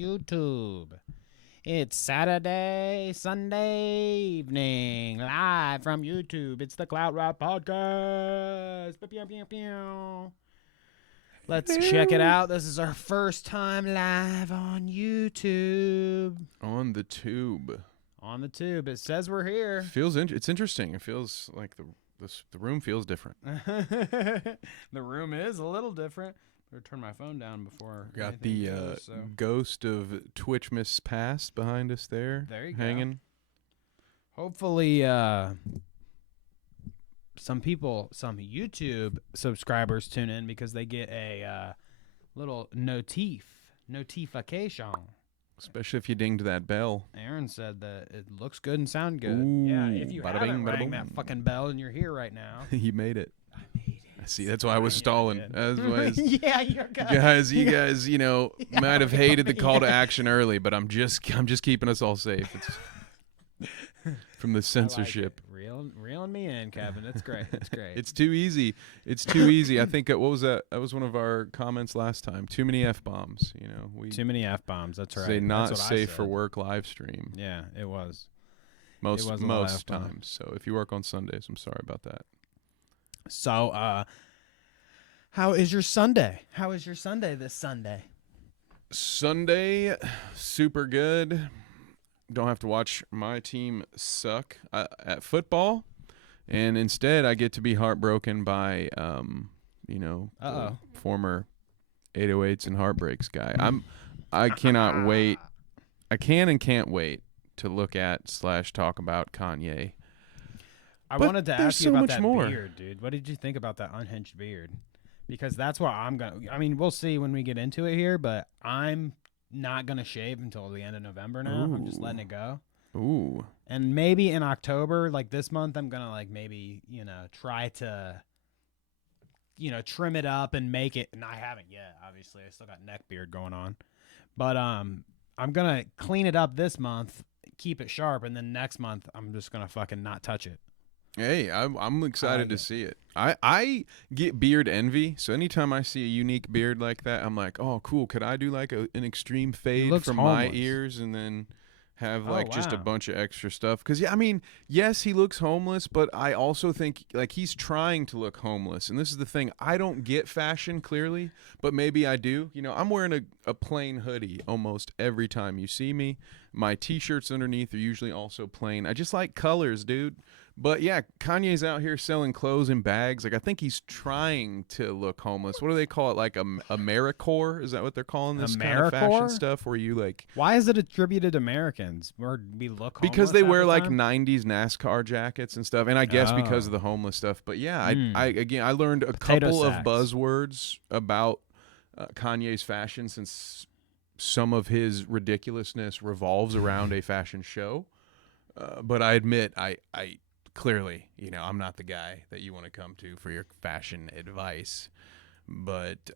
YouTube. It's Saturday, Sunday evening, live from YouTube. It's the Clout Route Podcast. Pew, pew, pew. Let's check it out. This is our first time live on YouTube. On the tube. On the tube. It says we're here. It's interesting. It feels like the room feels different. The room is a little different. Better turn my phone down before. Got the ghost of Twitch Miss Past behind us there. There you hanging. Go. Hopefully, some YouTube subscribers tune in because they get a little notification. Especially if you dinged that bell. Aaron said that it looks good and sound good. Ooh, yeah, if you bada haven't bing, bada rang boom. that fucking bell and you're here right now. You made it. I made it. See, that's why I was stalling. That's why yeah, you're good. You guys, might have hated the call to action early, but I'm just keeping us all safe. It's from the censorship. Like reeling me in, Kevin. It's great. It's great. It's too easy. It's too easy. I think what was that? That was one of our comments last time. Too many F-bombs. Too many F-bombs. That's right. Say not safe for work live stream. Yeah, it was. Most times. So if you work on Sundays, I'm sorry about that. So, how is your Sunday? How is your Sunday this Sunday? Sunday, super good. Don't have to watch my team suck at football, and instead I get to be heartbroken by, the former 808s and Heartbreaks guy. I cannot wait. I can and can't wait to look at / talk about Kanye. I wanted to ask you about that more. beard, dude. What did you think about that unhinged beard? Because that's what I'm going to... I mean, we'll see when we get into it here, but I'm not going to shave until the end of November now. Ooh. I'm just letting it go. Ooh. And maybe in October, like this month, I'm going to maybe, try to, trim it up and make it... And I haven't yet, obviously. I still got neck beard going on. But I'm going to clean it up this month, keep it sharp, and then next month, I'm just going to fucking not touch it. Hey, I'm excited to see it. I get beard envy, so anytime I see a unique beard like that, I'm like, oh, cool. Could I do like an extreme fade from my ears and then have just a bunch of extra stuff? Because, yes, he looks homeless, but I also think he's trying to look homeless. And this is the thing. I don't get fashion clearly, but maybe I do. I'm wearing a plain hoodie almost every time you see me. My T-shirts underneath are usually also plain. I just like colors, dude. But, yeah, Kanye's out here selling clothes and bags. I think he's trying to look homeless. What do they call it? Like AmeriCorps? Is that what they're calling this kind of fashion stuff where you Why is it attributed to Americans? Where we look homeless because they wear time? 90s NASCAR jackets and stuff. And I guess because of the homeless stuff. But, yeah, I learned a couple of buzzwords about Kanye's fashion since some of his ridiculousness revolves around a fashion show. But I admit I clearly, I'm not the guy that you want to come to for your fashion advice. But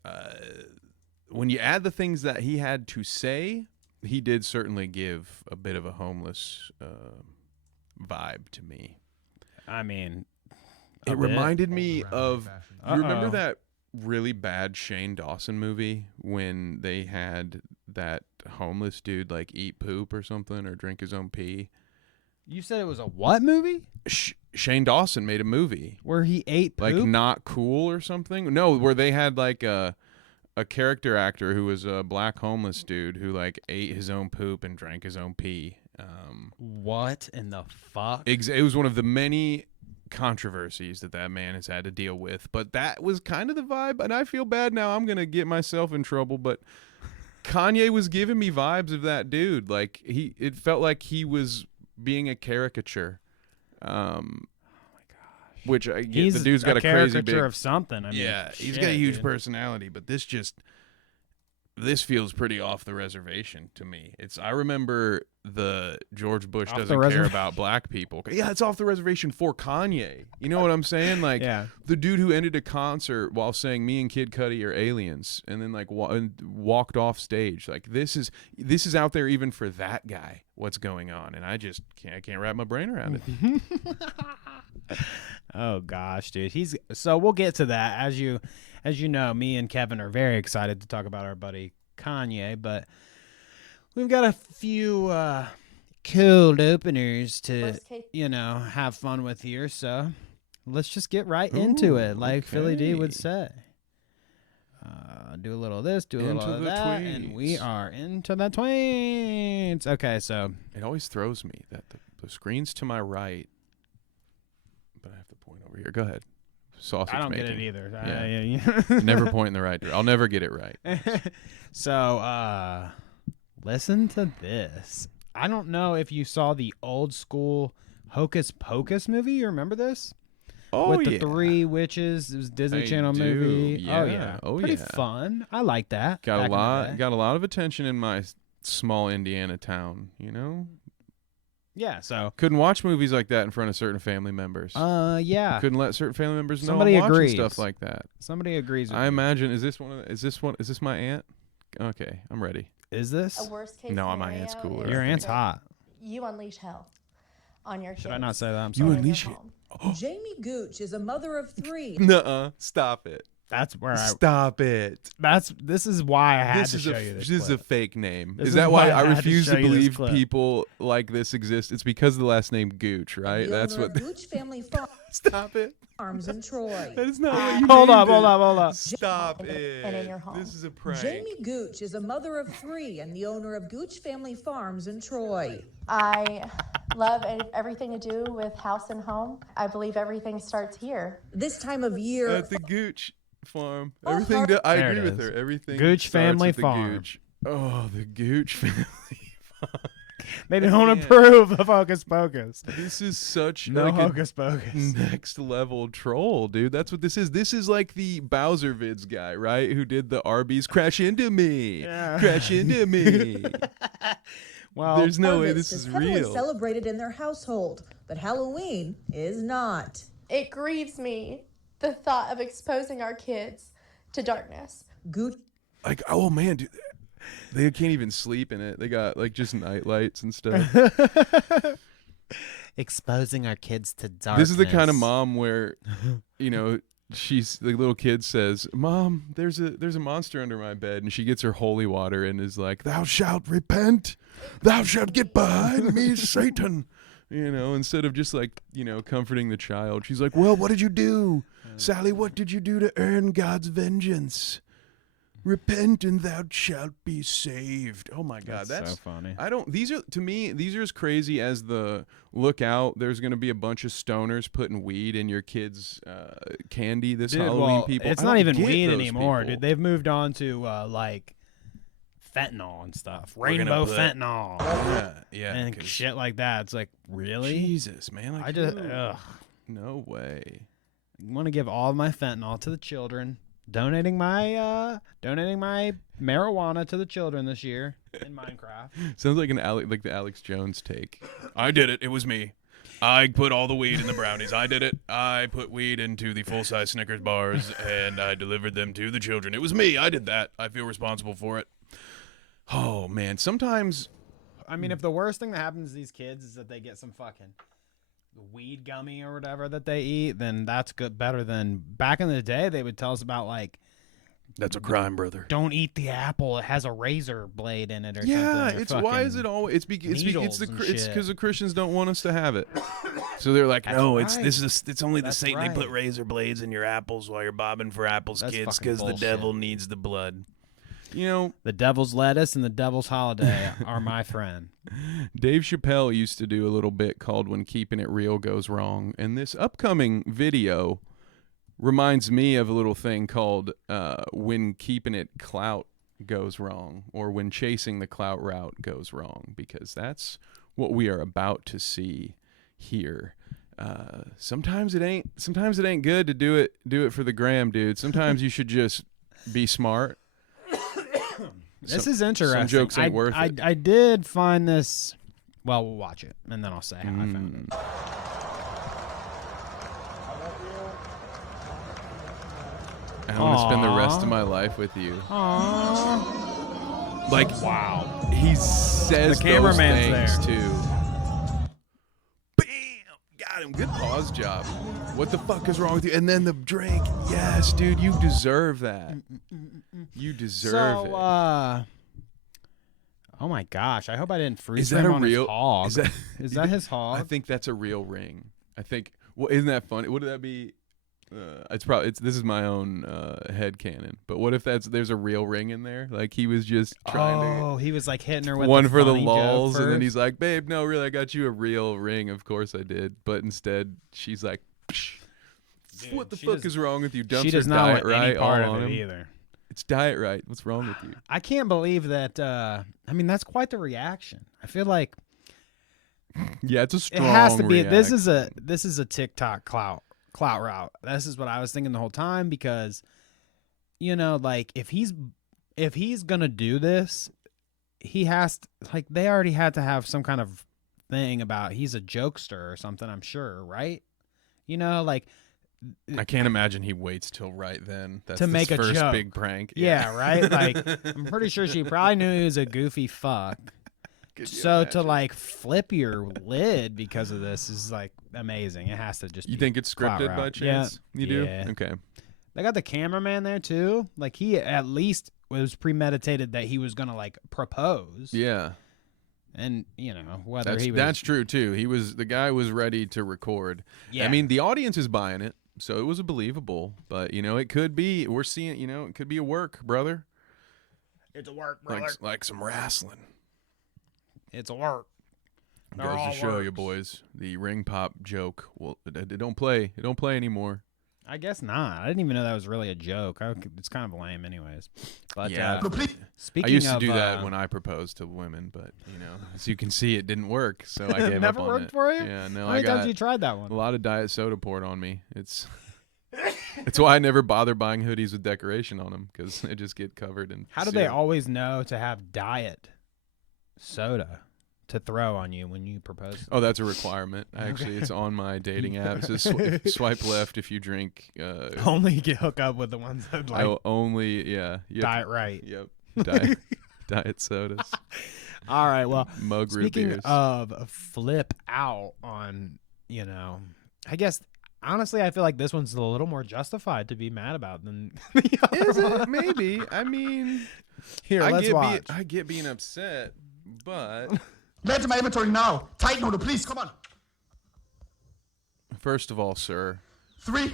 when you add the things that he had to say, he did certainly give a bit of a homeless vibe to me. I mean, it reminded me of, you remember that really bad Shane Dawson movie when they had that homeless dude eat poop or something or drink his own pee? You said it was a what movie? Shane Dawson made a movie where he ate poop? Not Cool or something. No, where they had a character actor who was a black homeless dude who ate his own poop and drank his own pee. What in the fuck? It was one of the many controversies that man has had to deal with, but that was kind of the vibe. And I feel bad now. I'm gonna get myself in trouble, but Kanye was giving me vibes of that dude. It felt like he was being a caricature. Oh my gosh! Which I get. The dude's got a crazy big caricature of something. He's got a huge personality, but this feels pretty off the reservation to me. I remember the George Bush doesn't care about black people. Yeah, it's off the reservation for Kanye. You know what I'm saying? The dude who ended a concert while saying "Me and Kid Cudi are aliens" and then walked off stage. This is out there even for that guy. What's going on? And I can't wrap my brain around it. Oh gosh, dude. So we'll get to that. As you know, me and Kevin are very excited to talk about our buddy Kanye, but we've got a few cold openers to, have fun with here. So let's just get right into it, like Philly D would say. Do a little of this, do a little of that, and we are into the tweets. Okay, so it always throws me that the screen's to my right, but I have to point over here. Go ahead. Sausage I don't making. Get it either. Yeah. Never point in the right direction. I'll never get it right. So, listen to this. I don't know if you saw the old school Hocus Pocus movie. You remember this? Oh, with the three witches. It was a Disney Channel movie. Yeah. Pretty fun. I like that. Got a lot of attention in my small Indiana town, Yeah, so couldn't watch movies like that in front of certain family members. Yeah. Couldn't let certain family members know Somebody I'm watching agrees. stuff like that. Somebody agrees with I me. imagine is this my aunt? Okay, I'm ready. Is this? A worst case No, scenario my aunt's cooler. Your aunt's hot. You unleash hell on your kids. Should I not say that? I'm You sorry. unleash it. Jamie Gooch is a mother of 3. Nuh-uh. Stop it. That's where Stop it. This is why I had to show you this. This is clip. a fake name. This Is that why I refuse to show you this believe clip. people like this exist? It's because of the last name Gooch, right? The That's owner what. of Gooch Family Stop it. Farms in Troy. That is not what you Hold named up. it. Stop And it. in your home. This is a prank. Jamie Gooch is a mother of 3 and the owner of Gooch Family Farms in Troy. I love everything to do with house and home. I believe everything starts here. This time of year, At the Gooch farm. Everything that I There agree it with is. her. Everything. Gooch starts Family with the Farm. Gooch. Oh, the Gooch family. They don't approve of Hocus Pocus. This is such No like Hocus Pocus. next level troll, dude. That's what this is. This is like the Bowser vids guy, right? Who did the Arby's crash into me. Yeah. Crash into me. Well, There's no way harvest this is heavily real. celebrated in their household, but Halloween is not. It grieves me, the thought of exposing our kids to darkness. Gooch Like, oh man, dude. They can't even sleep in it. They got like just night lights and stuff. exposing our kids to darkness. This is the kind of mom where, she's the little kid says, "Mom, there's a monster under my bed," and she gets her holy water and is like, "Thou shalt repent, thou shalt get behind me, Satan." Instead of just like comforting the child, she's like, "Well, what did you do, Sally? What did you do to earn God's vengeance? Repent and thou shalt be saved." Oh my God, that's so funny. These are as crazy as the look out. There's going to be a bunch of stoners putting weed in your kids' candy this Halloween. People, it's I not don't even get weed those anymore, people. dude. They've moved on to like fentanyl and stuff, We're gonna rainbow put- fentanyl, Yeah, and 'cause- shit like that. It's like, really? Jesus, man. Like, I just ugh, no way. want to give all of my fentanyl to the children. Donating my marijuana to the children this year in Minecraft. Sounds like the Alex Jones take. I did it. It was me. I put all the weed in the brownies. I did it. I put weed into the full-size Snickers bars, and I delivered them to the children. It was me. I did that. I feel responsible for it. Oh, man. Sometimes... I mean, if the worst thing that happens to these kids is that they get some fucking weed gummy or whatever that they eat, then that's good. Better than back in the day, they would tell us about like, That's a crime, brother. don't eat the apple; it has a razor blade in it or Yeah, something. it's why is it always? It's because needles and it's shit. because the Christians don't want us to have it. So they're like, That's no, right. it's only the That's Satan. They put right. razor blades in your apples while you're bobbing for apples, That's kids, fucking because the bullshit. devil needs the blood. The devil's lettuce and the devil's holiday are my friend. Dave Chappelle used to do a little bit called "When Keeping It Real Goes Wrong," and this upcoming video reminds me of a little thing called "When Keeping It Clout Goes Wrong," or "When Chasing the Clout Route Goes Wrong," because that's what we are about to see here. Sometimes it ain't good to do it for the gram, dude. Sometimes you should just be smart. This is interesting. Some jokes ain't worth it. I did find this. Well, we'll watch it and then I'll say how I found it. I want to spend the rest of my life with you. Aww. Like, wow. he says The cameraman's those things there. too. Bam! Got him. Good pause job. What the fuck is wrong with you? And then the drink. Yes, dude, you deserve that. You deserve it. Oh my gosh! I hope I didn't freeze Is that him a on real his hog. Is that his I hog? think that's a real ring. I think. Well, isn't that funny? Would that be? It's probably. This is my own headcanon. But what if there's a real ring in there? Like he was just trying to. Oh, he was like hitting her with one the for the funny joke lulls, and then first? he's like, "Babe, no, really, I got you a real ring. Of course I did." But instead, she's like, Psh, Dude, "What the she fuck does- is wrong with you?" Dumps She does her not diet want right any part all of on it him. either. It's diet right. What's wrong with you? I can't believe that. I mean, that's quite the reaction. I feel like Yeah, it's a it strong. has to be. This reaction. is a TikTok clout route. This is what I was thinking the whole time because, like if he's gonna do this, he has to, like they already had to have some kind of thing about he's a jokester or something. I'm sure, right? Like. I can't imagine he waits till right then. That's To make a first joke. big prank. Yeah, right? Like, I'm pretty sure she probably knew he was a goofy fuck. Could you So to, imagine? like, flip your lid because of this is, like, amazing. It has to just You be think it's clout scripted route. by chance? Yeah. You do? Yeah. Okay. They got the cameraman there, too. Like, he at least was premeditated that he was going to, like, propose. Yeah. And, whether That's, he was... that's true too. The guy was ready to record. Yeah. I mean, the audience is buying it, so it was believable. But it could be. We're seeing. It could be a work, brother. It's a work, brother. Like some wrestling. It's a work. They're Goes all to show you, works. boys. The ring pop joke. Well, it don't play. It don't play anymore. I guess not. I didn't even know that was really a joke. It's kind of lame anyways. But Yeah. speaking I used to of, do that when I proposed to women, but as you can see, it didn't work. So I gave Never up on worked it. for you? Yeah, no. How many times got you tried that one? a lot of diet soda poured on me. It's why I never bother buying hoodies with decoration on them because they just get covered in. How do they syrup. always know to have diet soda to throw on you when you propose? Oh, that's a requirement. Actually, it's on my dating app. It says swipe left if you drink. Only get hook up with the ones that I will only yep, diet right. Yep. Diet sodas. All right. Well, Mug root speaking beers. of flip out on, I guess honestly, I feel like this one's a little more justified to be mad about than the other Is it? one. Maybe. I mean, Here, let's watch. I get being upset, but Get to my inventory now. Tighten order, please. Come on. first of all, sir, 3,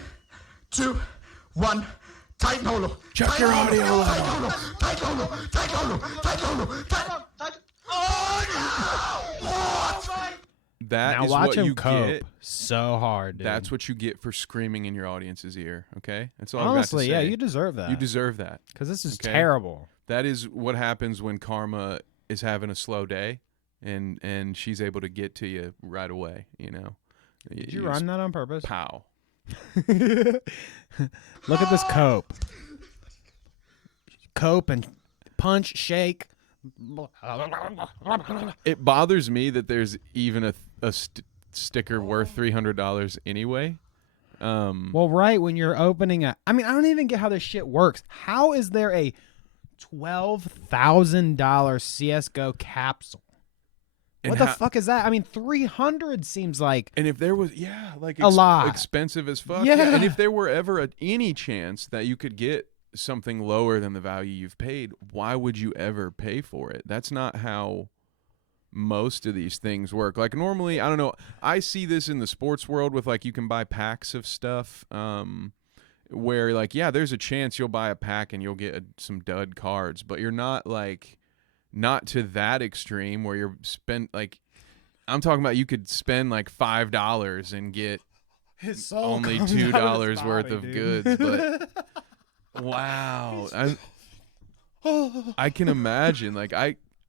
2, 1. Tighten holo. check your audio level. Tighten holo. Tighten holo. Tighten holo. Tighten. Oh no! What? That Now is watch what him you cope get. so hard, dude. That's what you get for screaming in your audience's ear. Okay, that's all honestly, I've got to say. you deserve that. You deserve that. because this is Okay. terrible. That is what happens when karma is having a slow day, and she's able to get to you right away. Did you run that on purpose? Pow. Look at this cope. Cope and punch, shake. It bothers me that there's even a sticker worth $300 anyway. Well, right when you're opening I mean, I don't even get how this shit works. How is there a $12,000 CS:GO capsule? And What the how- fuck is that? I mean, 300 seems like And if there was, like A lot. expensive as fuck. Yeah. And if there were ever any chance that you could get something lower than the value you've paid, why would you ever pay for it? That's not how most of these things work. Like normally, I don't know. I see this in the sports world with like you can buy packs of stuff. Where like there's a chance you'll buy a pack and you'll get some dud cards, but you're not to that extreme where you're I'm talking about you could spend like $5 and get his soul only comes out of his $2 worth body, of dude. goods, but wow. I can imagine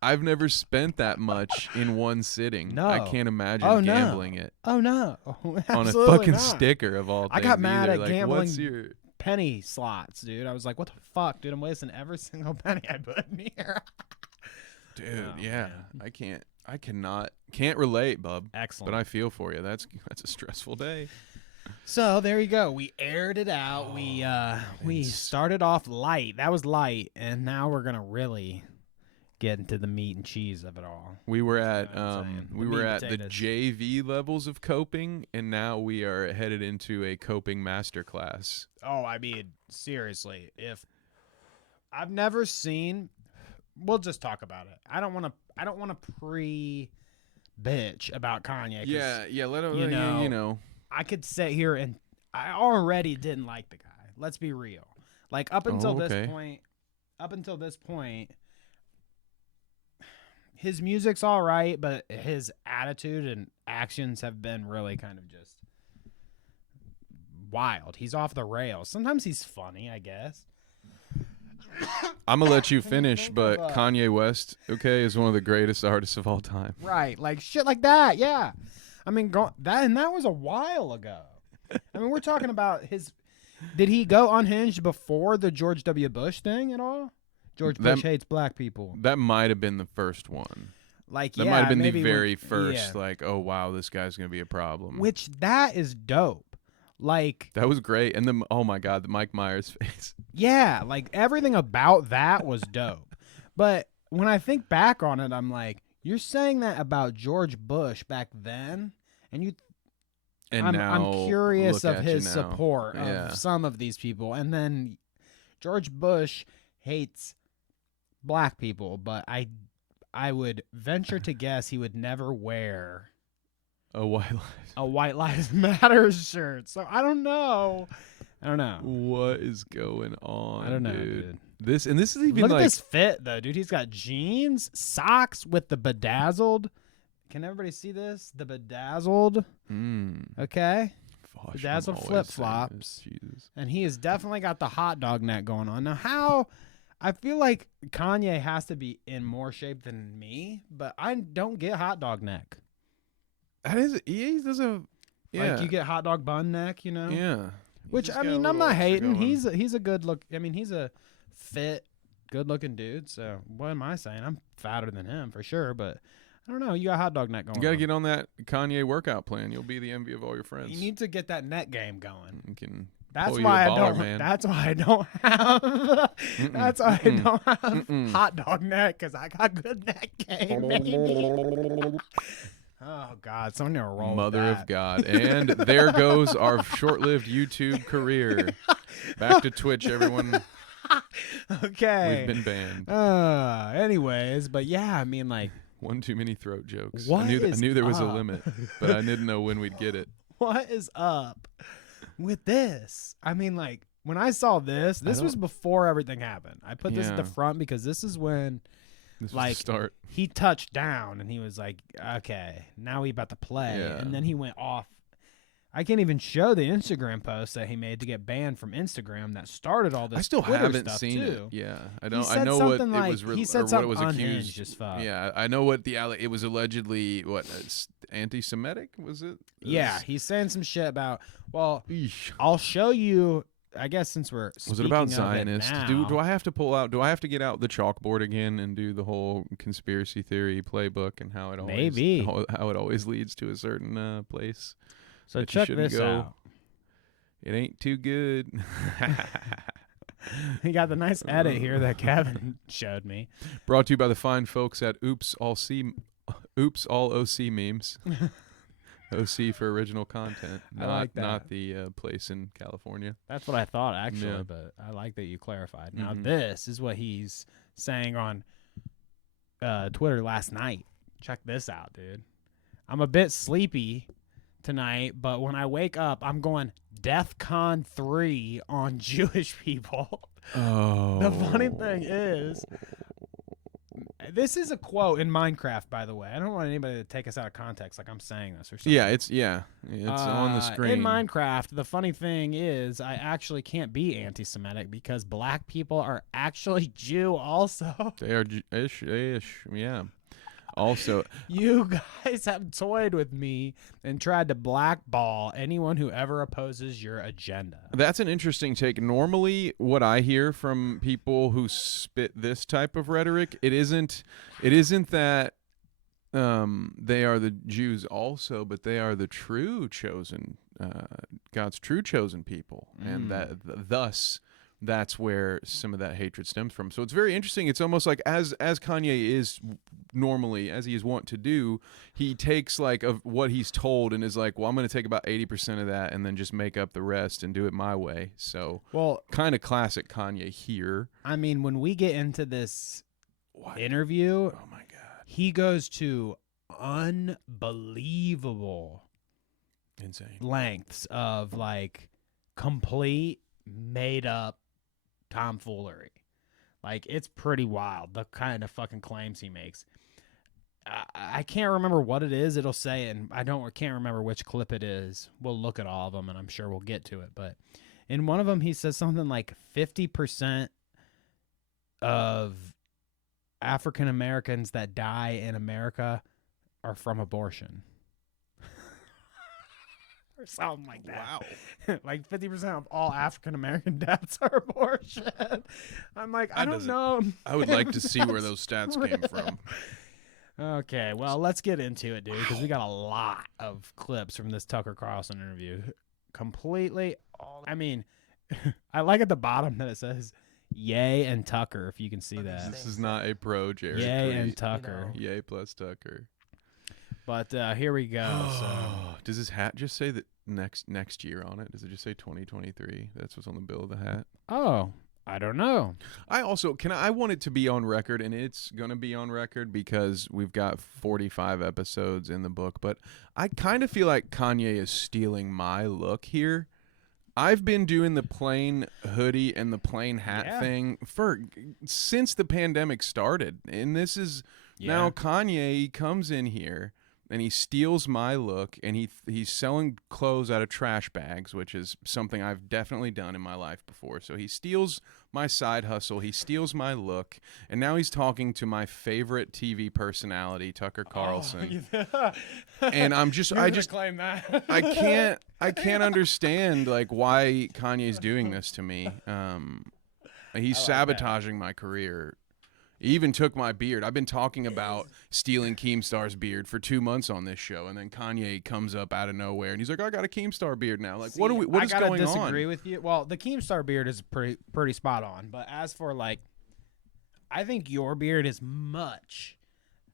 I've never spent that much in one sitting. No. I can't imagine Oh, no. gambling it Oh no! on a Absolutely fucking not. sticker of all things. I got mad either. at Like, gambling what's your penny slots, dude. I was like, what the fuck, dude? I'm wasting every single penny I put in here. dude? Oh, Yeah, man. I can't relate, bub. Excellent. But I feel for you. That's a stressful day. So there you go. We aired it out. We started off light. That was light, and now we're gonna really get into the meat and cheese of it all. We were at what I'm saying. we The were meat at the potatoes. JV levels of coping, and now we are headed into a coping masterclass. Oh, I mean, seriously, if I've never seen, we'll just talk about it. I don't want to. I don't want to bitch about Kanye. Yeah. Let him. You know, I could sit here and I already didn't like the guy. Let's be real. Like up until this point, his music's all right, but his attitude and actions have been really kind of just wild. He's off the rails. Sometimes he's funny, I guess. I'm gonna let you finish, but Kanye West, is one of the greatest artists of all time. Right, like shit like that. Yeah, I mean that was a while ago. I mean, we're talking about his. Did he go unhinged before the George W. Bush thing at all? George Bush hates black people. That might have been the first one. Like, that might have been the very first. Yeah. Like, oh wow, this guy's gonna be a problem. Which that is dope. Like that was great, and oh my god, the Mike Myers face. Yeah, like everything about that was dope. But when I think back on it, I'm like, you're saying that about George Bush back then, and you. And I'm curious of his support of some of these people, and then George Bush hates black people, but I would venture to guess he would never wear a White Lives Matter shirt. So I don't know. What is going on? I don't know, dude. This is even look like at this fit though, dude. He's got jeans, socks with the bedazzled. Can everybody see this? The bedazzled. Okay. Bedazzled flip flops. And he has definitely got the hot dog neck going on. Now, I feel like Kanye has to be in more shape than me, but I don't get hot dog neck. That is, he doesn't. Yeah. Like you get hot dog bun neck, you know? Yeah. Which I mean, I'm not hating. He's a good look. I mean, he's a fit, good looking dude. So what am I saying? I'm fatter than him for sure, but I don't know. You got hot dog neck going. You got to get on that Kanye workout plan. You'll be the envy of all your friends. You need to get that neck game going. You can. That's why I don't. Man. That's why I don't have. That's why I don't have hot dog neck because I got good neck game, baby. Oh God, someone never roll. Mother of God, and there goes our short-lived YouTube career. Back to Twitch, everyone. Okay, we've been banned. Anyways, but yeah, I mean, like one too many throat jokes. I knew there was a limit, but I didn't know when we'd get it. What is up with this? I mean, like when I saw this was before everything happened. I put this at the front because this is when. This was the start. He touched down and he was like, okay, now we about to play. Yeah. And then he went off. I can't even show the Instagram post that he made to get banned from Instagram that started all this. I still Twitter haven't stuff seen too. it. Yeah, I don't. I know what like, it was. He said what it was accused. As fuck. Yeah, I know what it was allegedly. What anti-Semitic was it? Yeah, he's saying some shit about. Well, I'll show you. I guess since we're was it about Zionists? Do I have to pull out? Do I have to get out the chalkboard again and do the whole conspiracy theory playbook and how it always leads to a certain place? So check this out. It ain't too good. He got the nice edit here that Kevin showed me. Brought to you by the fine folks at Oops All OC Memes. OC for original content, not the place in California. That's what I thought, actually, but I like that you clarified. Now, this is what he's saying on Twitter last night. Check this out, dude. I'm a bit sleepy tonight, but when I wake up, I'm going DEFCON 3 on Jewish people. Oh. The funny thing is, this is a quote in Minecraft, by the way. I don't want anybody to take us out of context like I'm saying this or something. Yeah, it's on the screen. In Minecraft, the funny thing is I actually can't be anti-Semitic because black people are actually Jew also. They are ish, yeah. Also, you guys have toyed with me and tried to blackball anyone who ever opposes your agenda. That's an interesting take. Normally, what I hear from people who spit this type of rhetoric, it isn't that they are the Jews also, but they are the true chosen, God's true chosen people, and that thus. That's where some of that hatred stems from. So it's very interesting. It's almost like as Kanye is normally, as he is wont to do, he takes like of what he's told and is like, well, I'm going to take about 80% of that and then just make up the rest and do it my way. So kind of classic Kanye here. I mean, when we get into this interview, oh my God, he goes to unbelievable insane lengths of like complete made up tomfoolery. Like, it's pretty wild, the kind of fucking claims he makes. I can't remember what it is. It'll say, and can't remember which clip it is. We'll look at all of them, and I'm sure we'll get to it. But in one of them, he says something like 50% of African Americans that die in America are from abortion. Or something like that. Wow. Like 50% of all African American deaths are abortion. I'm like, I don't know. I would like to see where those stats came from. Okay, well, let's get into it, dude, because we got a lot of clips from this Tucker Carlson interview. Completely. I mean, I like at the bottom that it says, Ye and Tucker, if you can see that. This is not a pro, Jared. Ye and Tucker. Ye plus Tucker. But here we go. So. Does his hat just say that next year on it? Does it just say 2023? That's what's on the bill of the hat. Oh, I don't know. I also I want it to be on record, and it's gonna be on record because we've got 45 episodes in the book. But I kind of feel like Kanye is stealing my look here. I've been doing the plain hoodie and the plain hat thing since the pandemic started, and this is now Kanye comes in here. And he steals my look, and he's selling clothes out of trash bags, which is something I've definitely done in my life before. So he steals my side hustle, he steals my look, and now he's talking to my favorite TV personality, Tucker Carlson. And I just claim that. I can't understand like why Kanye's doing this to me. He's sabotaging my career. He even took my beard. I've been talking about stealing Keemstar's beard for 2 months on this show, and then Kanye comes up out of nowhere, and he's like, "I got a Keemstar beard now." Like, what is going on? I gotta disagree with you. Well, the Keemstar beard is pretty spot on, but as for like, I think your beard is much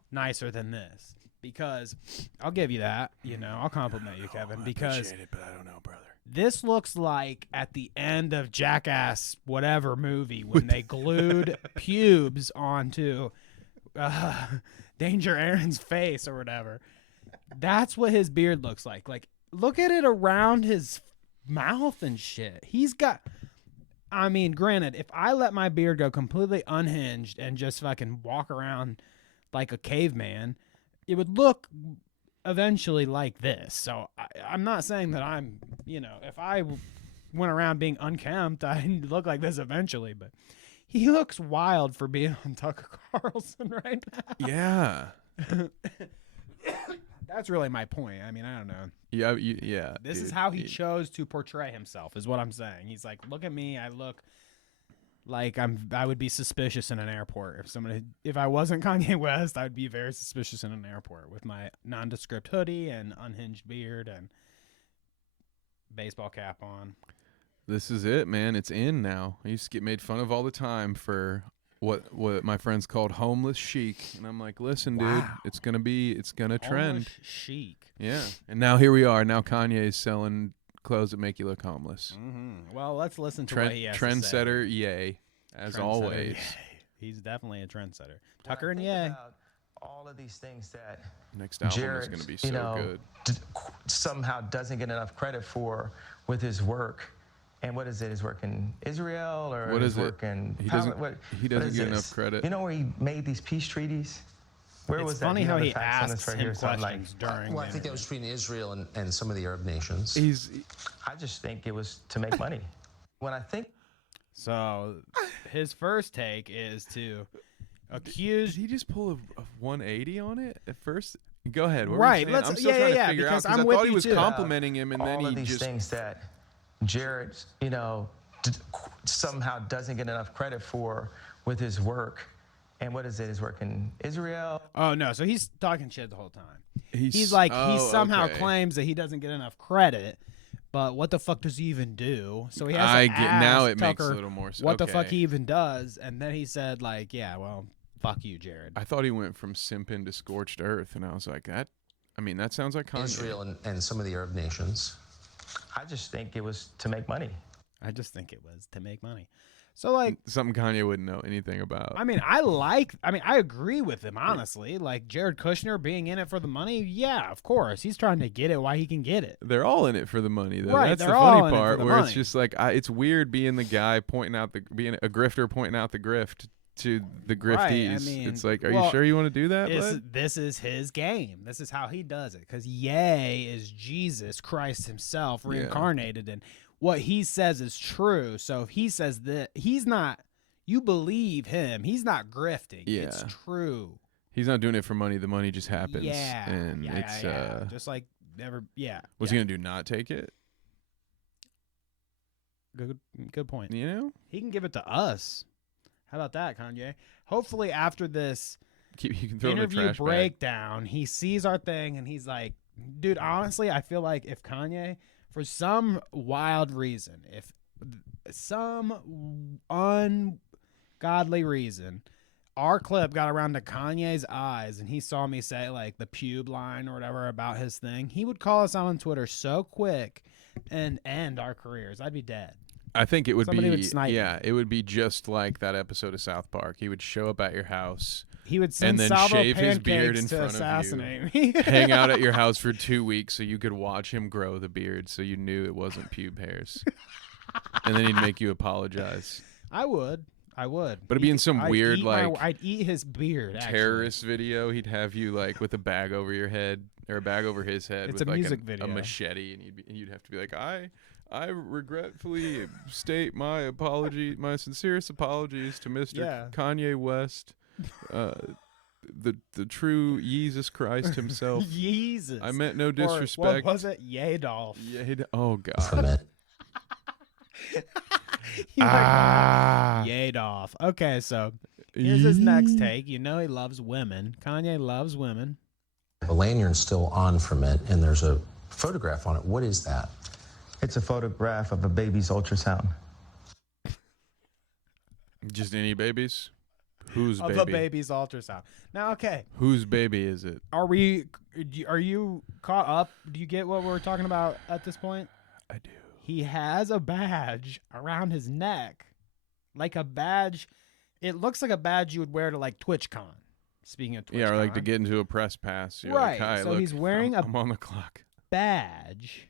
nicer than this because I'll give you that. You know, I'll compliment you, Kevin, because I appreciate it, but I don't know, brother. This looks like at the end of Jackass whatever movie when they glued pubes onto Danger Aaron's face or whatever. That's what his beard looks like. Like, look at it around his mouth and shit. He's got... I mean, granted, if I let my beard go completely unhinged and just fucking walk around like a caveman, it would look... eventually like this. So I'm not saying that I'm, if I went around being unkempt, I'd look like this eventually, but he looks wild for being on Tucker Carlson right now. Yeah. That's really my point. I mean, I don't know. Yeah. This is how he chose to portray himself is what I'm saying. He's like, look at me. I look like I would be suspicious in an airport. If I wasn't Kanye West, I'd be very suspicious in an airport with my nondescript hoodie and unhinged beard and baseball cap on. This is it, man. It's in now. I used to get made fun of all the time for what my friends called homeless chic, and I'm like, listen, dude, it's gonna trend. Homeless chic. Yeah, and now here we are. Now Kanye's selling clothes that make you look homeless. Mm-hmm. Well, let's listen to what he has trendsetter, to say. Yay, as always. Yay. He's definitely a trendsetter. Tucker and Yay. All of these things that next album Jared, is going to be so good. Somehow doesn't get enough credit for with his work. And what is it? His work in Israel or what his is work in he doesn't get enough credit. You know where he made these peace treaties? Where was it's funny that? how he asks him questions during. Well, I think that was between Israel and some of the Arab nations. I just think it was to make money. When I think. So his first take is to accuse. Did he just pull a 180 on it at first? Go ahead. What right. I'm still trying to figure out because I thought he was complimenting him, and then all he of these just things that Jared, somehow doesn't get enough credit for with his work. And what is it? His work in Israel? Oh no! So he's talking shit the whole time. He's like he somehow claims that he doesn't get enough credit, but what the fuck does he even do? So he has to ask now it Tucker makes a little more sense. What the fuck he even does, and then he said like, yeah, well, fuck you, Jared. I thought he went from simping to scorched earth, and I was like, that. I mean, that sounds like Kanye. Israel and some of the Arab nations. I just think it was to make money. So like something Kanye wouldn't know anything about. I mean, I agree with him, honestly. Like Jared Kushner being in it for the money, yeah, of course. He's trying to get it while he can get it. They're all in it for the money, though. Right, That's the they're all funny in it part for the where money. it's just like it's weird being the guy being a grifter pointing out the grift to the griftees. Right, I mean, it's like, are you sure you want to do that? This is his game. This is how he does it. Because Ye is Jesus Christ himself reincarnated, and what he says is true. So if he says that, he's not, you believe him. He's not grifting. Yeah. It's true. He's not doing it for money. The money just happens. Yeah. And it's just like never. Yeah. What's he gonna do? Not take it? Good point. You know, he can give it to us. How about that, Kanye? Hopefully, after this you can throw interview in a trash breakdown, he sees our thing and he's like, dude, honestly, I feel like if Kanye, for some wild reason, if some ungodly reason, our clip got around to Kanye's eyes and he saw me say like the pube line or whatever about his thing, he would call us out on Twitter so quick and end our careers. I'd be dead. I think it would Somebody be, would snipe yeah, it would be just like that episode of South Park. He would show up at your house. He would send and then salvo shave his beard pancakes in to front assassinate of you. me. Hang out at your house for 2 weeks so you could watch him grow the beard so you knew it wasn't pube hairs. And then he'd make you apologize. I would. But it'd be in some weird I'd eat his beard. Terrorist video. He'd have you like with a bag over your head or a bag over his head. It's with a like music video. A machete, and you'd have to be like, I regretfully state my sincerest apologies to Mr. Kanye West, the true Jesus Christ himself. Jesus. I meant no disrespect. Or what was it? Yadolf. Oh God. From it. Yadolf. Okay, so here's his next take. You know he loves women. Kanye loves women. The lanyard's still on from it, and there's a photograph on it. What is that? It's a photograph of a baby's ultrasound. Just any babies? Whose baby? Of a baby's ultrasound. Now, okay. Whose baby is it? Are you caught up? Do you get what we're talking about at this point? I do. He has a badge around his neck. Like a badge. It looks like a badge you would wear to like TwitchCon. Speaking of TwitchCon. Yeah, or like to get into a press pass. You're right. Like, so look, he's wearing I'm on the clock. Badge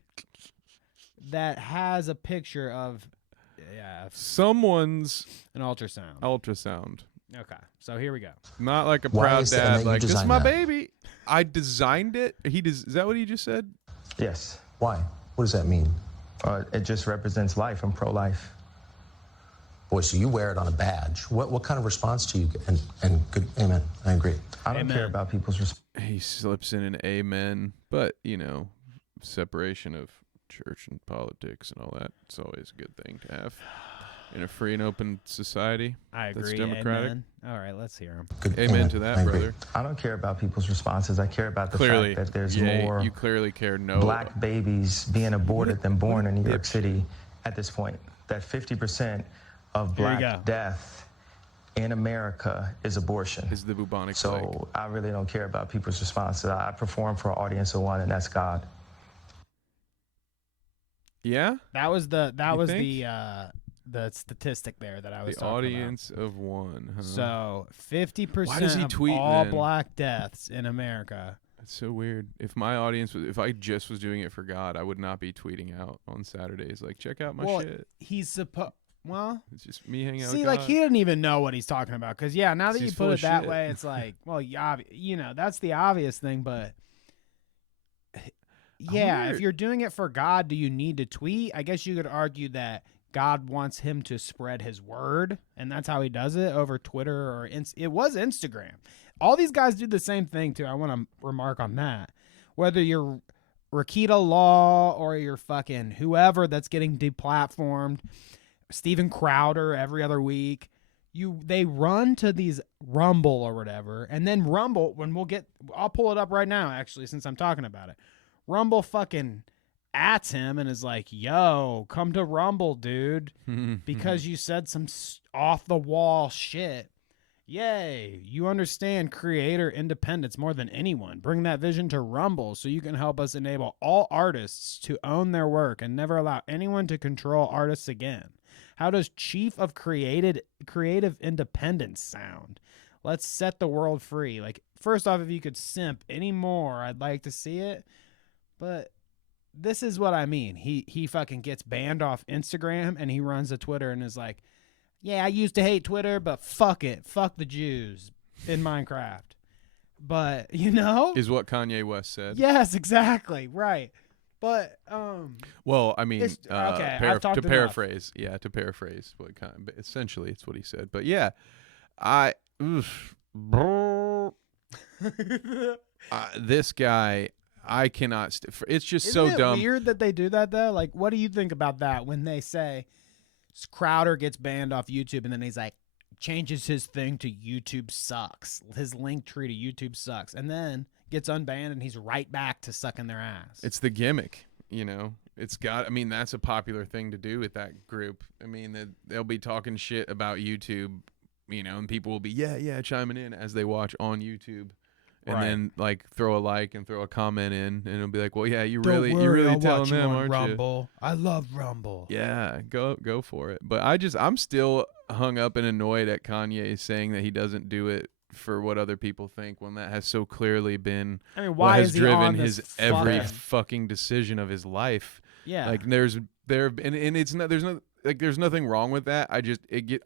that has a picture of someone's an ultrasound. Okay, so here we go. Not like a Why proud is that dad, you like this is designed my that? baby. I designed it. Is that what he just said? Yes. Why? What does that mean? It just represents life. I'm pro-life. Boy, so you wear it on a badge. What kind of response do you get? And good, amen. I agree. I don't care about people's response. He slips in an amen, but separation of church and politics and all that. It's always a good thing to have in a free and open society. I agree. That's democratic. Amen. All right, let's hear him. Good, amen to that, brother. I don't care about people's responses. I care about the Clearly, fact that there's yeah, more you clearly care. No black babies being aborted than born in New York City at this point. That 50% of black death in America is abortion. Is the bubonic So plague. I really don't care about people's responses. I perform for an audience of one, and that's God. Yeah, that was the statistic there that I was the talking audience about. of one. Huh? So Why does 50% he of tweet, all then? black deaths in America. It's so weird. If my audience if I just was doing it for God, I would not be tweeting out on Saturdays like, check out my shit. He's supposed. Well, it's just me hanging out. See, with like God. he didn't even know what he's talking about. Because now that He's you full put of it that shit. way, it's like, well, that's the obvious thing. But yeah, if you're doing it for God, do you need to tweet? I guess you could argue that God wants him to spread his word, and that's how he does it over Twitter or it was Instagram. All these guys do the same thing too. I want to remark on that. Whether you're Rakita Law or you're fucking whoever that's getting deplatformed, Steven Crowder every other week, they run to these Rumble or whatever, and then Rumble, I'll pull it up right now actually since I'm talking about it. Rumble fucking ats him and is like, yo, come to Rumble, dude, because you said some off the wall shit. Yay, you understand creator independence more than anyone. Bring that vision to Rumble so you can help us enable all artists to own their work and never allow anyone to control artists again. How does chief of creative independence sound? Let's set the world free. Like, first off, if you could simp any more, I'd like to see it. But this is what I mean. He fucking gets banned off Instagram and he runs to Twitter and is like, yeah, I used to hate Twitter, but fuck it. Fuck the Jews in Minecraft. But, you know? Is what Kanye West said. Yes, exactly. Right. But, well, I mean, okay, to paraphrase. Yeah, to paraphrase. Essentially, it's what he said. But yeah, this guy, I cannot. It's just so dumb. Weird that they do that though. Like, what do you think about that when they say Crowder gets banned off YouTube and then he's like changes his thing to YouTube sucks, his link tree to YouTube sucks, and then gets unbanned and he's right back to sucking their ass. It's the gimmick, you know. I mean, that's a popular thing to do with that group. I mean, they'll be talking shit about YouTube, you know, and people will be chiming in as they watch on YouTube. And then like throw a like and throw a comment in, and it'll be like, well, yeah, you really telling them, aren't Rumble. I love Rumble. Yeah, go for it. But I'm still hung up and annoyed at Kanye saying that he doesn't do it for what other people think, when that has so clearly been what has driven his every fucking decision of his life. Yeah, like there's nothing wrong with that. I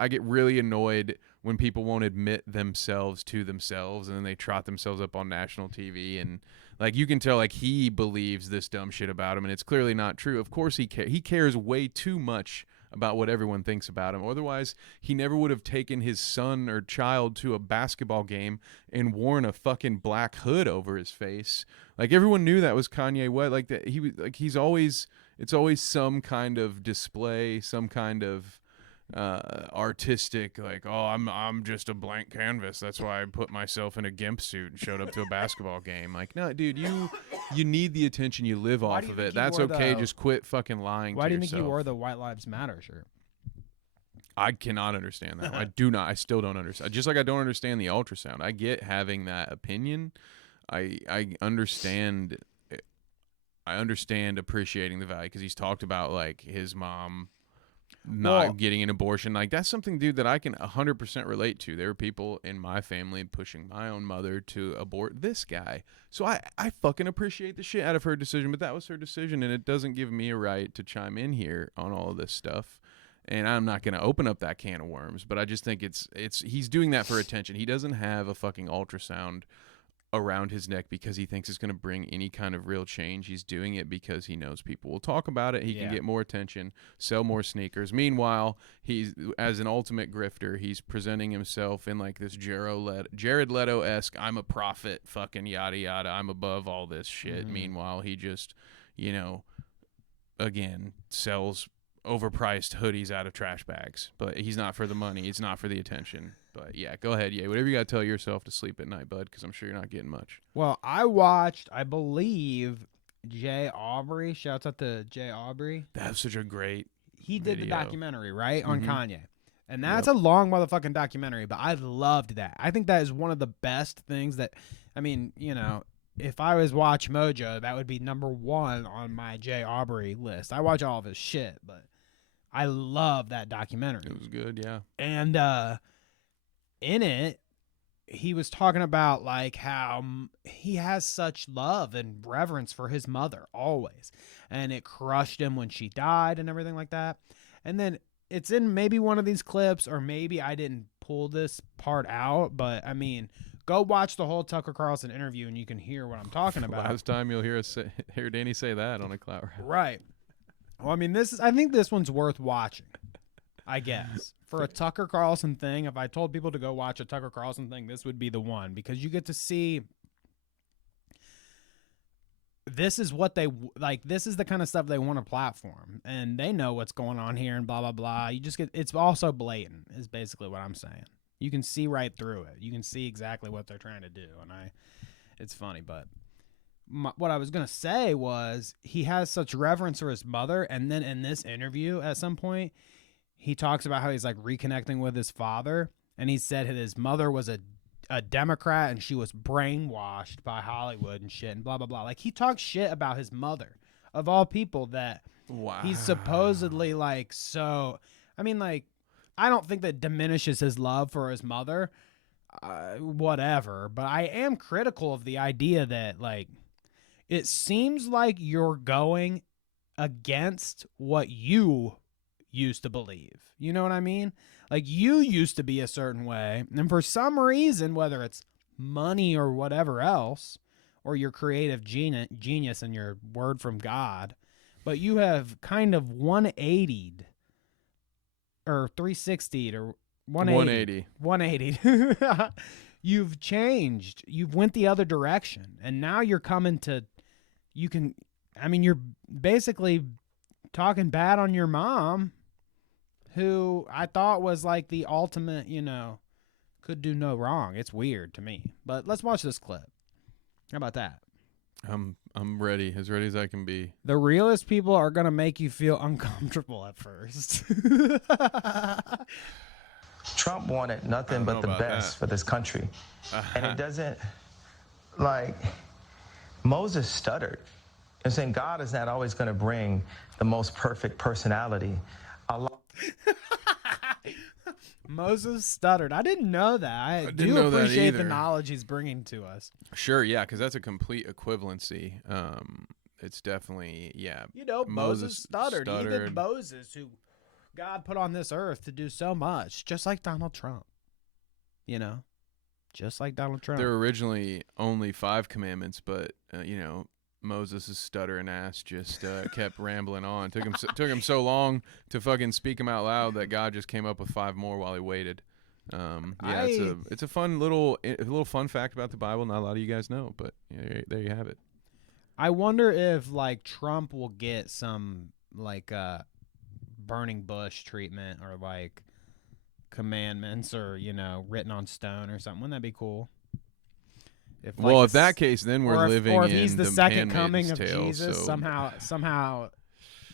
get really annoyed when people won't admit themselves to themselves, and then they trot themselves up on national TV, and like you can tell like he believes this dumb shit about him, and it's clearly not true. Of course he cares way too much about what everyone thinks about him. Otherwise, he never would have taken his son or child to a basketball game and worn a fucking black hood over his face. Like everyone knew that was Kanye West. Like that it's always some kind of display, some kind of artistic, like, oh, I'm just a blank canvas, that's why I put myself in a gimp suit and showed up to a basketball game. Like, no, dude, you need the attention, you live off of it. That's okay. Just quit fucking lying. Why do you yourself. think he wore the White Lives Matter shirt? I cannot understand that. I still don't understand. Just like I don't understand the ultrasound. I get having that opinion. I understand appreciating the value, because he's talked about like his mom not getting an abortion. Like that's something, dude, that I can 100% relate to. There were people in my family pushing my own mother to abort this guy. So I fucking appreciate the shit out of her decision, but that was her decision, and it doesn't give me a right to chime in here on all of this stuff. And I'm not going to open up that can of worms, but I just think he's doing that for attention. He doesn't have a fucking ultrasound around his neck because he thinks it's going to bring any kind of real change. He's doing it because he knows people will talk about it. He can get more attention, sell more sneakers. Meanwhile, he's, as an ultimate grifter, he's presenting himself in like this Jared Leto-esque, I'm a prophet, fucking yada yada, I'm above all this shit. Mm-hmm. Meanwhile, he just, you know, again, sells overpriced hoodies out of trash bags. But he's not for the money. It's not for the attention. But yeah, go ahead. Yeah, whatever you got to tell yourself to sleep at night, bud, because I'm sure you're not getting much. Well, I watched, I believe, Jay Aubrey. Shouts out to Jay Aubrey. That's such a great He did the documentary, right, on Kanye. And that's a long motherfucking documentary, but I loved that. I think that is one of the best things that, I mean, you know, if I was Watch Mojo, that would be number one on my Jay Aubrey list. I watch all of his shit, but I love that documentary. It was good, yeah. And in it, he was talking about like how he has such love and reverence for his mother always, and it crushed him when she died and everything like that. And then it's in maybe one of these clips, or maybe I didn't pull this part out, but I mean, go watch the whole Tucker Carlson interview and you can hear what I'm talking about. Last time you'll hear Danny say that on a Clout Route. Right. Well, I mean, I think this one's worth watching, I guess. For a Tucker Carlson thing, if I told people to go watch a Tucker Carlson thing, this would be the one, because you get to see this is what they like. This is the kind of stuff they want to platform, and they know what's going on here and blah, blah, blah. You just it's also blatant is basically what I'm saying. You can see right through it. You can see exactly what they're trying to do. And it's funny, but what I was going to say was he has such reverence for his mother. And then in this interview at some point, he talks about how he's like reconnecting with his father, and he said his mother was a Democrat and she was brainwashed by Hollywood and shit and blah, blah, blah. Like he talks shit about his mother of all people that he's supposedly like, so, I mean, like, I don't think that diminishes his love for his mother, whatever. But I am critical of the idea that, like, it seems like you're going against what you used to believe. You know what I mean? Like, you used to be a certain way, and for some reason, whether it's money or whatever else, or your creative genius and your word from God, but you have kind of 180'd or 360'd or 180. 180. You've changed. You've went the other direction, and now you're coming to, you're basically talking bad on your mom, who I thought was like the ultimate, could do no wrong. It's weird to me. But let's watch this clip. How about that? I'm ready, as ready as I can be. The realest people are going to make you feel uncomfortable at first. Trump wanted nothing but the best for this country. And it doesn't, like, Moses stuttered. And saying God is not always going to bring the most perfect personality. Moses stuttered. I didn't know that. I do appreciate the knowledge he's bringing to us. Sure, yeah, because that's a complete equivalency. It's definitely, yeah. Moses stuttered. Even Moses, who God put on this earth to do so much, just like Donald Trump. Just like Donald Trump. There were originally only 5 commandments, but, Moses' stuttering ass just kept rambling on. Took him so long to fucking speak them out loud that God just came up with 5 more while he waited. It's a fun little fun fact about the Bible. Not a lot of you guys know, but there you have it. I wonder if like Trump will get some like burning bush treatment or like commandments or written on stone or something. Wouldn't that be cool? If that case, then we're living in or if he's the second Handmaid's coming of Tale, Jesus, so somehow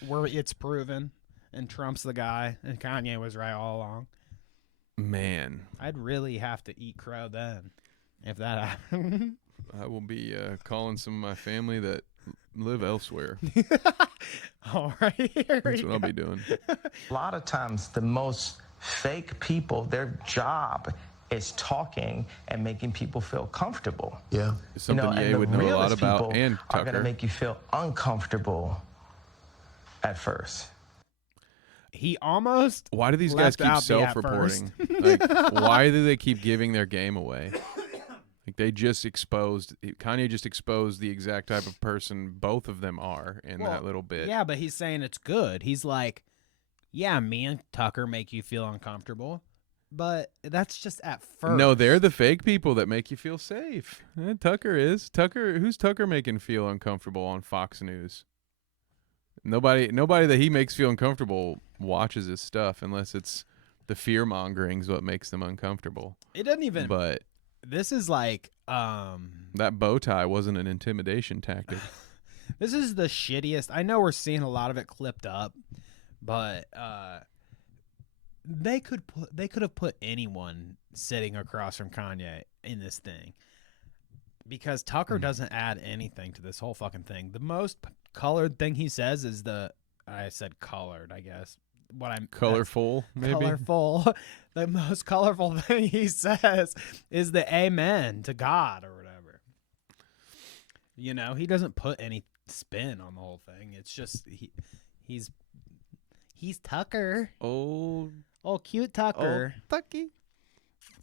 it's proven, and Trump's the guy, and Kanye was right all along. Man, I'd really have to eat crow then, if that happened. I will be calling some of my family that live elsewhere. All right, that's what I'll be doing. A lot of times, the most fake people, their job is talking and making people feel comfortable. Yeah. It's something Ye would know a lot about, and are going Tucker. to make you feel uncomfortable at first. He almost Why do these guys keep self-reporting? Like, why do they keep giving their game away? Like, Kanye just exposed the exact type of person both of them are in that little bit. Yeah, but he's saying it's good. He's like, yeah, me and Tucker make you feel uncomfortable. But that's just at first. No, they're the fake people that make you feel safe. Tucker is. Who's Tucker making feel uncomfortable on Fox News? Nobody that he makes feel uncomfortable watches his stuff unless it's the fear-mongering is what makes them uncomfortable. It doesn't even. But this is like that bow tie wasn't an intimidation tactic. This is the shittiest. I know we're seeing a lot of it clipped up, but They could have put anyone sitting across from Kanye in this thing, because Tucker doesn't add anything to this whole fucking thing. The most colored thing he says is I said colored, I guess. Colorful, maybe? Colorful. The most colorful thing he says is the amen to God or whatever. He doesn't put any spin on the whole thing. It's just he's Tucker. Oh, cute Tucker. Oh, Tucky.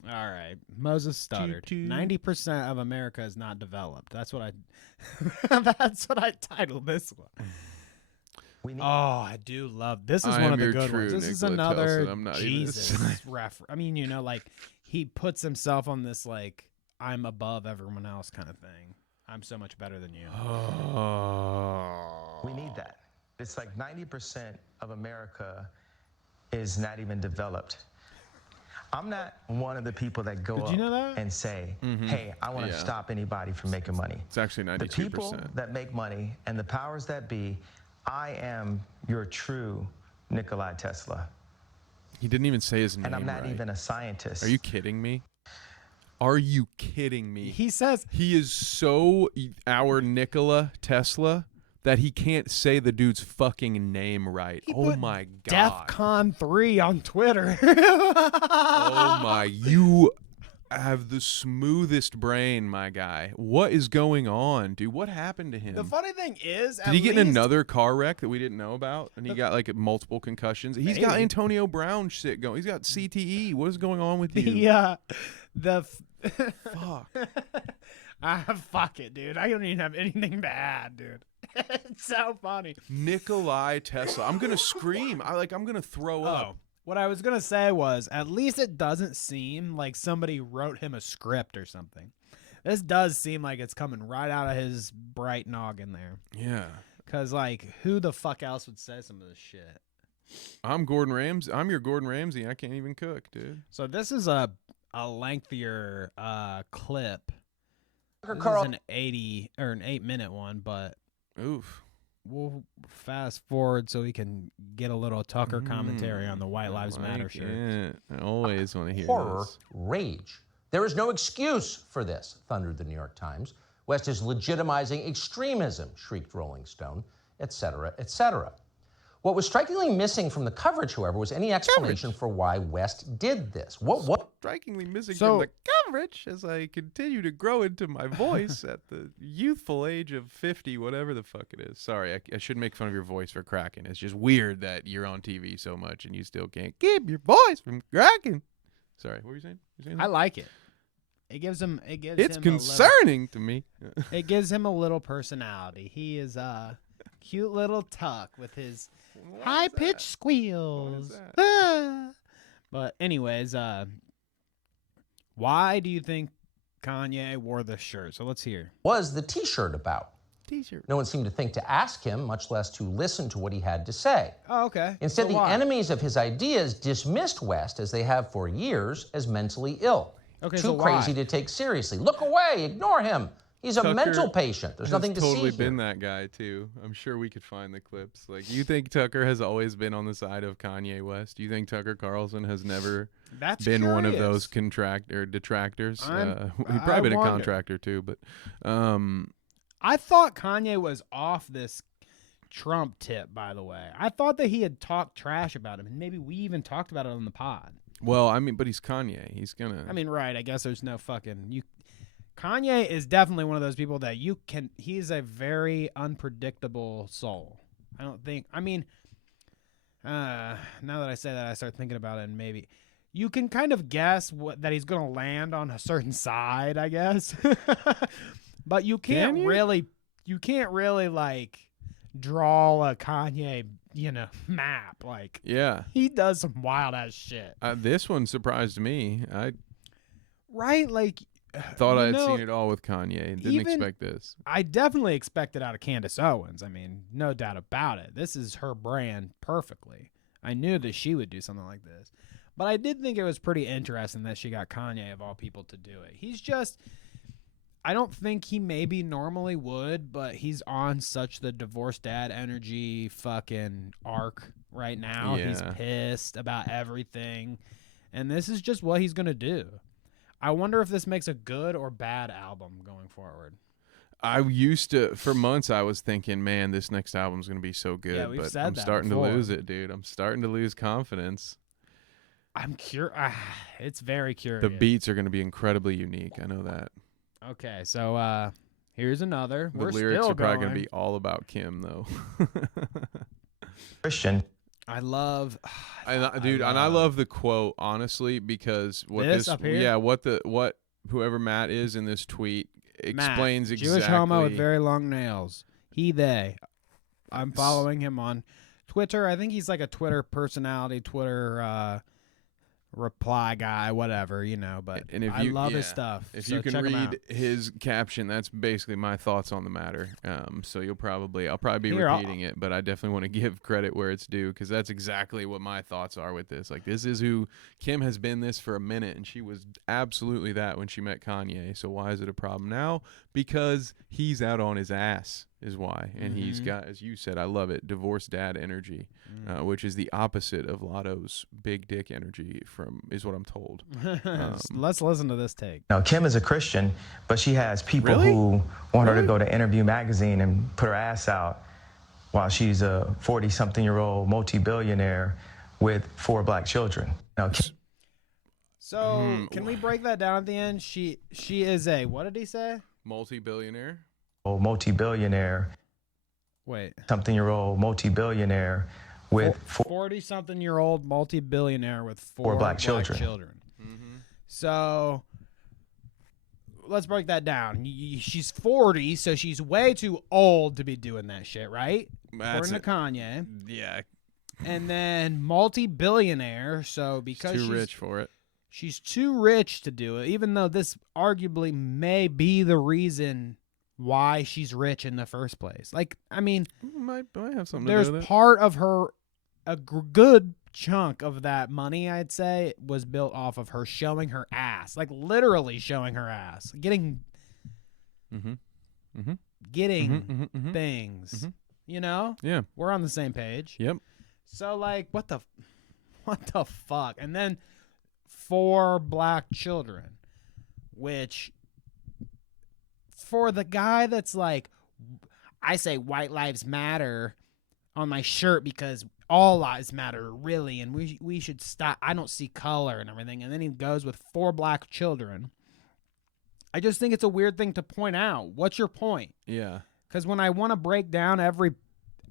All right. Moses stuttered. 90% of America is not developed. That's what I titled this one. I do love this. Is one of the good ones. This is another Jesus reference. I mean, like he puts himself on this like I'm above everyone else kind of thing. I'm so much better than you. We need that. It's like 90% of America is not even developed. I'm not one of the people that go up and say, hey, I want to stop anybody from making money. It's actually 92%. The people that make money and the powers that be, I am your true Nikola Tesla. He didn't even say his name. And I'm not even a scientist. Are you kidding me? Are you kidding me? He says he is so our Nikola Tesla that he can't say the dude's fucking name right. Oh my God. DEFCON 3 on Twitter. Oh my, you have the smoothest brain, my guy. What is going on, dude? What happened to him? The funny thing is, did he get in another car wreck that we didn't know about? And he got like multiple concussions. He's got Antonio Brown shit going. He's got CTE. What is going on with you? Fuck. Fuck it, dude. I don't even have anything to add, dude. It's so funny. Nikolai Tesla. I'm gonna scream. I'm gonna throw up. What I was gonna say was, at least it doesn't seem like somebody wrote him a script or something. This does seem like it's coming right out of his bright noggin there. Yeah. Cause like, who the fuck else would say some of this shit? I'm Gordon Ramsay. I'm your Gordon Ramsay. I can't even cook, dude. So this is a lengthier clip. This is an 8-minute one, but oof. We'll fast forward so we can get a little Tucker commentary on the White Lives Matter shirt. I always want to hear horror, this. Rage. There is no excuse for this, thundered the New York Times. West is legitimizing extremism, shrieked Rolling Stone, etc., etc. What was strikingly missing from the coverage, however, was any explanation for why West did this. What strikingly missing from the coverage as I continue to grow into my voice at the youthful age of 50, whatever the fuck it is. Sorry, I shouldn't make fun of your voice for cracking. It's just weird that you're on TV so much and you still can't keep your voice from cracking. Sorry, what were you saying? I like it. It gives him. It's concerning to me. It gives him a little personality. He is a cute little Tuck with his high-pitched squeals. But anyways, why do you think Kanye wore the shirt? So let's hear. Was the T-shirt about? T-shirt. No one seemed to think to ask him, much less to listen to what he had to say. Oh, okay. Instead, the enemies of his ideas dismissed West, as they have for years, as mentally ill. Okay, Too crazy to take seriously. Look away. Ignore him. He's a mental patient. There's nothing to see here. Totally been that guy too. I'm sure we could find the clips. Like, you think Tucker has always been on the side of Kanye West? You think Tucker Carlson has never been one of those detractors? He probably been a contractor too, but I thought Kanye was off this Trump tip, by the way. I thought that he had talked trash about him, and maybe we even talked about it on the pod. Well, I mean, but he's Kanye. He's gonna. I mean, right. I guess there's no fucking Kanye is definitely one of those people that he's a very unpredictable soul. I don't think, I mean, now that I say that, I start thinking about it, and maybe you can kind of guess that he's going to land on a certain side, I guess. But you can't really like draw a Kanye, map. Like, yeah, he does some wild ass shit. This one surprised me. Right? Like, thought I had seen it all with Kanye. Didn't expect this. I definitely expected out of Candace Owens. I mean, no doubt about it. This is her brand perfectly. I knew that she would do something like this. But I did think it was pretty interesting that she got Kanye, of all people, to do it. He's just, I don't think he maybe normally would, but he's on such the divorced dad energy fucking arc right now. Yeah. He's pissed about everything. And this is just what he's going to do. I wonder if this makes a good or bad album going forward. For months, I was thinking, man, this next album's going to be so good. Yeah, we've said I'm that starting before. to lose it, dude. I'm starting to lose confidence. I'm curious. It's very curious. The beats are going to be incredibly unique. I know that. Okay, so here's another. The lyrics are probably going to be all about Kim, though. Christian. I love, and I love the quote, honestly, because what whoever Matt is in this tweet explains Matt, exactly. Jewish homo with very long nails. He, they. I'm following him on Twitter. I think he's like a Twitter personality, Twitter reply guy, whatever, but I love his stuff. If so you can check him out. read his caption, that's basically my thoughts on the matter. So I'll probably be repeating it, but I definitely want to give credit where it's due, because that's exactly what my thoughts are with this. Like, this is who Kim has been this for a minute, and she was absolutely that when she met Kanye. So why is it a problem now? Because he's out on his ass is why. And he's got, as you said, I love it, divorced dad energy, which is the opposite of Lotto's big dick energy is what I'm told. Let's listen to this take. Now, Kim is a Christian, but she has people who want her to go to Interview Magazine and put her ass out while she's a 40-something-year-old multi-billionaire with 4 black children. Now, so can we break that down at the end? She is a, what did he say? Multi-billionaire. Multi-billionaire. Wait. Something-year-old multi-billionaire with 40-something-year-old multi-billionaire with 4 black children. Mm-hmm. So let's break that down. She's 40, so she's way too old to be doing that shit, right? According to Kanye. Yeah. And then multi-billionaire, so because she's too rich for it. She's too rich to do it, even though this arguably may be the reason why she's rich in the first place. Like, I mean, might have something there's to do with it. part of her, a good chunk of that money, I'd say, was built off of her showing her ass, like literally showing her ass, getting things, you know? Yeah. We're on the same page. Yep. So, like, what the fuck? And then 4 black children, which for the guy that's like, I say white lives matter on my shirt because all lives matter, really, and we should stop. I don't see color and everything. And then he goes with 4 black children. I just think it's a weird thing to point out. What's your point? Yeah. Because when I want to break down every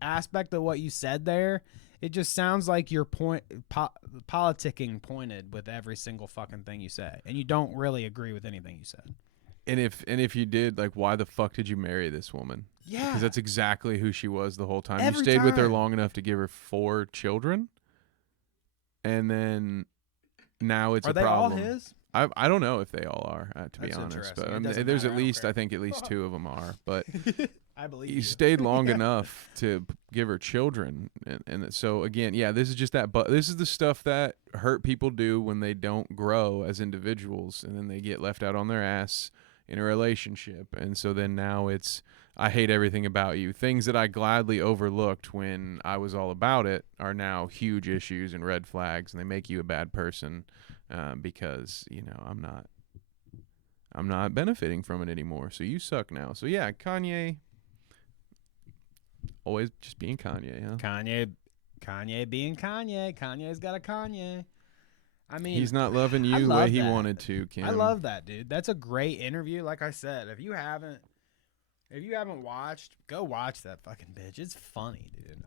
aspect of what you said there, it just sounds like you're politicking pointed with every single fucking thing you say, and you don't really agree with anything you said. And if you did, like, why the fuck did you marry this woman? Yeah, because that's exactly who she was the whole time. Every you stayed with her time. long enough to give her 4 children, and then now it's Are a they problem. all his? I don't know if they all are, to be That's honest, interesting. but It doesn't there's matter. at I don't least care. I think at least 2 of them are, but. I believe You stayed long enough to give her children, and so again, yeah, this is just that. But this is the stuff that hurt people do when they don't grow as individuals, and then they get left out on their ass in a relationship, and so then now it's I hate everything about you. Things that I gladly overlooked when I was all about it are now huge issues and red flags, and they make you a bad person because I'm not benefiting from it anymore. So you suck now. So yeah, Kanye. Always just being Kanye, huh? Kanye being Kanye. Kanye's got a Kanye. I mean, he's not loving you the way he wanted to, Kim. I love that, dude. That's a great interview. Like I said, if you haven't watched, go watch that fucking bitch. It's funny, dude.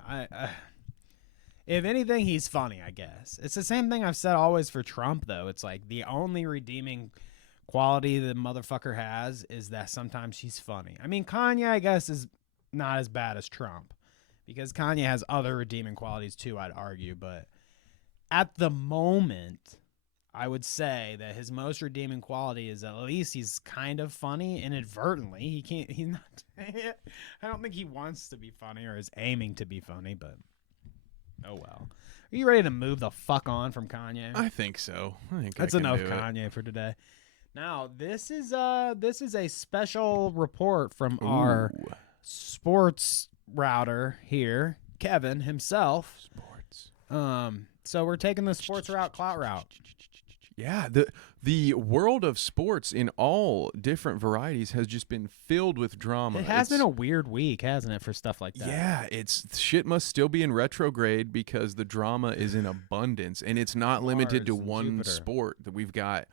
If anything, he's funny, I guess. It's the same thing I've said always for Trump, though. It's like the only redeeming quality the motherfucker has is that sometimes he's funny. I mean, Kanye, I guess, is not as bad as Trump because Kanye has other redeeming qualities too, I'd argue, but at the moment I would say that his most redeeming quality is at least he's kind of funny inadvertently. He's not I don't think he wants to be funny or is aiming to be funny, but oh well. Are you ready to move the fuck on from Kanye? I think so. That's enough Kanye for today. Now, this is a special report from our sports router here, Kevin himself. Sports. So we're taking the Sports Route Clout Route. Yeah, the world of sports in all different varieties has just been filled with drama. It has been a weird week, hasn't it, for stuff like that? Yeah, shit must still be in retrograde because the drama is in abundance, and it's not limited to one sport. That we've got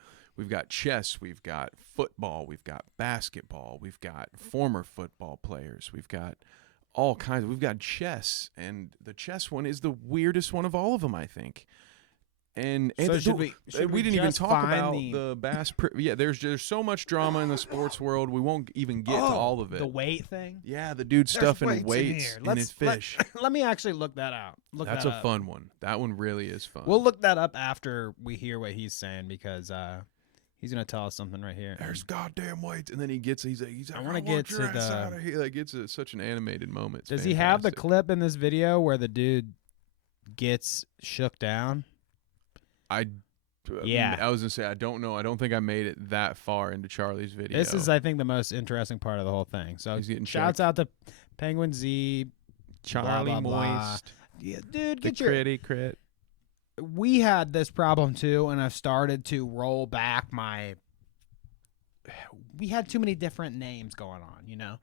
chess, we've got football, we've got basketball, we've got former football players, we've got all kinds. We've got chess, and the chess one is the weirdest one of all of them, I think. And so should we didn't even talk about the bass. Yeah, there's so much drama in the sports world. We won't even get to all of it. The weight thing. Yeah, the dude stuffing weights in his fish. Let me actually look that out. That's a fun one. That one really is fun. We'll look that up after we hear what he's saying because he's gonna tell us something right here. There's goddamn weights, and then he's like, I want to get to the. He like gets such an animated moment. Does he have the clip in this video where the dude gets shook down? I was gonna say I don't know. I don't think I made it that far into Charlie's video. This is, I think, the most interesting part of the whole thing. So shouts out to Penguin Z, Charlie blah, blah, blah. Moist, yeah, dude, the Critty Crit. We had this problem too, and I've started to roll back my. We had too many different names going on, you know,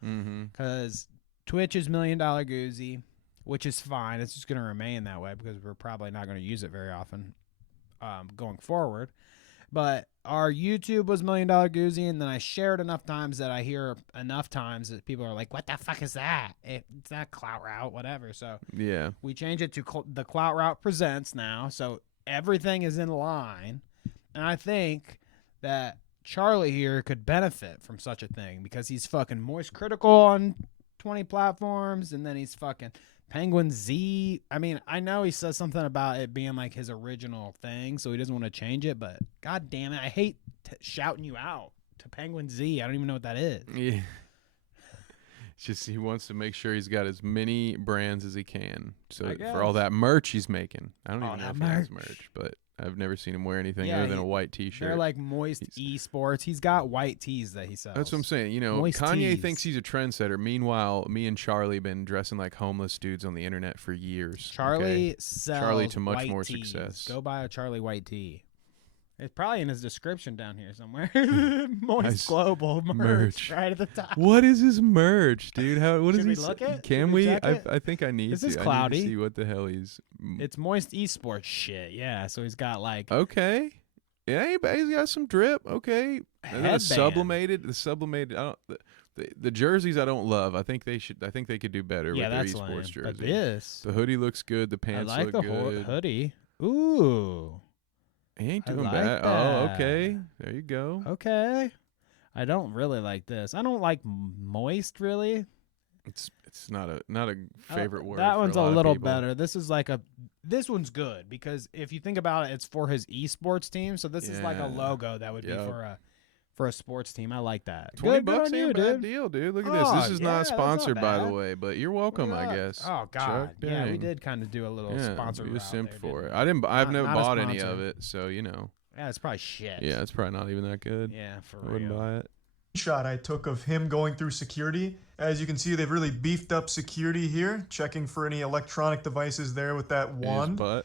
because Twitch is $1 Million Goozy. which is fine. It's just going to remain that way because we're probably not going to use it very often going forward. But our YouTube was $1 Million Goozy, and then I shared enough times that I hear enough times that people are like, what the fuck is that? It's not Clout Route, whatever. So yeah, we changed it to the Clout Route Presents now. So everything is in line. And I think that Charlie here could benefit from such a thing because he's fucking Moist Critical on 20 platforms, and then he's fucking Penguin Z. I mean, I know he says something about it being like his original thing, so he doesn't want to change it, but god damn it, I hate shouting you out to Penguin Z. I don't even know what that is. Yeah. It's just he wants to make sure he's got as many brands as he can. So for all that merch he's making. I don't even know if he has merch, but I've never seen him wear anything other than a white T-shirt. They're like Moist Esports. He's got white tees that he sells. That's what I'm saying. You know, Moist Kanye tees. thinks he's a trendsetter. Meanwhile, me and Charlie been dressing like homeless dudes on the internet for years. Charlie sells Charlie to much white more tees. success. Go buy a Charlie white tee. It's probably in his description down here somewhere. Moist Global merch right at the top. What is his merch, dude? What Should is we he? look it? Can we? I think I need This to. is I cloudy. need to see what the hell he's. It's Moist Esports shit. Yeah, so he's got like Okay. Yeah, he's got some drip. Okay. Headband. The sublimated. The jerseys I don't love. I think they could do better with their that's esports lame. jersey. But this, the hoodie looks good. The pants I like look the good. hoodie. Ooh. He ain't I doing like bad. that. Oh, okay. There you go. Okay. I don't really like this. I don't like Moist really. It's not a favorite word. That for one's a lot little of people. better. This one's good because if you think about it, it's for his esports team. So this is like a logo that would be for a sports team. I like that. $20 good on ain't you, a bad dude. deal, dude. Look at this. This is not that's not sponsored, by the bad. way, but you're welcome, I guess. Oh God, Chuck, yeah, we dang. did kind of do a little sponsor. We was route simped there, for it. didn't we? I've never not a bought any sponsor. of it, so you know. Yeah, it's probably shit. Yeah, it's probably not even that good. Yeah, for I wouldn't real. buy it. Shot I took of him going through security. As you can see, they've really beefed up security here, checking for any electronic devices there with that wand. Butt.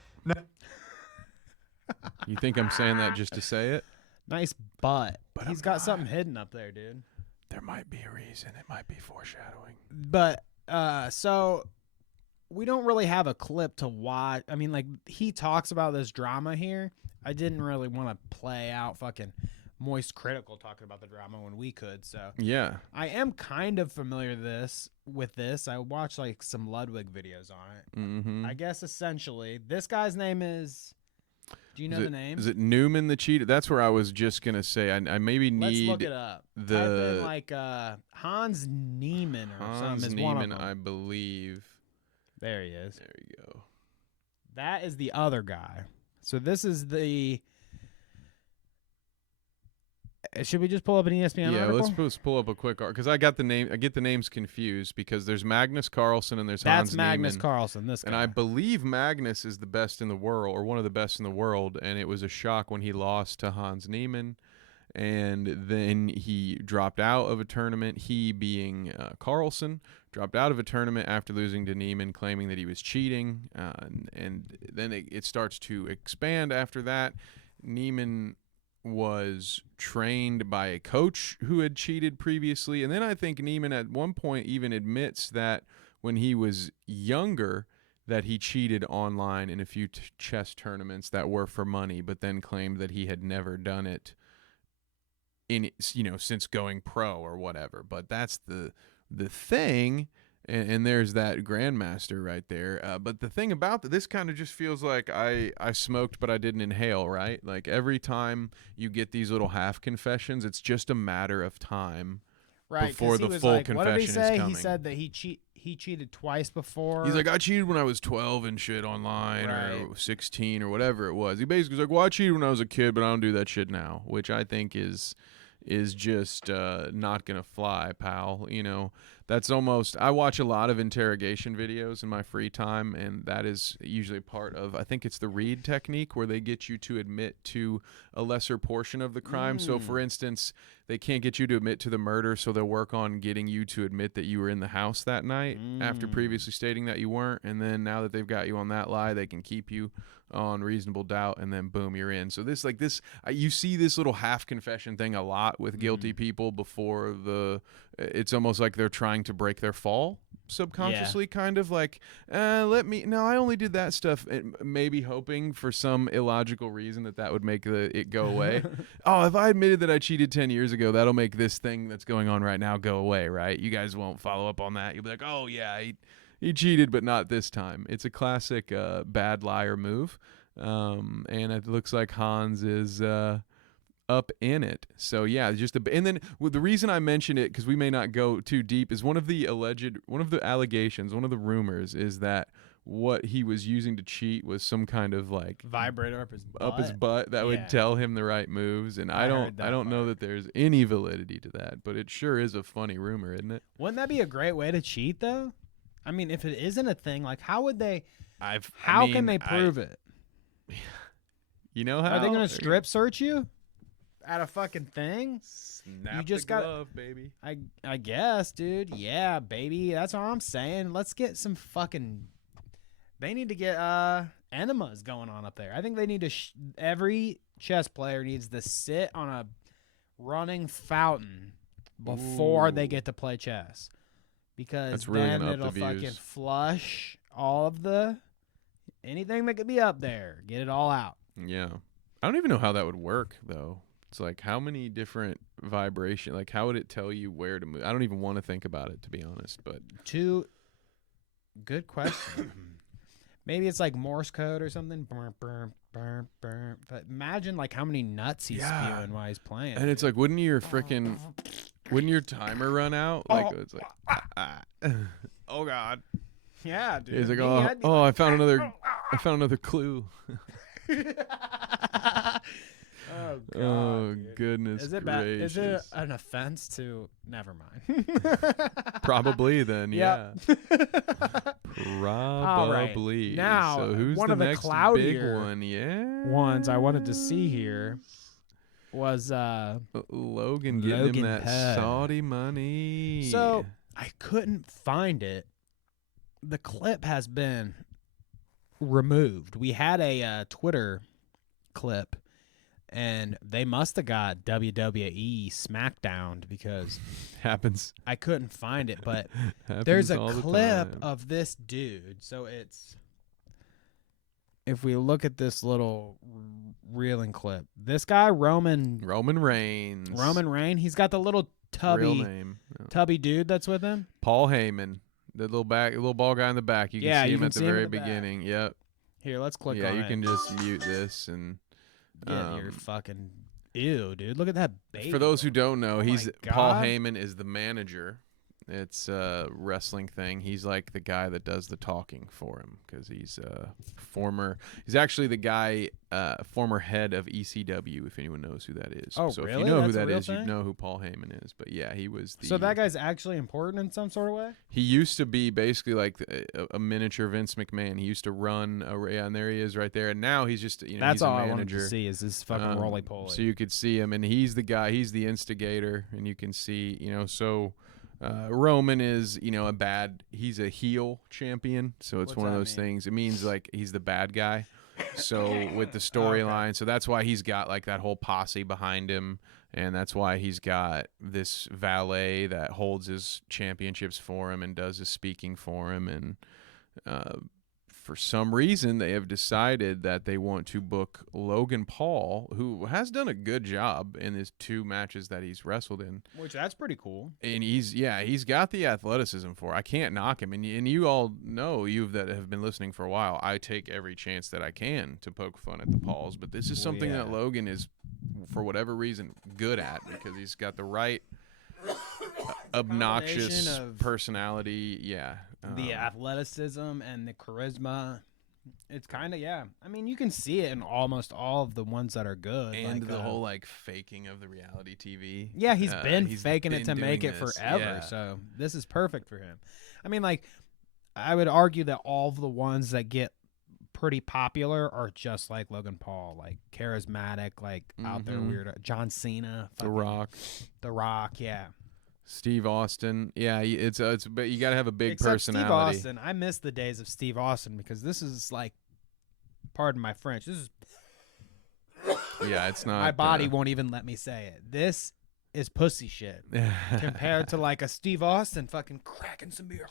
You think I'm saying that just to say it? Nice butt. But He's got something hidden up there, dude. There might be a reason. It might be foreshadowing. But so we don't really have a clip to watch. I mean, like he talks about this drama here. I didn't really want to play out fucking Moist Critical talking about the drama when we could. So Yeah. I am kind of familiar with this. I watched like some Ludwig videos on it. Mm-hmm. I guess essentially this guy's name is. Do you know the name? Is it Newman the cheater? That's where I was just gonna say. I maybe need. Let's look it up. The Type in like Hans Niemann or Hans something. Is one of Niemann, them. I believe. There he is. There you go. That is the other guy. So this is the. Should we just pull up an ESPN article? let's pull up a quick because I get the names confused because there's Magnus Carlson and there's That's Hans Magnus Niemann. Carlson. This guy. And I believe Magnus is the best in the world or one of the best in the world, and it was a shock when he lost to Hans Niemann, and then he dropped out of a tournament. He being Carlson dropped out of a tournament after losing to Niemann, claiming that he was cheating, and then it starts to expand after that. Niemann was trained by a coach who had cheated previously, and then I think Niemann at one point even admits that when he was younger that he cheated online in a few chess tournaments that were for money, but then claimed that he had never done it since going pro or whatever. But that's the thing. And there's that grandmaster right there. But the thing about this kind of just feels like I smoked, but I didn't inhale, right? Like every time you get these little half confessions, it's just a matter of time before the full confession what did he say? is coming. He said that he cheated twice before. He's like, I cheated when I was 12 and shit online or 16 or whatever it was. He basically was like, well, I cheated when I was a kid, but I don't do that shit now, which I think is just not going to fly, pal. You know, that's almost, I watch a lot of interrogation videos in my free time, and that is usually part of, I think it's the Reed technique where they get you to admit to a lesser portion of the crime. So, for instance, they can't get you to admit to the murder, so they'll work on getting you to admit that you were in the house that night after previously stating that you weren't. And then now that they've got you on that lie, they can keep you on reasonable doubt, and then boom, you're in. So you see this little half confession thing a lot with guilty people before it's almost like they're trying to break their fall. subconsciously kind of like, I only did that stuff, maybe hoping for some illogical reason that would make it go away. Oh, if I admitted that I cheated 10 years ago, that'll make this thing that's going on right now go away, right? You guys won't follow up on that. You'll be like, oh yeah, he cheated, but not this time. It's a classic bad liar move. And it looks like Hans is up in it. So yeah, and then the reason I mentioned it, because we may not go too deep, is one of the allegations, one of the rumors is that what he was using to cheat was some kind of like vibrator up his butt that would tell him the right moves. And I don't know that there's any validity to that, but it sure is a funny rumor, isn't it? Wouldn't that be a great way to cheat though? I mean, if it isn't a thing, like how would they? Can they prove it? You know how are they going to strip search you at a fucking thing? Snap you just the glove, baby. I guess, dude. Yeah, baby. That's what I'm saying. Let's get some fucking. They need to get enemas going on up there. I think they need to. Every chess player needs to sit on a running fountain before they get to play chess, because really then it'll fucking flush all of anything that could be up there. Get it all out. Yeah. I don't even know how that would work, though. It's like, how many different vibration, like how would it tell you where to move? I don't even want to think about it, to be honest. But good question. Maybe it's like Morse code or something. Burr, burr, burr, burr. But imagine like how many nuts he's spewing while he's playing. And it's like, wouldn't your timer run out? Like it's like, oh god. Yeah, dude. He's like, I found another clue. Oh, God, oh goodness is it gracious. Is it an offense to? Never mind. Probably then, yeah. Probably. Right. Now, so who's one the of the next cloudier big one? Yeah. Ones I wanted to see here was Logan getting him that Saudi money. So I couldn't find it. The clip has been removed. We had a Twitter clip, and they must have got WWE SmackDowned because happens. I couldn't find it, but there's a clip of this dude. So it's, if we look at this little reeling clip, this guy Roman Reigns, he's got the little tubby dude that's with him. Paul Heyman, the little ball guy in the back. You can see him at the very beginning. Yep. Here, let's click on it. it. Yeah, you can just mute this and get your fucking dude. Look at that baby. For those who don't know, Paul Heyman is the manager. It's a wrestling thing. He's like the guy that does the talking for him because he's he's actually the guy, former head of ECW, if anyone knows who that is. Oh, so really? if you know That's who that is, you'd know who Paul Heyman is. But yeah, he was So that guy's actually important in some sort of way? He used to be basically like a miniature Vince McMahon. He used to run and there he is right there. And now he's just, that's he's a all manager. I wanted to see is this fucking roly-poly. So you could see him, and he's the guy, he's the instigator, and you can see, so... Roman is, he's a heel champion, so it's one of those things. It means like he's the bad guy. So with the storyline, so that's why he's got like that whole posse behind him, and that's why he's got this valet that holds his championships for him and does his speaking for him. And for some reason, they have decided that they want to book Logan Paul, who has done a good job in his 2 matches that he's wrestled in. Which that's pretty cool. And he's got the athleticism for it. I can't knock him. And you all know, you that have been listening for a while, I take every chance that I can to poke fun at the Pauls. But this is something that Logan is, for whatever reason, good at because he's got the right obnoxious personality. Yeah. The athleticism and the charisma. It's kind of, I mean, you can see it in almost all of the ones that are good. And like, the whole, like, faking of the reality TV. Yeah, he's been faking it to make it forever. Yeah. So this is perfect for him. I mean, like, I would argue that all of the ones that get pretty popular are just like Logan Paul, like charismatic, like out there weird. John Cena. The Rock, yeah. Steve Austin, yeah, but you got to have a big personality. Steve Austin, I miss the days of Steve Austin because this is like, pardon my French, this is. Yeah, it's not. My body won't even let me say it. This is pussy shit compared to like a Steve Austin fucking cracking some beer.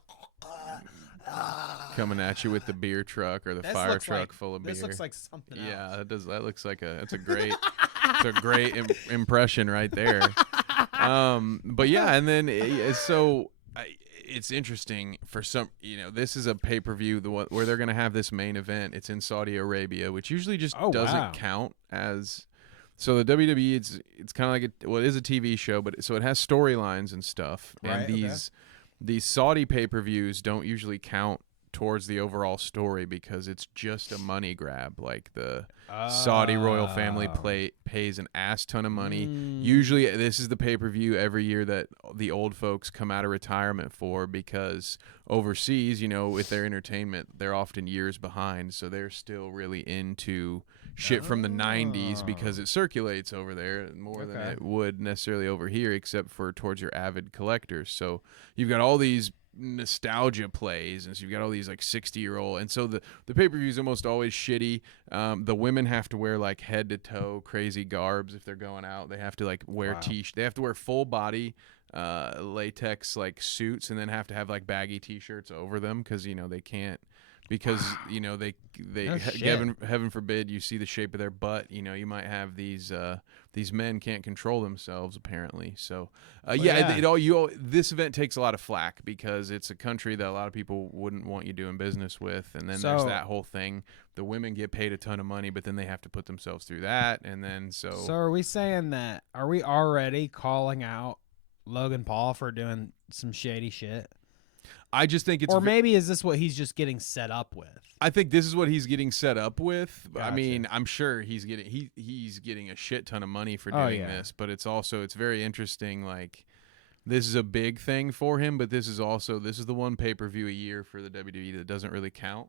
coming at you with the beer truck or the fire truck full of beer. This looks like something else. Yeah, that does. That looks like it's a great, it's a great impression right there. But yeah, and then it's interesting for some. This is a pay-per-view where they're gonna have this main event. It's in Saudi Arabia, which usually just doesn't count as. So the WWE, it's kind of like it is a TV show, but so it has storylines and stuff. Right, and these Saudi pay-per-views don't usually count towards the overall story because it's just a money grab. Like the Saudi royal family pays an ass ton of money. Usually this is the pay-per-view every year that the old folks come out of retirement for, because overseas, with their entertainment, they're often years behind. So they're still really into shit from the 90s because it circulates over there more than it would necessarily over here, except for towards your avid collectors. So you've got all these nostalgia plays, and so you've got all these like 60-year-old, and so the pay-per-view is almost always shitty. The women have to wear like head to toe crazy garbs if they're going out. They have to like wear they have to wear full body latex like suits, and then have to have like baggy t-shirts over them because they can't, because heaven forbid you see the shape of their butt. You might have these men can't control themselves apparently. So this event takes a lot of flack because it's a country that a lot of people wouldn't want you doing business with, and then there's that whole thing. The women get paid a ton of money, but then they have to put themselves through that, and then so are we saying that? Are we already calling out Logan Paul for doing some shady shit? I just think it's, or maybe is this what he's just getting set up with? I think this is what he's getting set up with. Gotcha. I mean, I'm sure he's getting a shit ton of money for doing this, but it's very interesting. Like, this is a big thing for him, but this is the one pay-per-view a year for the WWE that doesn't really count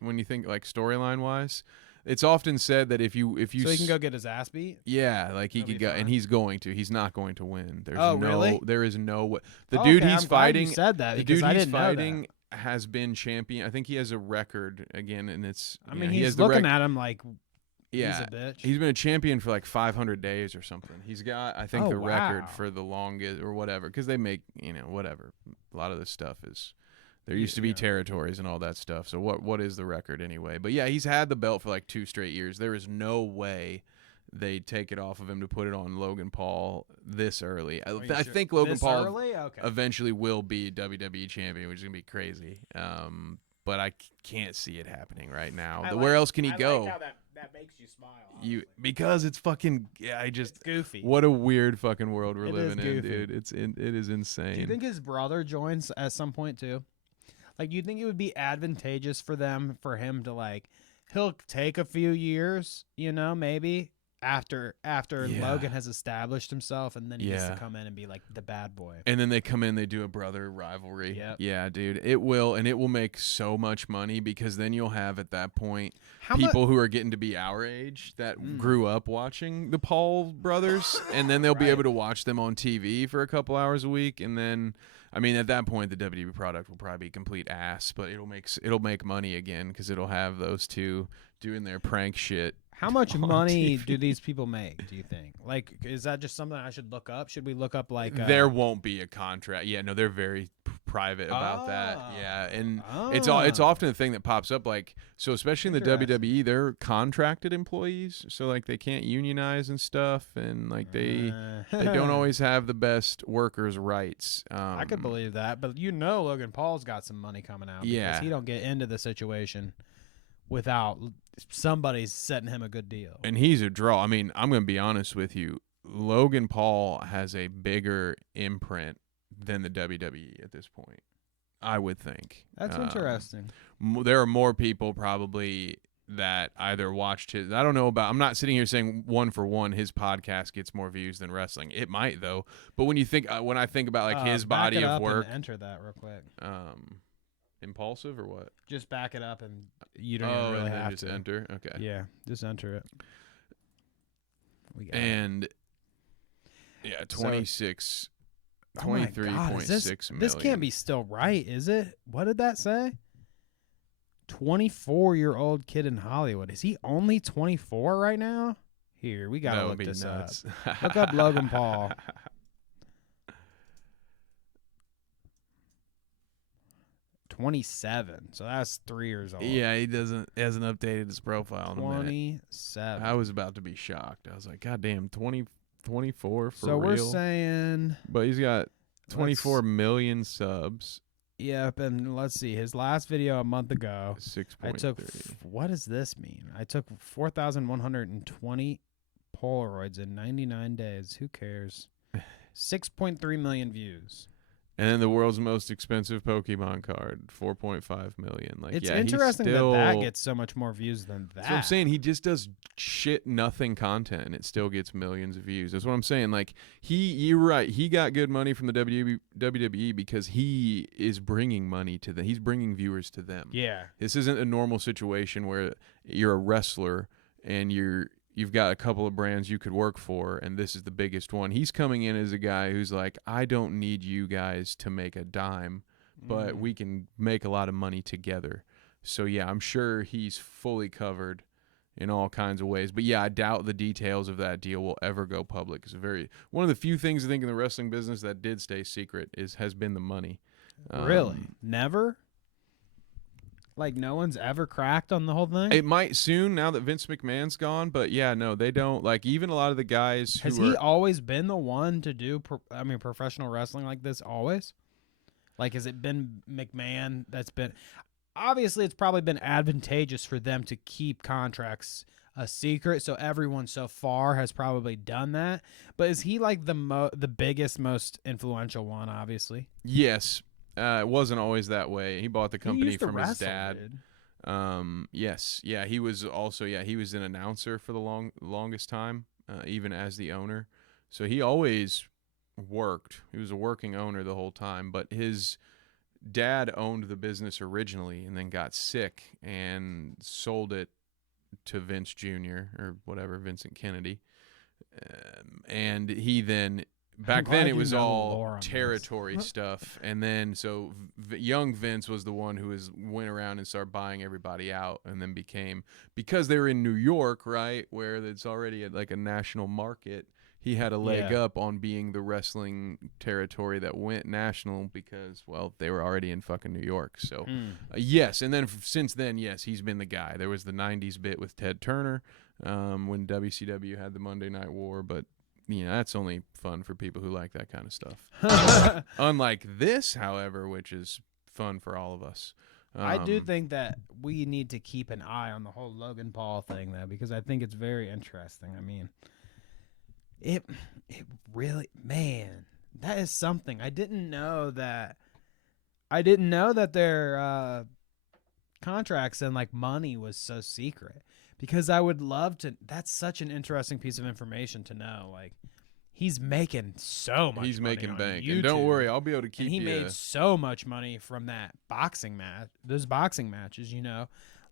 when you think like storyline wise. It's often said that if you so he can go get his ass beat. Yeah, like he could go, and he's going to. He's not going to win. Really? There is no way. The dude he's fighting. You said that the dude he's fighting has been champion. I think he has a record again, and it's. I mean, he's looking at him like. Yeah, he's a bitch. He's been a champion for like 500 days or something. He's got, I think, the record for the longest or whatever, because they make whatever. A lot of this stuff is. There used to be territories and all that stuff. So what is the record anyway? But yeah, he's had the belt for like 2 straight years. There is no way they take it off of him to put it on Logan Paul this early. I think Logan Paul eventually will be WWE champion, which is going to be crazy. But I can't see it happening right now. Where else can he go? Like how that makes you smile. Because it's fucking it's goofy. What a weird fucking world we're living in, dude. It is insane. Do you think his brother joins at some point too? Like, do you think it would be advantageous for him to, like, he'll take a few years, maybe after Logan has established himself, and then he gets to come in and be like the bad boy. And then they come in, they do a brother rivalry. Yep. Yeah, dude. It will make so much money, because then you'll have at that point people who are getting to be our age that grew up watching the Paul brothers, and then they'll be able to watch them on TV for a couple hours a week, and then I mean, at that point, the WWE product will probably be complete ass, but it'll make money again because it'll have those two doing their prank shit. How much money do these people make, do you think? Like, is that just something I should look up? Should we look up, like... There won't be a contract. Yeah, no, they're very private about that. Yeah, and it's often a thing that pops up, like, so especially in the WWE, they're contracted employees, so, like, they can't unionize and stuff, and, like, they don't always have the best workers' rights. I could believe that, but Logan Paul's got some money coming out because he don't get into the situation without somebody's setting him a good deal. And he's a draw. I mean, I'm going to be honest with you. Logan Paul has a bigger imprint than the WWE at this point, I would think. That's interesting. There are more people probably that either watched his... I don't know about... I'm not sitting here saying one for one his podcast gets more views than wrestling. It might, though. But when I think about like his body of work... enter that real quick. Impulsive or what? Just back it up, and you don't even really have just to enter. Okay. Yeah, just enter it. We got and yeah, 23.6 million. This can't be still right, is it? What did that say? 24-year-old kid in Hollywood. Is he only 24 right now? Here, we gotta look this up. Look up Logan Paul. 27. So that's 3 years old. Yeah, he hasn't updated his profile in a minute. 27. I was about to be shocked. I was like, God damn, 24 for so real. we're saying, but he's got 24 million subs. Yep, and let's see. His last video a month ago, 6.3. I took. What does this mean? I took 4,120 Polaroids in 99 days. Who cares? 6.3 million views. And then the world's most expensive Pokemon card, 4.5 million. Like, it's yeah, interesting still, that gets so much more views than that. That's what I'm saying. He just does shit, nothing content, and it still gets millions of views. That's what I'm saying. Like, you're right. He got good money from the WWE because he is bringing money to them. He's bringing viewers to them. Yeah. This isn't a normal situation where you're a wrestler and you've got a couple of brands you could work for, and this is the biggest one. He's coming in as a guy who's like, I don't need you guys to make a dime, but we can make a lot of money together. So, yeah, I'm sure he's fully covered in all kinds of ways. But, yeah, I doubt the details of that deal will ever go public. It's one of the few things I think in the wrestling business that did stay secret has been the money. Really? Never? Like, no one's ever cracked on the whole thing? It might soon now that Vince McMahon's gone, but yeah, no, they don't. Like, even a lot of the guys Has he always been the one to do, professional wrestling like this always? Like, has it been McMahon that's been... Obviously, it's probably been advantageous for them to keep contracts a secret, so everyone so far has probably done that. But is he, like, the biggest, most influential one, obviously? Yes. It wasn't always that way. He bought the company from his dad. Dude. Yes. Yeah, he was also, he was an announcer for the longest time, even as the owner. So he always worked. He was a working owner the whole time, but his dad owned the business originally and then got sick and sold it to Vince Jr. or whatever, Vincent Kennedy. And he then... Back then, it was all territory stuff, and then so young Vince was the one who went around and started buying everybody out, and then because they were in New York, right, where it's already like a national market. He had a leg up on being the wrestling territory that went national because, well, they were already in fucking New York. So, yes, and then since then, yes, he's been the guy. There was the '90s bit with Ted Turner when WCW had the Monday Night War, but. That's only fun for people who like that kind of stuff. Unlike this, however, which is fun for all of us. I do think that we need to keep an eye on the whole Logan Paul thing, though, because I think it's very interesting. I mean, it really, man, that is something. I didn't know that their contracts and like money was so secret. Because I would love to. That's such an interesting piece of information to know. Like, he's making so much. He's money making on bank, YouTube, and don't worry, I'll be able to keep. And he made so much money from that boxing match. Those boxing matches,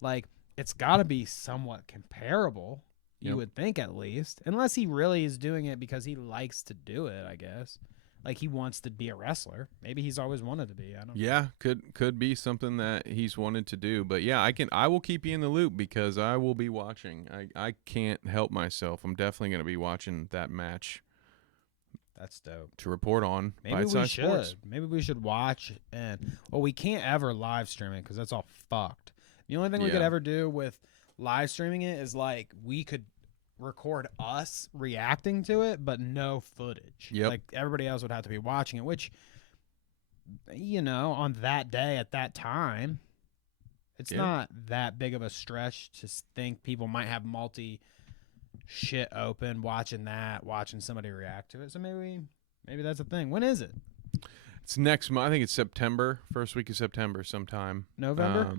like it's got to be somewhat comparable. You would think, at least, unless he really is doing it because he likes to do it. I guess. Like he wants to be a wrestler. Maybe he's always wanted to be. I don't know. Yeah, could be something that he's wanted to do. But yeah, I will keep you in the loop because I will be watching. I can't help myself. I'm definitely going to be watching that match. That's dope. To report on. Maybe we should. Sports. Maybe we should watch we can't ever live stream it because that's all fucked. The only thing we could ever do with live streaming it is like we could record us reacting to it, but no footage. Yep. Like everybody else would have to be watching it, which, on that day at that time, it's not that big of a stretch to think people might have shit open, watching somebody react to it. So maybe that's a thing. When is it? It's next month. I think it's September, first week of September sometime. November?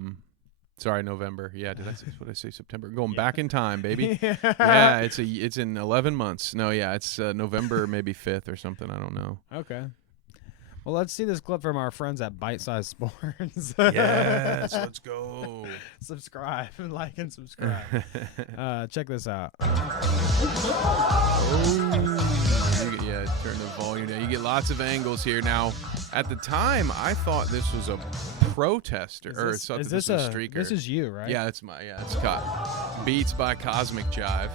Sorry, November. Yeah, what did I say? September. Going back in time, baby. Yeah, it's in 11 months. No, yeah, it's November, maybe 5th or something. I don't know. Okay. Well, let's see this clip from our friends at Bite Size Sports. Yes, let's go. Subscribe, like, and subscribe. Check this out. Turn the volume down. You get lots of angles here. Now, at the time, I thought this was a protester, this was a streaker. This is you, right? Yeah, it's Scott. Beats by Cosmic Jive.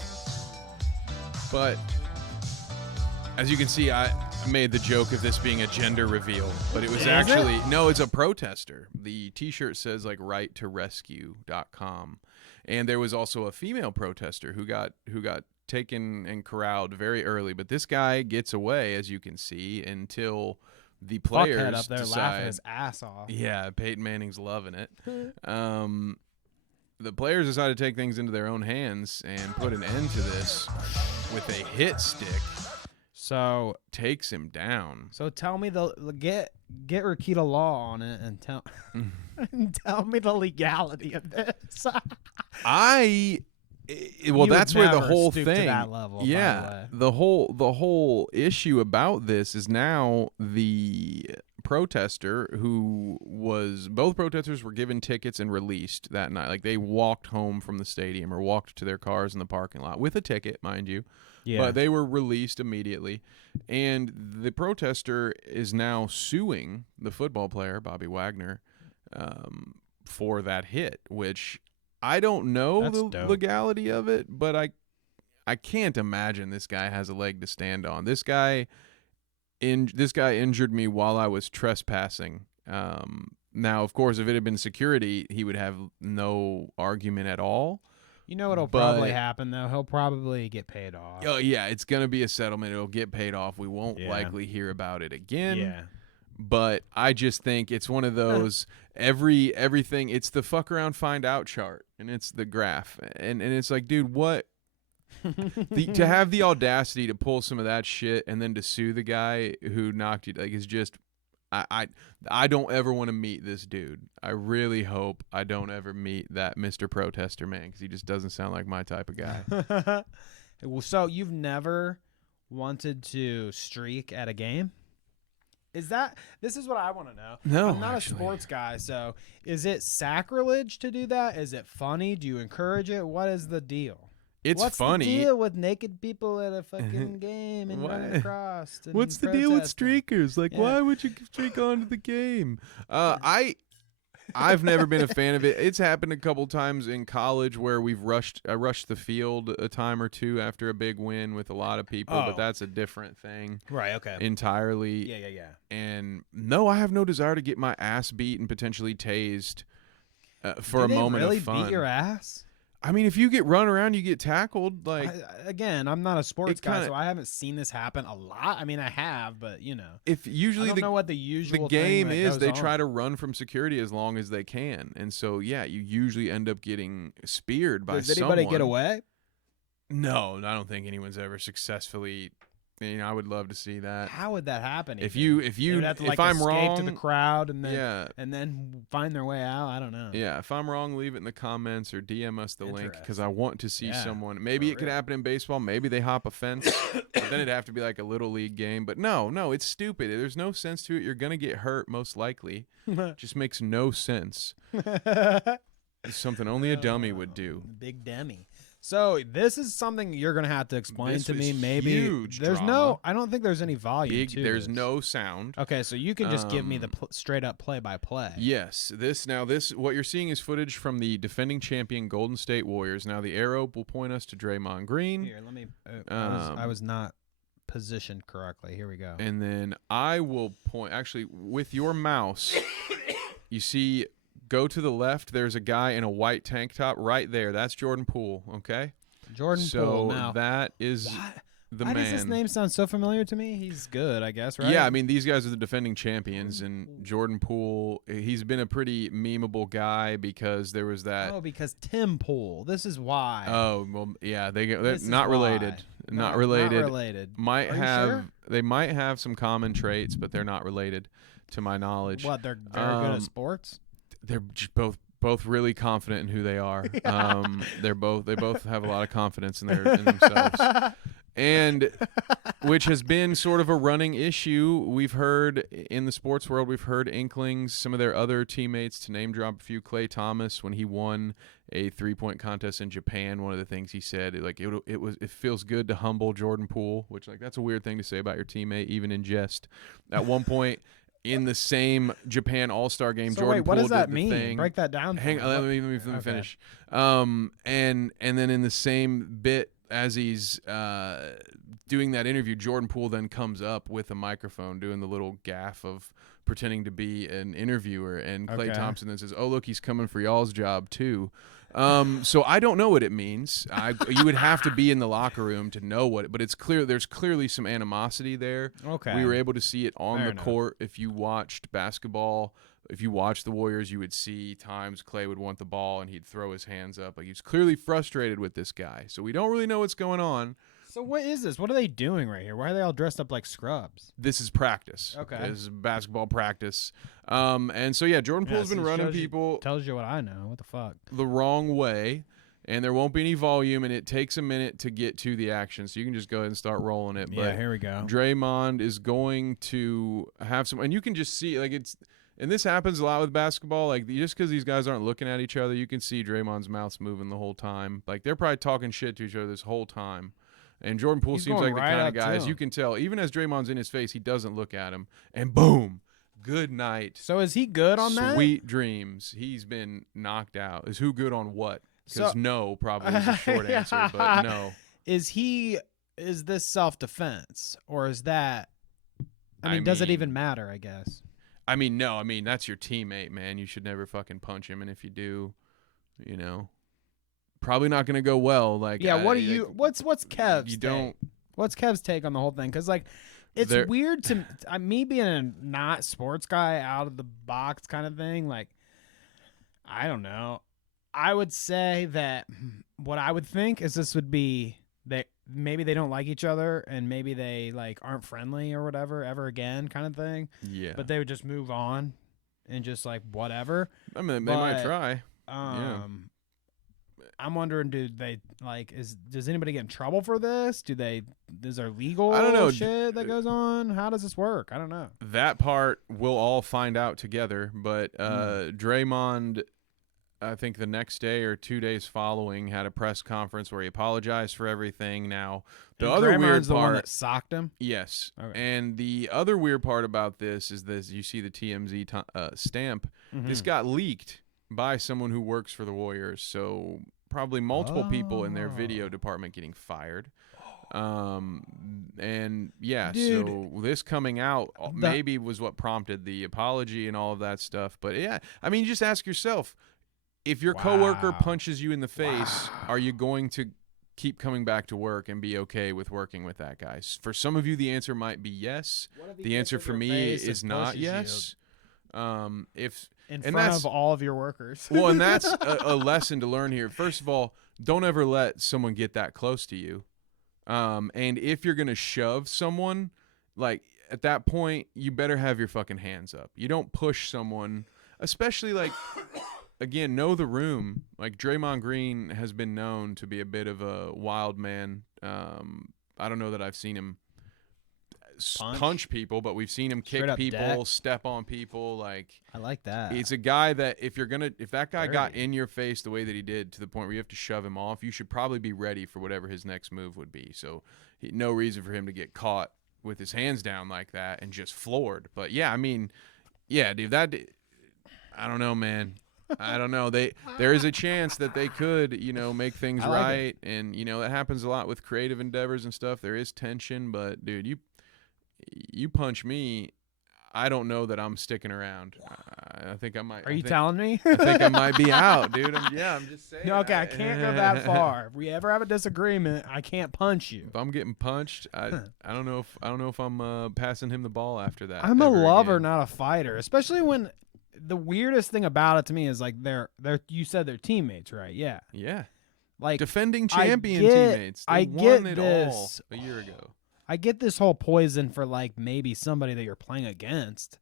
But as you can see, made the joke of this being a gender reveal, but it was actually no, it's a protester. The T-shirt says like righttorescue.com, and there was also a female protester who got taken and corralled very early. But this guy gets away, as you can see, until the players Fuckhead up there decide, laughing his ass off. Yeah, Peyton Manning's loving it. The players decide to take things into their own hands and put an end to this with a hit stick. So takes him down. So tell me get Rakita Law on it and tell me the legality of this. That's where the whole thing. To that level, yeah, the whole issue about this is now the protester both protesters were given tickets and released that night. Like they walked home from the stadium or walked to their cars in the parking lot with a ticket, mind you. Yeah. But they were released immediately. And the protester is now suing the football player, Bobby Wagner, for that hit, which I don't know the legality of it, but I can't imagine this guy has a leg to stand on. This guy injured me while I was trespassing. Now, of course, if it had been security, he would have no argument at all. You know what'll probably happen, though? He'll probably get paid off. Oh, yeah, it's going to be a settlement. It'll get paid off. We won't likely hear about it again. Yeah. But I just think it's one of those everything. It's the fuck around, find out chart, and it's the graph. And it's like, dude, what? To have the audacity to pull some of that shit and then to sue the guy who knocked you, like, is just I don't ever want to meet this dude. I really hope I don't ever meet that Mr. Protester man, because he just doesn't sound like my type of guy. Well, so you've never wanted to streak at a game? This is what I want to know. No, I'm not a sports guy, so is it sacrilege to do that? Is it funny? Do you encourage it? What is the deal? What's funny. The deal with naked people at a fucking game and run across? And what's the deal with streakers? Like, why would you streak onto the game? I've never been a fan of it. It's happened a couple times in college where I rushed the field a time or two after a big win with a lot of people, but that's a different thing. Right, okay. Entirely. Yeah. And no, I have no desire to get my ass beat and potentially tased for a moment of fun. Do they really beat your ass? I mean, if you get run around, you get tackled. Like, again, I'm not a sports guy, so I haven't seen this happen a lot. I mean, I have, but you know, if usually I don't know what the usual game is, they try to run from security as long as they can, and so yeah, you usually end up getting speared by someone. Does anybody get away? No, I don't think anyone's ever successfully. You know, I would love to see that. How would that happen? If I'm wrong, to the crowd and then find their way out. I don't know. Yeah, if I'm wrong, leave it in the comments or DM us the link, because I want to see someone. Maybe it could happen in baseball. Maybe they hop a fence. But then it'd have to be like a little league game. But no, it's stupid. There's no sense to it. You're gonna get hurt most likely. Just makes no sense. It's something only a dummy would do. Big dummy. So this is something you're gonna have to explain to me. Maybe huge there's drama. I don't think there's any volume. There's no sound. Okay, so you can just give me the straight up play-by-play. Yes. This what you're seeing is footage from the defending champion Golden State Warriors. Now the arrow will point us to Draymond Green. Here, let me. I was not positioned correctly. Here we go. And then I will point. Actually, with your mouse, you see. Go to the left. There's a guy in a white tank top right there. That's Jordan Poole, okay? Poole. So that is the man. Why does his name sound so familiar to me? He's good, I guess, right? Yeah, I mean, these guys are the defending champions, and Jordan Poole, he's been a pretty memeable guy because there was that. Oh, because Tim Pool. This is why. Oh, well, yeah, they're not related. Not related. Not related. They might have some common traits, but they're not related to my knowledge. What, they're very good at sports? They're both really confident in who they are. They both have a lot of confidence in themselves, and which has been sort of a running issue. We've heard in the sports world, we've heard inklings, some of their other teammates, to name drop a few. Klay Thomas, when he won a 3-point contest in Japan, one of the things he said, it feels good to humble Jordan Poole, which, like, that's a weird thing to say about your teammate, even in jest. At one point. In the same Japan All-Star game, Jordan Poole what does that did the mean? thing. Break that down. Hang on, let me finish. And then in the same bit as he's doing that interview, Jordan Poole then comes up with a microphone doing the little gaff of pretending to be an interviewer, and Klay Thompson then says, "Oh, look, he's coming for y'all's job too." So I don't know what it means. You would have to be in the locker room to know what, but it's clear there's clearly some animosity there. Okay. We were able to see it on the court. If you watched basketball, if you watched the Warriors, you would see times Klay would want the ball and he'd throw his hands up. Like, he's clearly frustrated with this guy. So we don't really know what's going on. So what is this? What are they doing right here? Why are they all dressed up like scrubs? This is practice. Okay. This is basketball practice. And so, yeah, Jordan Poole's been running people. Tells you what I know. What the fuck? The wrong way. And there won't be any volume, and it takes a minute to get to the action. So you can just go ahead and start rolling it. Yeah, here we go. Draymond is going to have some, and you can just see, like, it's, and this happens a lot with basketball. Like, just because these guys aren't looking at each other, you can see Draymond's mouth's moving the whole time. Like, they're probably talking shit to each other this whole time. And Jordan Poole seems like the kind of guy, as you can tell, even as Draymond's in his face, he doesn't look at him. And boom, good night. So is he good on that? Sweet dreams. He's been knocked out. Is who good on what? Because no probably is a short answer, but no. Is this self-defense, or is that, I mean, does it even matter, I guess? I mean, no. I mean, that's your teammate, man. You should never fucking punch him. And if you do, you know, probably not going to go well. Like, yeah, what do you, what's Kev's you take? don't. What's Kev's take on the whole thing? Because, like, it's weird to me being a not sports guy, out of the box kind of thing. Like, I don't know. I would say that what I would think is this would be that maybe they don't like each other and maybe they, like, aren't friendly or whatever ever again kind of thing. Yeah. But they would just move on and just, like, whatever. I mean, they might try. Yeah. I'm wondering, does anybody get in trouble for this? Is there legal shit that goes on? How does this work? I don't know. That part we'll all find out together, but Draymond, I think the next day or 2 days following, had a press conference where he apologized for everything. Now, the other weird part, the one that socked him? Yes. Okay. And the other weird part about this is this, you see the TMZ stamp. This got leaked by someone who works for the Warriors, so probably multiple people in their video department getting fired. And yeah, dude, so this coming out maybe was what prompted the apology and all of that stuff. But yeah, I mean, just ask yourself, if your coworker punches you in the face, are you going to keep coming back to work and be okay with working with that guy? For some of you, the answer might be yes. The answer for me is not yes. In front of all of your workers. Well, and that's a lesson to learn here. First of all, don't ever let someone get that close to you. And if you're going to shove someone, like, at that point, you better have your fucking hands up. You don't push someone, especially, like, again, know the room. Like, Draymond Green has been known to be a bit of a wild man. I don't know that I've seen him punch people, but we've seen him kick people, step on people. Like, I like that. It's a guy that if that guy got in your face the way that he did, to the point where you have to shove him off, you should probably be ready for whatever his next move would be. So no reason for him to get caught with his hands down like that and just floored. But yeah, I mean, yeah, dude, I don't know, man. I don't know. There is a chance that they could, make things right. And, that happens a lot with creative endeavors and stuff. There is tension, but dude, you punch me, I don't know that I'm sticking around. I think I might. Are you telling me? I think I might be out, dude. I'm just saying. No, okay, I can't go that far. If we ever have a disagreement, I can't punch you. If I'm getting punched, I don't know if I'm passing him the ball after that. I'm a lover, not a fighter. Especially when the weirdest thing about it to me is, like, you said they're teammates, right? Yeah. Yeah. Like, defending champion teammates. They won it all a year ago. I get this whole poison for, like, maybe somebody that you're playing against,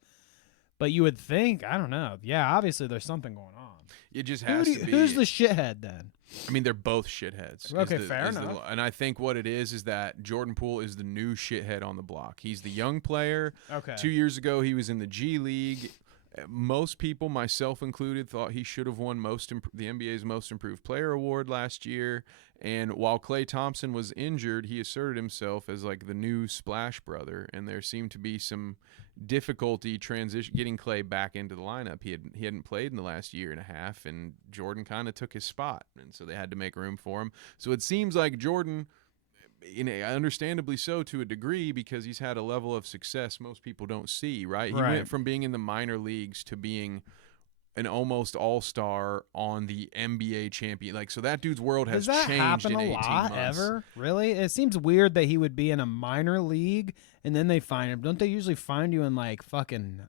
but you would think, I don't know. Yeah, obviously there's something going on. It just has to be. Who's the shithead then? I mean, they're both shitheads. Okay, fair enough. And I think what it is that Jordan Poole is the new shithead on the block. He's the young player. Okay. 2 years ago, he was in the G League. Most people, myself included, thought he should have won the NBA's Most Improved Player award last year. And while Klay Thompson was injured, he asserted himself as, like, the new Splash Brother. And there seemed to be some difficulty getting Klay back into the lineup. He hadn't played in the last year and a half, and Jordan kind of took his spot, and so they had to make room for him. So it seems like Jordan understandably so to a degree, because he's had a level of success most people don't see, right? He Right. went from being in the minor leagues to being an almost all-star on the NBA champion. Like, so that dude's world has Does that changed happen in a 18 lot months. ever? Really? It seems weird that he would be in a minor league and then they find him. Don't they usually find you in like fucking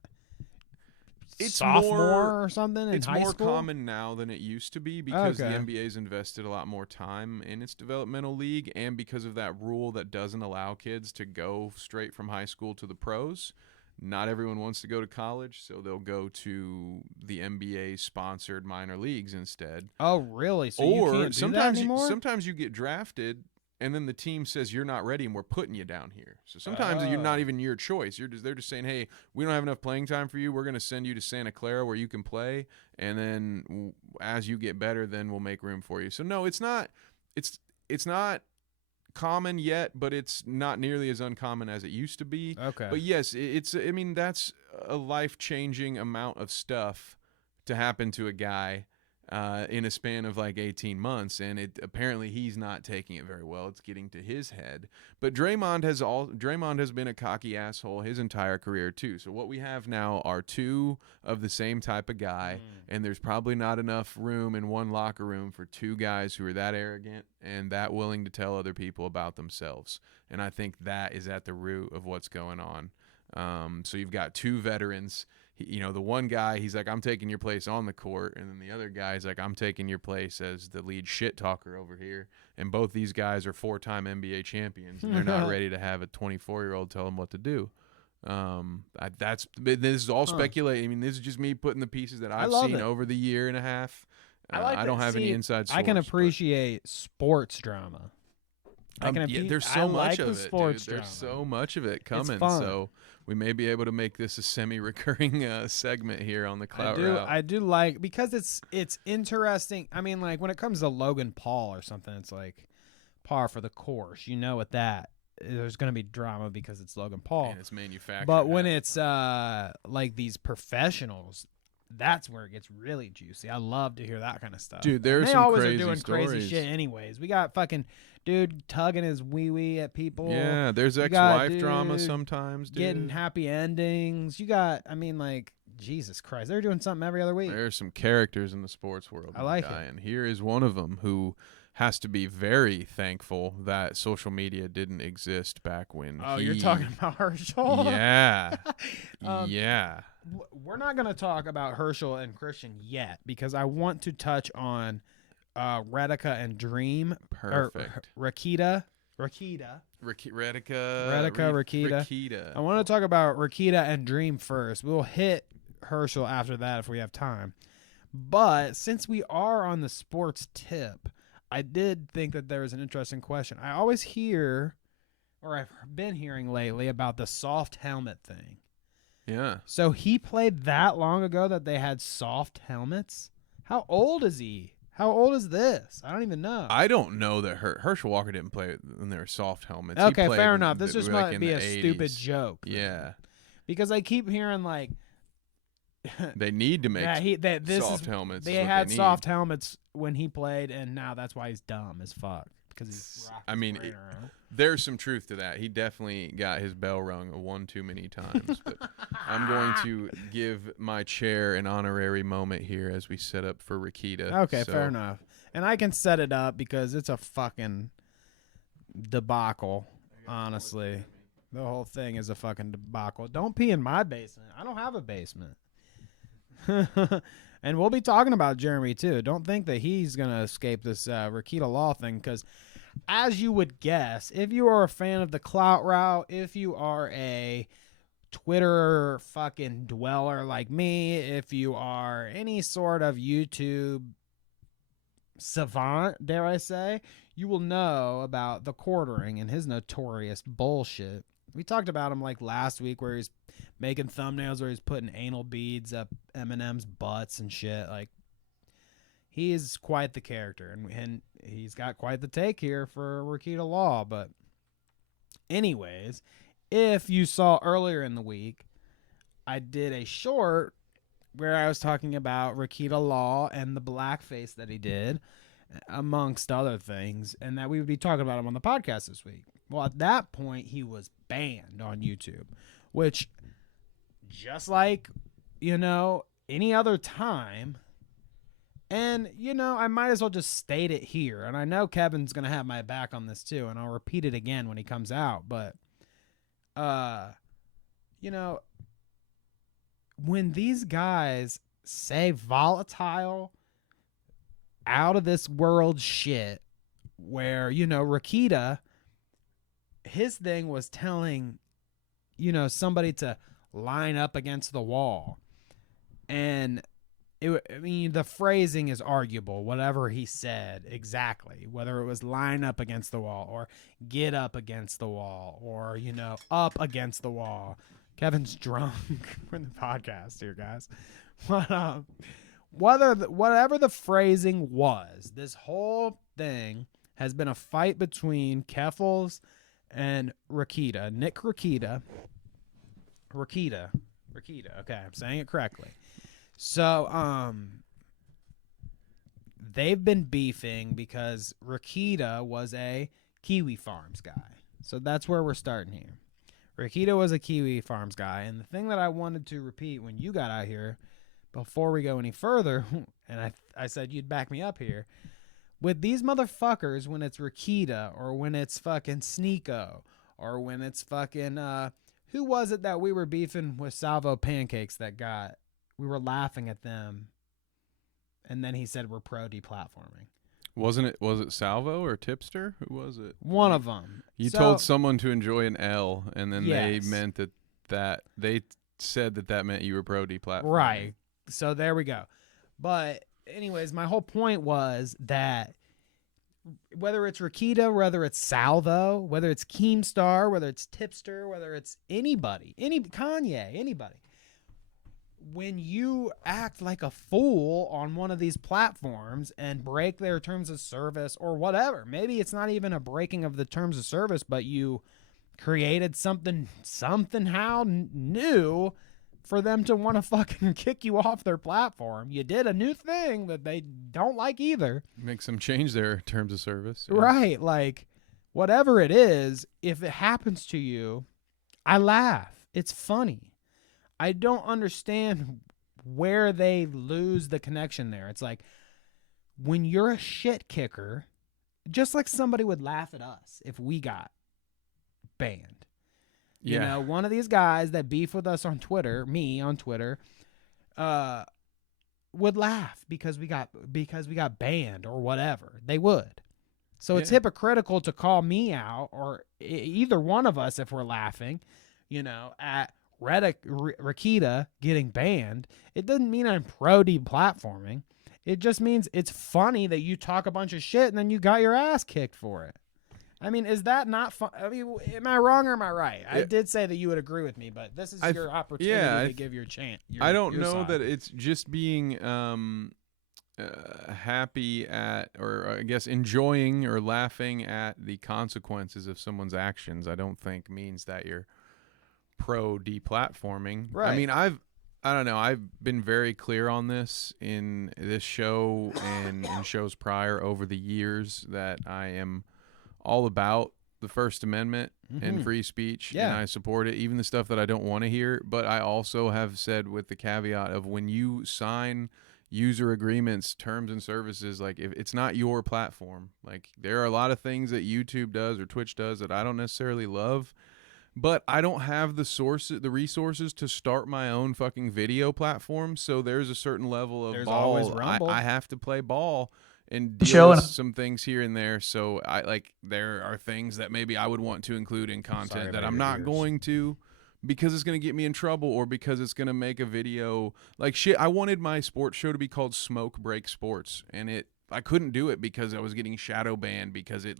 sophomore or something in high school? It's more common now than it used to be, because the NBA's invested a lot more time in its developmental league, and because of that rule that doesn't allow kids to go straight from high school to the pros. Not everyone wants to go to college, so they'll go to the NBA-sponsored minor leagues instead. Oh, really? So or you can't do that anymore? sometimes you get drafted, and then the team says you're not ready, and we're putting you down here. So sometimes you're not even your choice. They're just saying, hey, we don't have enough playing time for you. We're going to send you to Santa Clara where you can play, and then as you get better, then we'll make room for you. So no, it's not. It's not common yet, but it's not nearly as uncommon as it used to be. Okay. But yes, I mean, that's a life-changing amount of stuff to happen to a guy in a span of like 18 months, and apparently he's not taking it very well. It's getting to his head. But Draymond has been a cocky asshole his entire career too. So what we have now are two of the same type of guy, and there's probably not enough room in one locker room for two guys who are that arrogant and that willing to tell other people about themselves. And I think that is at the root of what's going on. So you've got two veterans. The one guy, he's like, I'm taking your place on the court. And then the other guy's like, I'm taking your place as the lead shit talker over here. And both these guys are 4-time NBA champions. And they're not ready to have a 24-year-old tell them what to do. This is all speculating. I mean, this is just me putting the pieces that I've seen over the year and a half. I don't have any inside source. I can appreciate sports drama. There's so much of it, dude. There's so much of it coming. So we may be able to make this a semi-recurring segment here on the Clout Route. I do like, because it's interesting. I mean, like when it comes to Logan Paul or something, it's like par for the course. With that, there's going to be drama because it's Logan Paul. And it's manufactured. But when it's like these professionals, that's where it gets really juicy. I love to hear that kind of stuff. Dude, there's they some always crazy are doing stories. crazy shit anyways. We got fucking dude tugging his wee-wee at people. Yeah, there's ex-wife drama sometimes, dude. Getting happy endings. You got, Jesus Christ. They're doing something every other week. There's some characters in the sports world. I like it. And here is one of them who has to be very thankful that social media didn't exist back when you're talking about Herschel? Yeah. Yeah. We're not going to talk about Herschel and Christian yet, because I want to touch on Redica and Dream. Perfect. Rakita. Redica. Rakita. I want to talk about Rakita and Dream first. We'll hit Herschel after that if we have time. But since we are on the sports tip, I did think that there was an interesting question. I always hear, or I've been hearing lately, about the soft helmet thing. Yeah. So he played that long ago that they had soft helmets? How old is he? How old is this? I don't even know. I don't know that Herschel Walker didn't play when they were soft helmets. Okay, fair enough. This just might be a 80s. Stupid joke. Yeah. Because I keep hearing like they need to make soft helmets. They had soft helmets when he played, and now that's why he's dumb as fuck. Because he's there's some truth to that. He definitely got his bell rung one too many times. But I'm going to give my chair an honorary moment here as we set up for Rakita. Okay, fair enough. And I can set it up because it's a fucking debacle, honestly. The whole thing is a fucking debacle. Don't pee in my basement. I don't have a basement. And we'll be talking about Jeremy, too. Don't think that he's going to escape this Rakita Law thing, because as you would guess, if you are a fan of the Clout Route, if you are a Twitter fucking dweller like me, if you are any sort of YouTube savant, dare I say, you will know about the quartering and his notorious bullshit. We talked about him like last week, where he's making thumbnails where he's putting anal beads up Eminem's butts and shit. Like, he is quite the character, and he's got quite the take here for Rakita Law. But anyways, if you saw earlier in the week, I did a short where I was talking about Rakita Law and the blackface that he did. amongst other things, and that we would be talking about him on the podcast this week. Well, at that point, he was banned on YouTube, which, just like, any other time, and, I might as well just state it here, and I know Kevin's going to have my back on this too, and I'll repeat it again when he comes out, but, when these guys say volatile, out of this world shit, where, Rakita, his thing was telling, somebody to line up against the wall. And the phrasing is arguable, whatever he said exactly, whether it was line up against the wall or get up against the wall or, up against the wall. Kevin's drunk for the podcast here, guys. But, whatever the phrasing was, this whole thing has been a fight between Keffels and Rakita. Nick Rakita. Okay, I'm saying it correctly. So, they've been beefing because Rakita was a Kiwi Farms guy. So that's where we're starting here. Rakita was a Kiwi Farms guy, and the thing that I wanted to repeat when you got out here, before we go any further, and I said you'd back me up here, with these motherfuckers, when it's Rakita, or when it's fucking Sneeko, or when it's fucking, who was it that we were beefing with Salvo Pancakes that we were laughing at them, and then he said we're pro deplatforming. Was it Salvo or Tipster? Who was it? One of them. You told someone to enjoy an L, and then they meant that they said that meant you were pro deplatforming. Right. So there we go. But anyways, my whole point was that whether it's Rakita, whether it's Salvo, whether it's Keemstar, whether it's Tipster, whether it's anybody, Kanye, anybody, when you act like a fool on one of these platforms and break their terms of service or whatever, maybe it's not even a breaking of the terms of service, but you created something how new for them to want to fucking kick you off their platform. You did a new thing that they don't like either. Makes them change their terms of service. Yeah. Right. Like, whatever it is, if it happens to you, I laugh. It's funny. I don't understand where they lose the connection there. It's like, when you're a shit kicker, just like somebody would laugh at us if we got banned. Yeah. One of these guys that beef with us on Twitter, me on Twitter, would laugh because we got banned or whatever. They would. So it's hypocritical to call me out or either one of us if we're laughing, at Rakita getting banned. It doesn't mean I'm pro deplatforming. It just means it's funny that you talk a bunch of shit and then you got your ass kicked for it. I mean, is that not fun? I mean, am I wrong or am I right? I did say that you would agree with me, but this is your opportunity to give your chance. I don't know that it's just being happy at, or I guess enjoying or laughing at the consequences of someone's actions. I don't think means that you're pro deplatforming. Right. I mean, I don't know. I've been very clear on this in this show and in shows prior over the years that I am all about the First Amendment and free speech, and I support it, even the stuff that I don't want to hear. But I also have said, with the caveat of, when you sign user agreements, terms and services, like, if it's not your platform, like, there are a lot of things that YouTube does or Twitch does that I don't necessarily love, but I don't have the resources to start my own fucking video platform. So there's a certain level of ball. I have to play ball and deal with some things here and there. So there are things that maybe I would want to include in content that I'm not going to, because it's going to get me in trouble, or because it's going to make a video like shit. I wanted my sports show to be called Smoke Break Sports, and I couldn't do it because I was getting shadow banned because the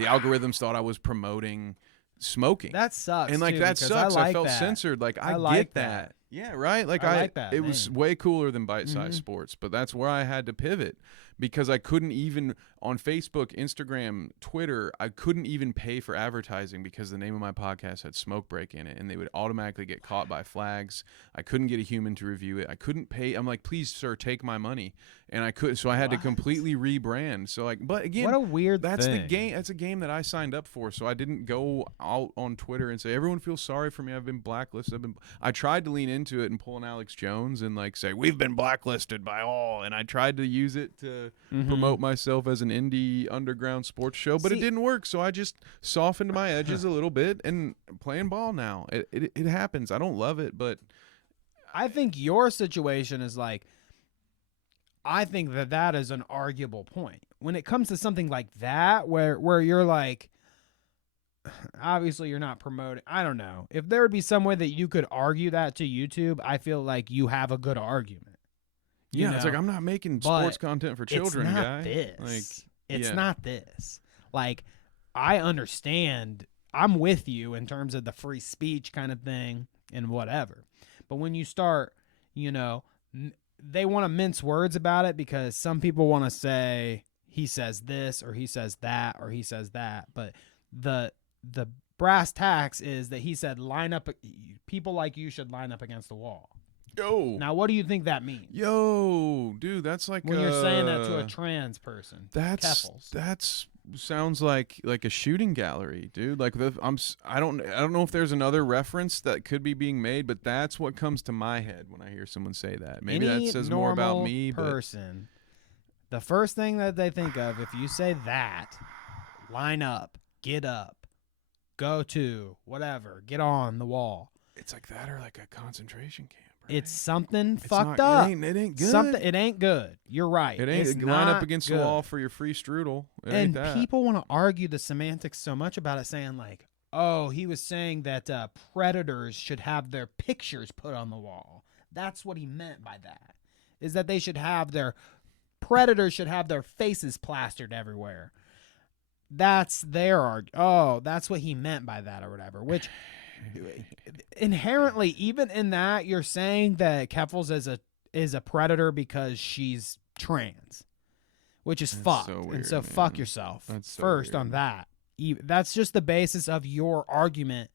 algorithms thought I was promoting smoking. That sucks. And too, that sucks. I felt that. censored. I like get that. Yeah, right. Like I like that it name. was way cooler than Bite Size Sports, but that's where I had to pivot because I couldn't even on Facebook, Instagram, Twitter, I couldn't even pay for advertising because the name of my podcast had smoke break in it and they would automatically get caught by flags. I couldn't get a human to review it. I couldn't pay. I'm like, please, sir, take my money. And I could, so I had to completely rebrand. So like, but again, what a weird that's thing. the game. That's a game that I signed up for. So I didn't go out on Twitter and say, everyone feels sorry for me. I've been blacklisted. I tried to lean into it and pull an Alex Jones and like say, we've been blacklisted by all. And I tried to use it to promote myself as an indie underground sports show, but it didn't work. So I just softened my edges a little bit and playing ball now. It happens. I don't love it, but I think your situation is like, I think that is an arguable point. When it comes to something like that, where you're like, obviously you're not promoting, I don't know. If there would be some way that you could argue that to YouTube, I feel like you have a good argument. Yeah, it's like, I'm not making sports content for children, it's not guy. This. Like, it's not this. Like, I understand. I'm with you in terms of the free speech kind of thing and whatever. But when you start, they want to mince words about it because some people want to say he says this or he says that or he says that. But the brass tacks is that he said people like you should line up against the wall. Yo. Now, what do you think that means? Yo, dude, that's like when you're saying that to a trans person. That's sounds like a shooting gallery, dude. Like I don't know if there's another reference that could be being made, but that's what comes to my head when I hear someone say that. Maybe that says more about me. Person, the first thing that they think of if you say that, line up, get up, go to whatever, get on the wall. It's like that or like a concentration camp. Right? It's something fucked up. It ain't good. It ain't good. You're right. It ain't. Line up against the wall for your free strudel. And people want to argue the semantics so much about it, saying like, "Oh, he was saying that predators should have their pictures put on the wall." That's what he meant by that. Is that they should have predators should have their faces plastered everywhere. That's their argument. Oh, that's what he meant by that or whatever. Which inherently, even in that, you're saying that Keffels is a predator because she's trans, which is fucked. So weird, and so fuck yourself first weird. On that. That's just the basis of your argument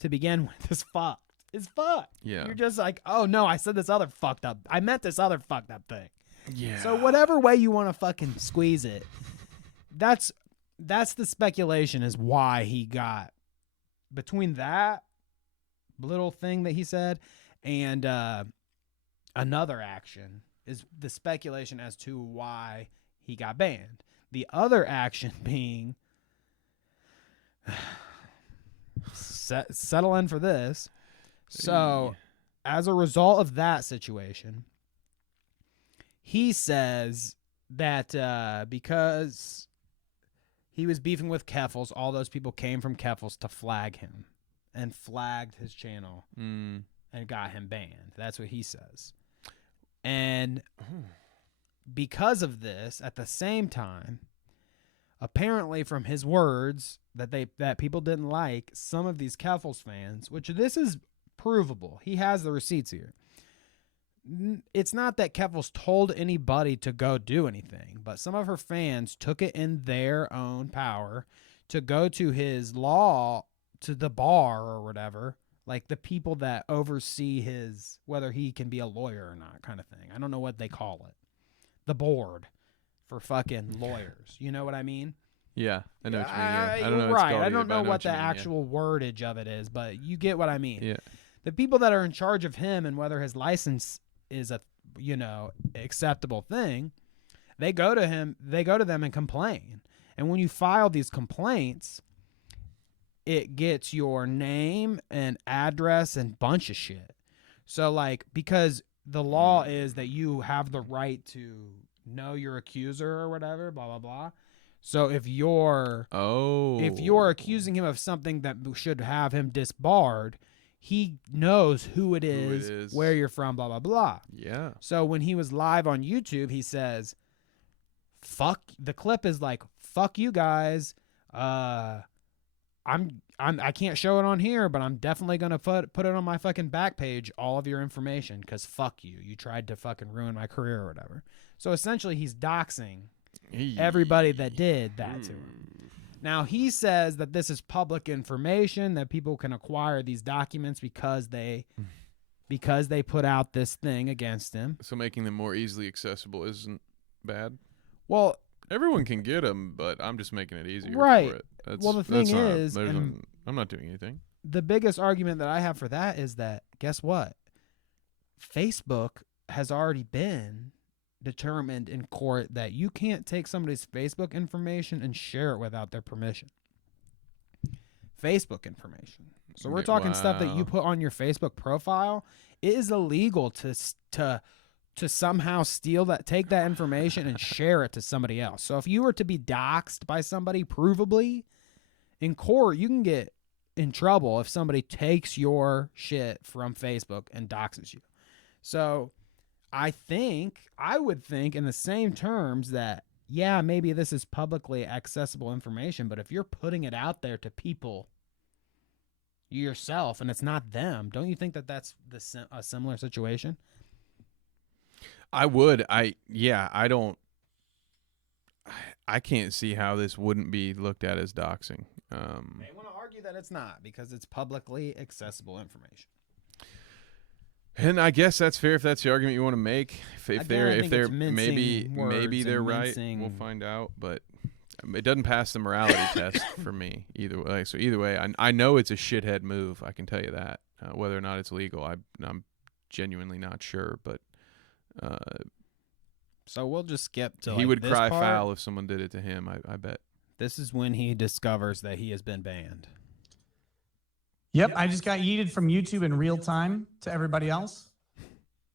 to begin with. Is fucked. It's fucked. Yeah. You're just like, oh no, I said this other fucked up. I meant this other fucked up thing. Yeah. So whatever way you want to fucking squeeze it, that's the speculation is why he got. Between that little thing that he said and another action is the speculation as to why he got banned. The other action being settle in for this. So as a result of that situation, he says that because he was beefing with Keffels, all those people came from Keffels to flag him and flagged his channel and got him banned. That's what he says. And because of this, at the same time, apparently from his words that people didn't like, some of these Keffels fans, which this is provable. He has the receipts here. It's not that Keffels told anybody to go do anything, but some of her fans took it in their own power to go to his to the bar or whatever, like the people that oversee whether he can be a lawyer or not kind of thing. I don't know what they call it. The board for fucking lawyers. You know what I mean? Yeah, I know what you mean. Yeah. I don't know. Right. I don't know what the actual wordage of it is, but you get what I mean. Yeah. The people that are in charge of him and whether his license is a acceptable thing, they go to them and complain. And when you file these complaints, it gets your name and address and bunch of shit. So like, because the law is that you have the right to know your accuser or whatever, blah blah blah. So if you're accusing him of something that should have him disbarred, he knows who it is, where you're from, blah, blah, blah. Yeah. So when he was live on YouTube, he says, the clip is like, fuck you guys. I can't show it on here, but I'm definitely gonna put it on my fucking back page, all of your information, because fuck you. You tried to fucking ruin my career or whatever. So essentially, he's doxing everybody that did that to him. Now, he says that this is public information, that people can acquire these documents because they put out this thing against him. So making them more easily accessible isn't bad? Well, everyone can get them, but I'm just making it easier right. for it. Well, the thing is, I'm not doing anything. The biggest argument that I have for that is that, guess what? Facebook has already been determined in court that you can't take somebody's Facebook information and share it without their permission. Facebook information. So we're talking stuff that you put on your Facebook profile. It is illegal to somehow steal that, take that information and share it to somebody else. So if you were to be doxxed by somebody provably in court, you can get in trouble if somebody takes your shit from Facebook and doxes you. So I would think in the same terms that, yeah, maybe this is publicly accessible information, but if you're putting it out there to people yourself and it's not them, don't you think that that's a similar situation? I would. I can't see how this wouldn't be looked at as doxing. They want to argue that it's not because it's publicly accessible information. And I guess that's fair if that's the argument you want to make. If they're maybe they're right, we'll find out. But it doesn't pass the morality test for me either way. So either way, I know it's a shithead move. I can tell you that. Whether or not it's legal, I'm genuinely not sure. But so we'll just skip to he would cry foul if someone did it to him. I bet. This is when he discovers that he has been banned. Yep, I just got yeeted from YouTube in real time to everybody else.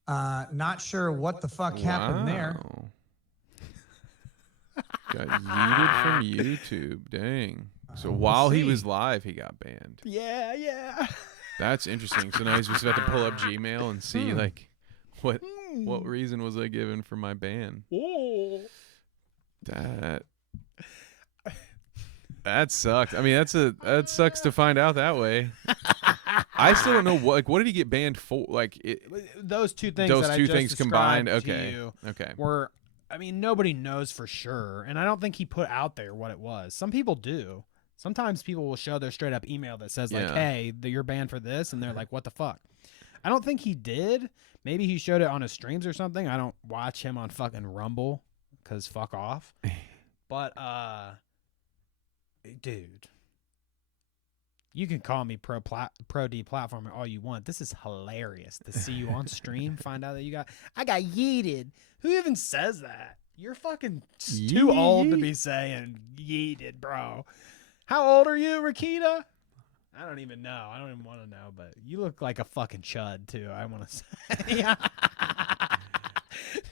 Not sure what the fuck happened there. Got yeeted from YouTube. Dang. So while he was live, he got banned. Yeah. That's interesting. So now he's just about to pull up Gmail and see like what reason was I given for my ban? That sucks. I mean, that sucks to find out that way. I still don't know what did he get banned for? Like those two things. Those two things combined. Okay. Were, I mean, nobody knows for sure, and I don't think he put out there what it was. Some people do. Sometimes people will show their straight up email that says like, "Hey, you're banned for this," and they're like, "What the fuck?" I don't think he did. Maybe he showed it on his streams or something. I don't watch him on fucking Rumble because fuck off. But dude, you can call me pro deplatformer all you want. This is hilarious to see you on stream. Find out that I got yeeted. Who even says that? You're fucking too old to be saying yeeted, bro. How old are you, Rakita? I don't even know. I don't even want to know, but you look like a fucking chud too. I want to say.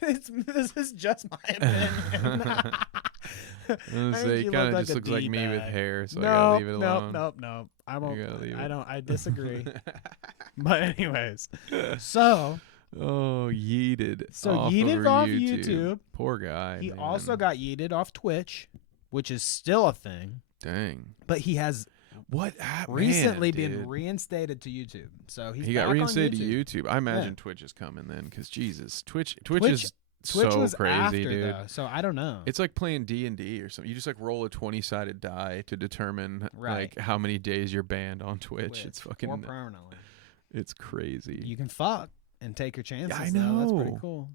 This is just my opinion. He kind of just looks like me with hair, so I gotta leave it alone. Nope. I won't. I disagree. But anyways, so. Oh, yeeted. So yeeted off YouTube. Poor guy. He also got yeeted off Twitch, which is still a thing. Dang. But he has recently been reinstated to YouTube. So he got reinstated to YouTube. I imagine Twitch is coming then, because Jesus, Twitch is so was crazy, after, dude. Though, so I don't know. It's like playing D&D or something. You just like roll a 20-sided die to determine like how many days you're banned on Twitch. It's fucking more permanently. It's crazy. You can fuck and take your chances. I know. That's pretty cool.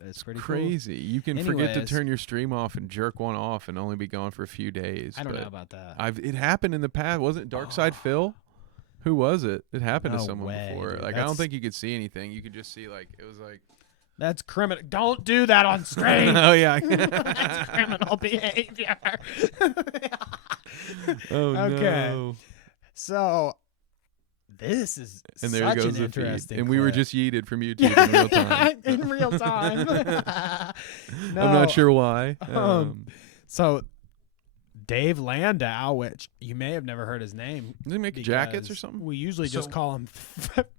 That's pretty crazy. Cool. You can forget to turn your stream off and jerk one off and only be gone for a few days. I don't know about that. It happened in the past. Wasn't it Darkside Phil? Who was it? It happened to someone before. Dude. Like I don't think you could see anything. You could just see like it was like. That's criminal. Don't do that on screen. Oh yeah. That's criminal behavior. Oh okay. No. So. This is and there such goes an the interesting feed. And clip. we were just yeeted from YouTube in real time. In real time. No, I'm not sure why. So Dave Landau, which you may have never heard his name. Does he make jackets or something? We usually just call him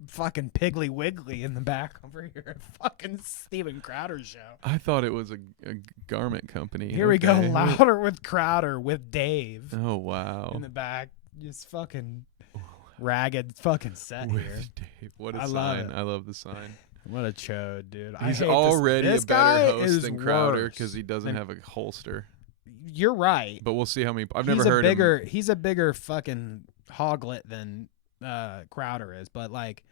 fucking Piggly Wiggly in the back over here at fucking Steven Crowder's show. I thought it was a garment company. Here we go. Louder with Crowder with Dave. Oh, wow. In the back. Just fucking ragged fucking set here. Dave. What a I sign. love it. I love the sign. What a chode, dude. He's already this a better guy host is than Crowder worse because he doesn't than- have a holster. You're right. But we'll see how many. I've He's never heard him. He's a bigger fucking hoglet than Crowder is, but like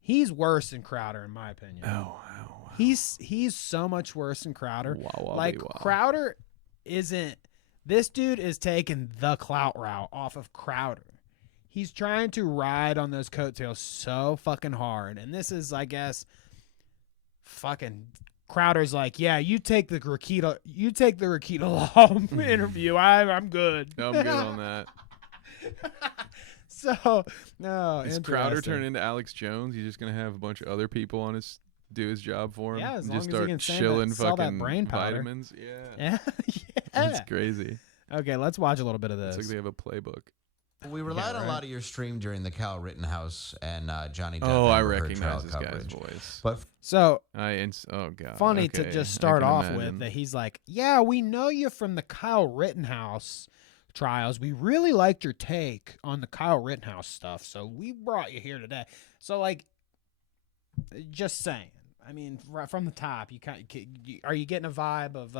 he's worse than Crowder in my opinion. Oh wow. He's so much worse than Crowder. Wow, like Crowder isn't. This dude is taking the clout route off of Crowder. He's trying to ride on those coattails so fucking hard, and this is, I guess, fucking Crowder's like, yeah, you take the Rakita Law interview. I'm good. I'm good on that. So no, Is Crowder turn into Alex Jones? He's just gonna have a bunch of other people on do his job for him. Yeah, as and long just as he start can sell chilling that, sell that fucking brain powder. vitamins. Yeah. That's crazy. Okay, let's watch a little bit of this. It's like they have a playbook. We relied on a lot of your stream during the Kyle Rittenhouse and Johnny Depp. Oh, I Amber Heard recognize trial this guy's coverage. voice. But So oh god, funny okay. to just I start can off imagine. with that he's like, yeah, we know you from the Kyle Rittenhouse trials. We really liked your take on the Kyle Rittenhouse stuff, so we brought you here today. So like, just saying. I mean, right from the top, are you getting a vibe of?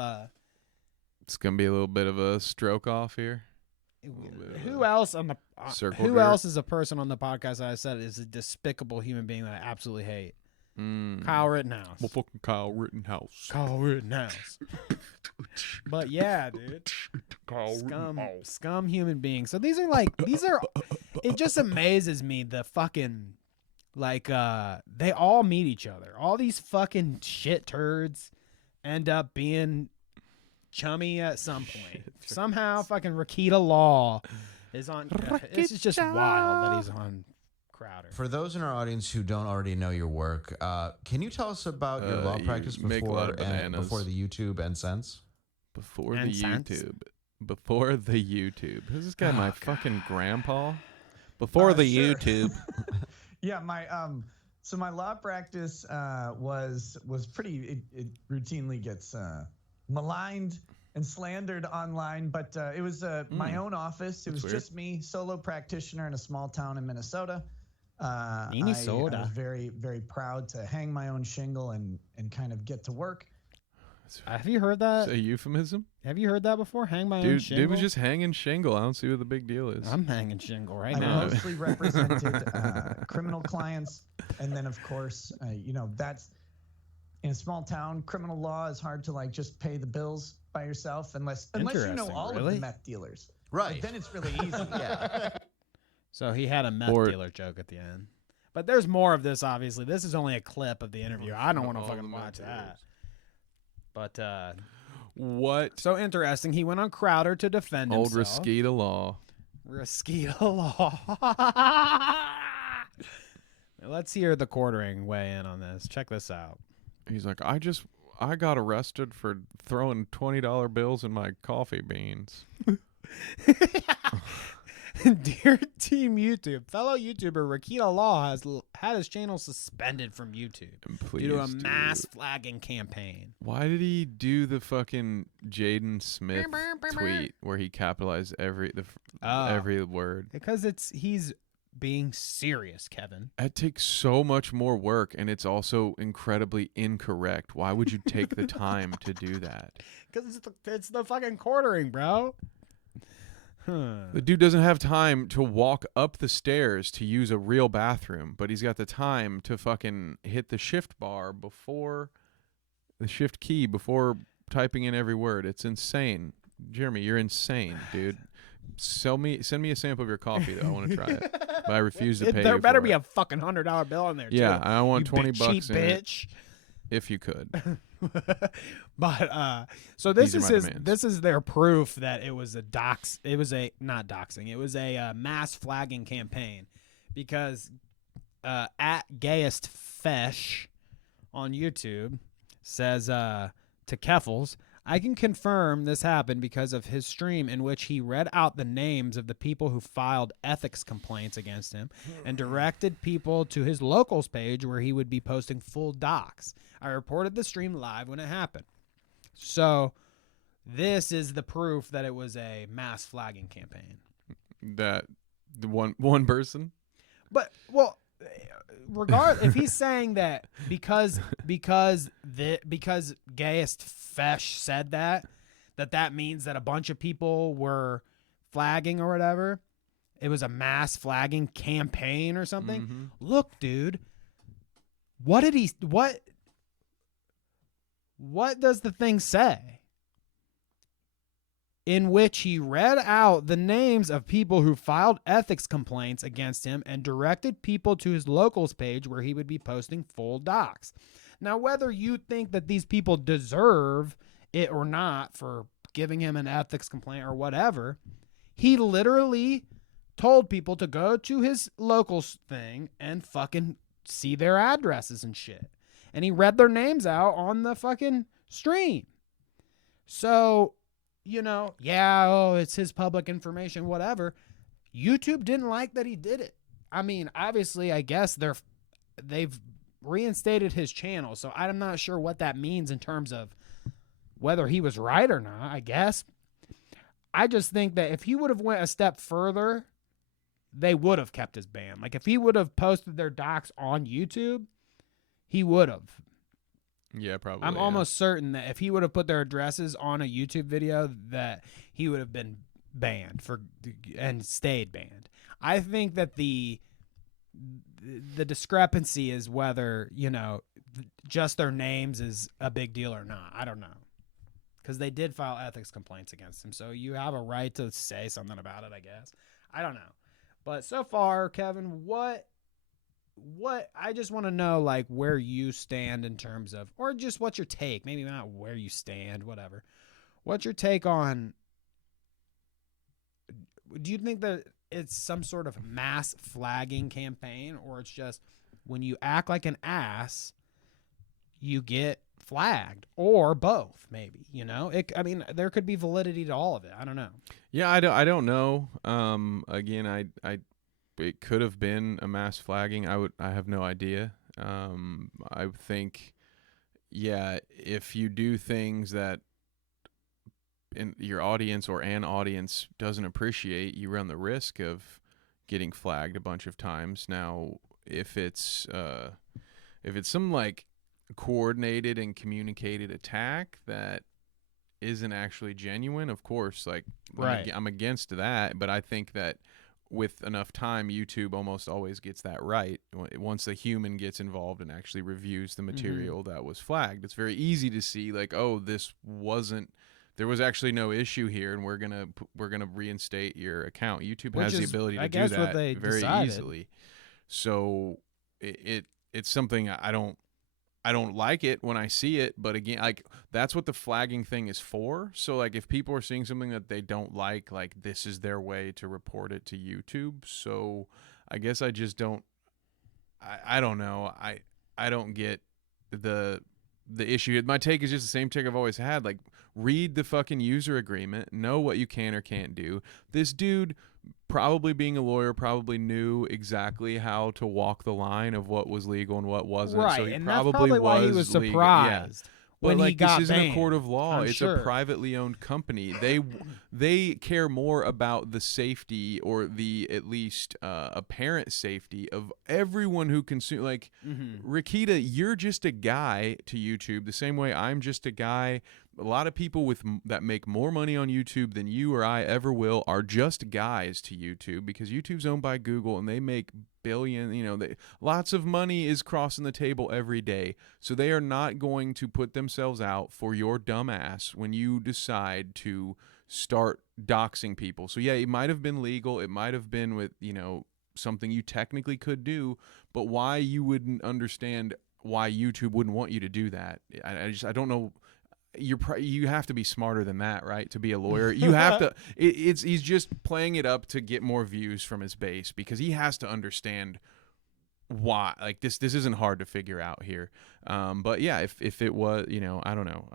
It's gonna be a little bit of a stroke off here. Who else on the circle who jerk. else is a person on the podcast that I said is a despicable human being that I absolutely hate? Kyle Rittenhouse. Well, fucking Kyle Rittenhouse. Kyle Rittenhouse. But yeah, dude. Scum human beings. So these are it just amazes me the fucking they all meet each other. All these fucking shit turds end up being chummy at some point. Somehow fucking Rakita Law is on. This is just wild that he's on Crowder. for those in our audience who don't already know your work, can you tell us about your law you practice make a lot of before bananas. the YouTube and since? Before And the cents? YouTube. Before the YouTube. Who's this guy? My fucking grandpa? Before the Sure. YouTube. Yeah, my so my law practice was pretty. It routinely gets maligned and slandered online, but it was my own office. It was weird. just me, solo practitioner in a small town in Minnesota. I Minnesota. was very, very proud to hang my own shingle and kind of get to work. Have you heard that? Is a euphemism? Have you heard that before? Hang my own Dude, shingle. dude was just hanging shingle. I don't see what the big deal is. I'm hanging shingle right I now. mostly represented criminal clients, and then of course, that's in a small town. Criminal law is hard to just pay the bills by yourself, unless you know Interesting, all of really? the meth dealers. Right. Then it's really easy. Yeah. So he had a meth dealer joke at the end. But there's more of this, obviously. This is only a clip of the interview. I don't want to All fucking the watch meth that. But What? so interesting. He went on Crowder to defend Old himself. Rasquita Law. Rasquita Law. Let's hear the quartering weigh in on this. Check this out. He's like, I got arrested for throwing $20 bills in my coffee beans. Dear Team YouTube, fellow YouTuber Rakita Law has had his channel suspended from YouTube due to a Please, mass dude. flagging campaign. Why did he do the fucking Jaden Smith tweet where he capitalized every word? Because he's being serious, Kevin. That takes so much more work, and it's also incredibly incorrect. Why would you take the time to do that? Because it's the fucking quartering, bro. The dude doesn't have time to walk up the stairs to use a real bathroom, but he's got the time to fucking hit the shift bar before the shift key before typing in every word. It's insane. Jeremy, you're insane, dude. Send me a sample of your coffee though. I want to try it. But I refuse to pay There you better for be it. a fucking $100 bill in there, too. Yeah, I want You $20 cheap in it. bitch. If you could. But so this These is are my demands. this is their proof that it was not doxing. It was a mass flagging campaign because at Gayest Fesh on YouTube says to Keffels, I can confirm this happened because of his stream in which he read out the names of the people who filed ethics complaints against him and directed people to his locals page where he would be posting full docs. I reported the stream live when it happened. So this is the proof that it was a mass flagging campaign. That The one person. But if he's saying that because Gayest Fesh said that means that a bunch of people were flagging or whatever, it was a mass flagging campaign or something. Mm-hmm. Look, dude, what does the thing say? In which he read out the names of people who filed ethics complaints against him and directed people to his locals page where he would be posting full docs. Now, whether you think that these people deserve it or not for giving him an ethics complaint or whatever, he literally told people to go to his locals thing and fucking see their addresses and shit. And he read their names out on the fucking stream. So, it's his public information, whatever. YouTube didn't like that he did it. I mean, obviously, I guess they've reinstated his channel, so I'm not sure what that means in terms of whether he was right or not, I guess. I just think that if he would have went a step further, they would have kept his ban. Like, if he would have posted their docs on YouTube, he would have. Yeah, probably. I'm almost certain that if he would have put their addresses on a YouTube video, that he would have been banned and stayed banned. I think that the discrepancy is whether, just their names is a big deal or not. I don't know. Because they did file ethics complaints against him. So you have a right to say something about it, I guess. I don't know. But so far, Kevin, what I just want to know, like, where you stand in terms of, or just what's your take, maybe not where you stand, whatever. What's your take on, do you think that it's some sort of mass flagging campaign, or it's just when you act like an ass, you get flagged, or both, maybe, there could be validity to all of it. I don't know. Yeah, I don't know. Again, it could have been a mass flagging. I have no idea. I think, if you do things that in your audience or an audience doesn't appreciate, you run the risk of getting flagged a bunch of times. Now, if it's some like coordinated and communicated attack that isn't actually genuine, of course, like, right, I'm against that. But I think that with enough time, YouTube almost always gets that right. Once a human gets involved and actually reviews the material that was flagged, it's very easy to see, like, oh, there was actually no issue here, and we're gonna reinstate your account. YouTube has the ability to do that very easily. So it's something I don't like it when I see it, but again, like, that's what the flagging thing is for. So, like, if people are seeing something that they don't like, this is their way to report it to YouTube. So I guess I just don't, I don't know. I don't get the issue. My take is just the same take I've always had. Like, read the fucking user agreement, know what you can or can't do. This dude, probably being a lawyer, probably knew exactly how to walk the line of what was legal and what wasn't. Right, so he and probably that's probably why he was surprised. But, when like, he got this isn't banned, a court of law. I'm It's sure. a privately owned company. They care more about the safety, or the at least apparent safety, of everyone who consumes. Like, Rakita, you're just a guy to YouTube, the same way I'm just a guy. A lot of people that make more money on YouTube than you or I ever will are just guys to YouTube, because YouTube's owned by Google and they make billion, lots of money is crossing the table every day. So they are not going to put themselves out for your dumb ass when you decide to start doxing people. So yeah, it might have been legal. It might have been with, something you technically could do, but why you wouldn't understand why YouTube wouldn't want you to do that. I don't know. You have to be smarter than that, right? To be a lawyer, you have to. He's just playing it up to get more views from his base, because he has to understand why. Like, this isn't hard to figure out here. But yeah, if it was, I don't know.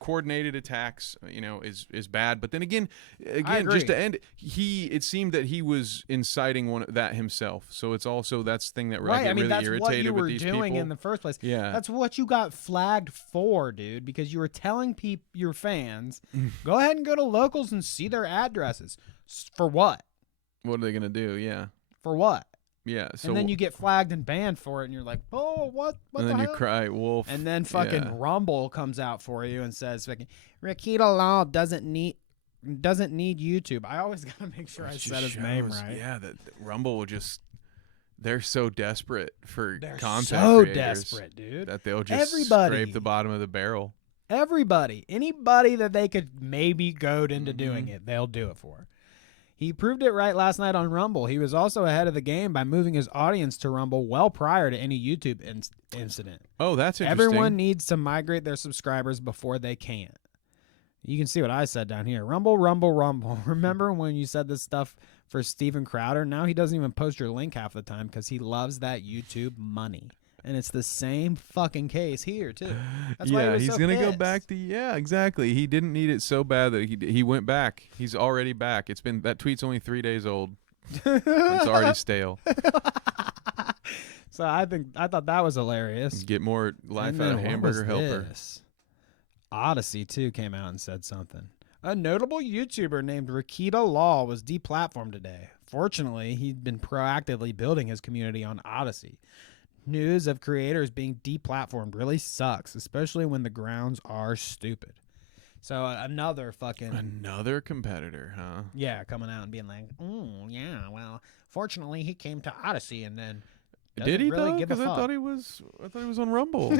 Coordinated attacks, is bad. But then again, just to end, it seemed that he was inciting that himself. So it's also, that's the thing that right. I mean, really that's irritated what with you these were doing people in the first place. Yeah, that's what you got flagged for, dude. Because you were telling your fans, go ahead and go to locals and see their addresses. For what? What are they gonna do? Yeah. For what? Yeah. So and then you get flagged and banned for it, and you're like, oh, what? What and the then hell? you cry wolf. And then fucking Rumble comes out for you and says, fucking, Rakita Law doesn't need YouTube. I always gotta make sure I said his name right. Yeah, that Rumble will just. They're so desperate for content so creators desperate, dude. that they'll just scrape the bottom of the barrel. Anybody that they could maybe goad into doing it, they'll do it for. He proved it right last night on Rumble. He was also ahead of the game by moving his audience to Rumble well prior to any YouTube incident. Oh, that's interesting. Everyone needs to migrate their subscribers before they can. You can see what I said down here. Rumble, Rumble, Rumble. Remember when you said this stuff for Steven Crowder? Now he doesn't even post your link half the time because he loves that YouTube money. And it's the same fucking case here, too. That's why he was he's so going to go pissed. back to, exactly. He didn't need it so bad that he went back. He's already back. That tweet's only 3 days old. It's already stale. So I thought that was hilarious. Get more life out of Hamburger Helper. Odyssey, too, came out and said something. A notable YouTuber named Rakita Law was deplatformed today. Fortunately, he'd been proactively building his community on Odyssey. News of creators being deplatformed really sucks, especially when the grounds are stupid. So another competitor, huh? Yeah, coming out and being like, yeah, well, fortunately he came to Odyssey and then did he really though? Because I thought he was on Rumble.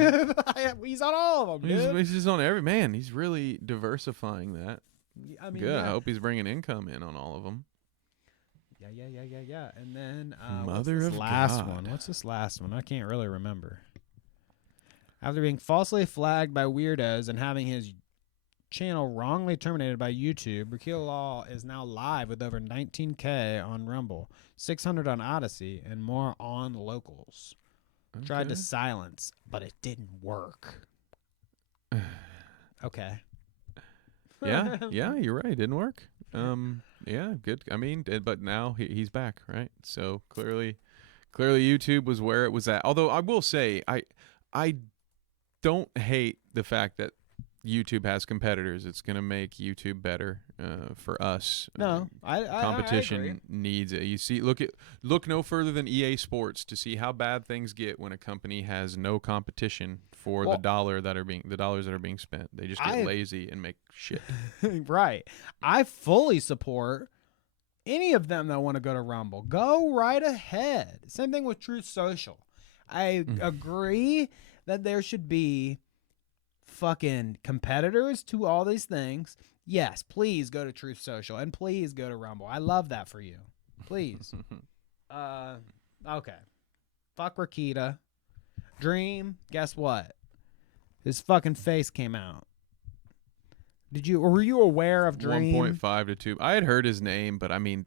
He's on all of them, dude. He's just on every man. He's really diversifying that. I mean, good. yeah. I hope he's bringing income in on all of them. Yeah. And then Mother of last God. one? What's this last one? I can't really remember. After being falsely flagged by weirdos and having his channel wrongly terminated by YouTube, Rakita Law is now live with over 19K on Rumble, 600 on Odyssey, and more on locals. Okay. Tried to silence, but it didn't work. Okay. Yeah, you're right. It didn't work. Yeah, good. I mean, but now he's back, right? So clearly YouTube was where it was at. Although I will say, I don't hate the fact that YouTube has competitors. It's going to make YouTube better for us. No, competition I agree. needs it. You see, look no further than EA Sports to see how bad things get when a company has no competition for the dollars that are being spent. They just get lazy and make shit. Right. I fully support any of them that want to go to Rumble. Go right ahead. Same thing with Truth Social. I agree that there should be fucking competitors to all these things. Yes, please go to Truth Social and please go to Rumble. I love that for you. Please. Okay. Fuck Rakita. Dream, guess what? His fucking face came out. Were you aware of Dream? 1.5 to 2. I had heard his name, but I mean,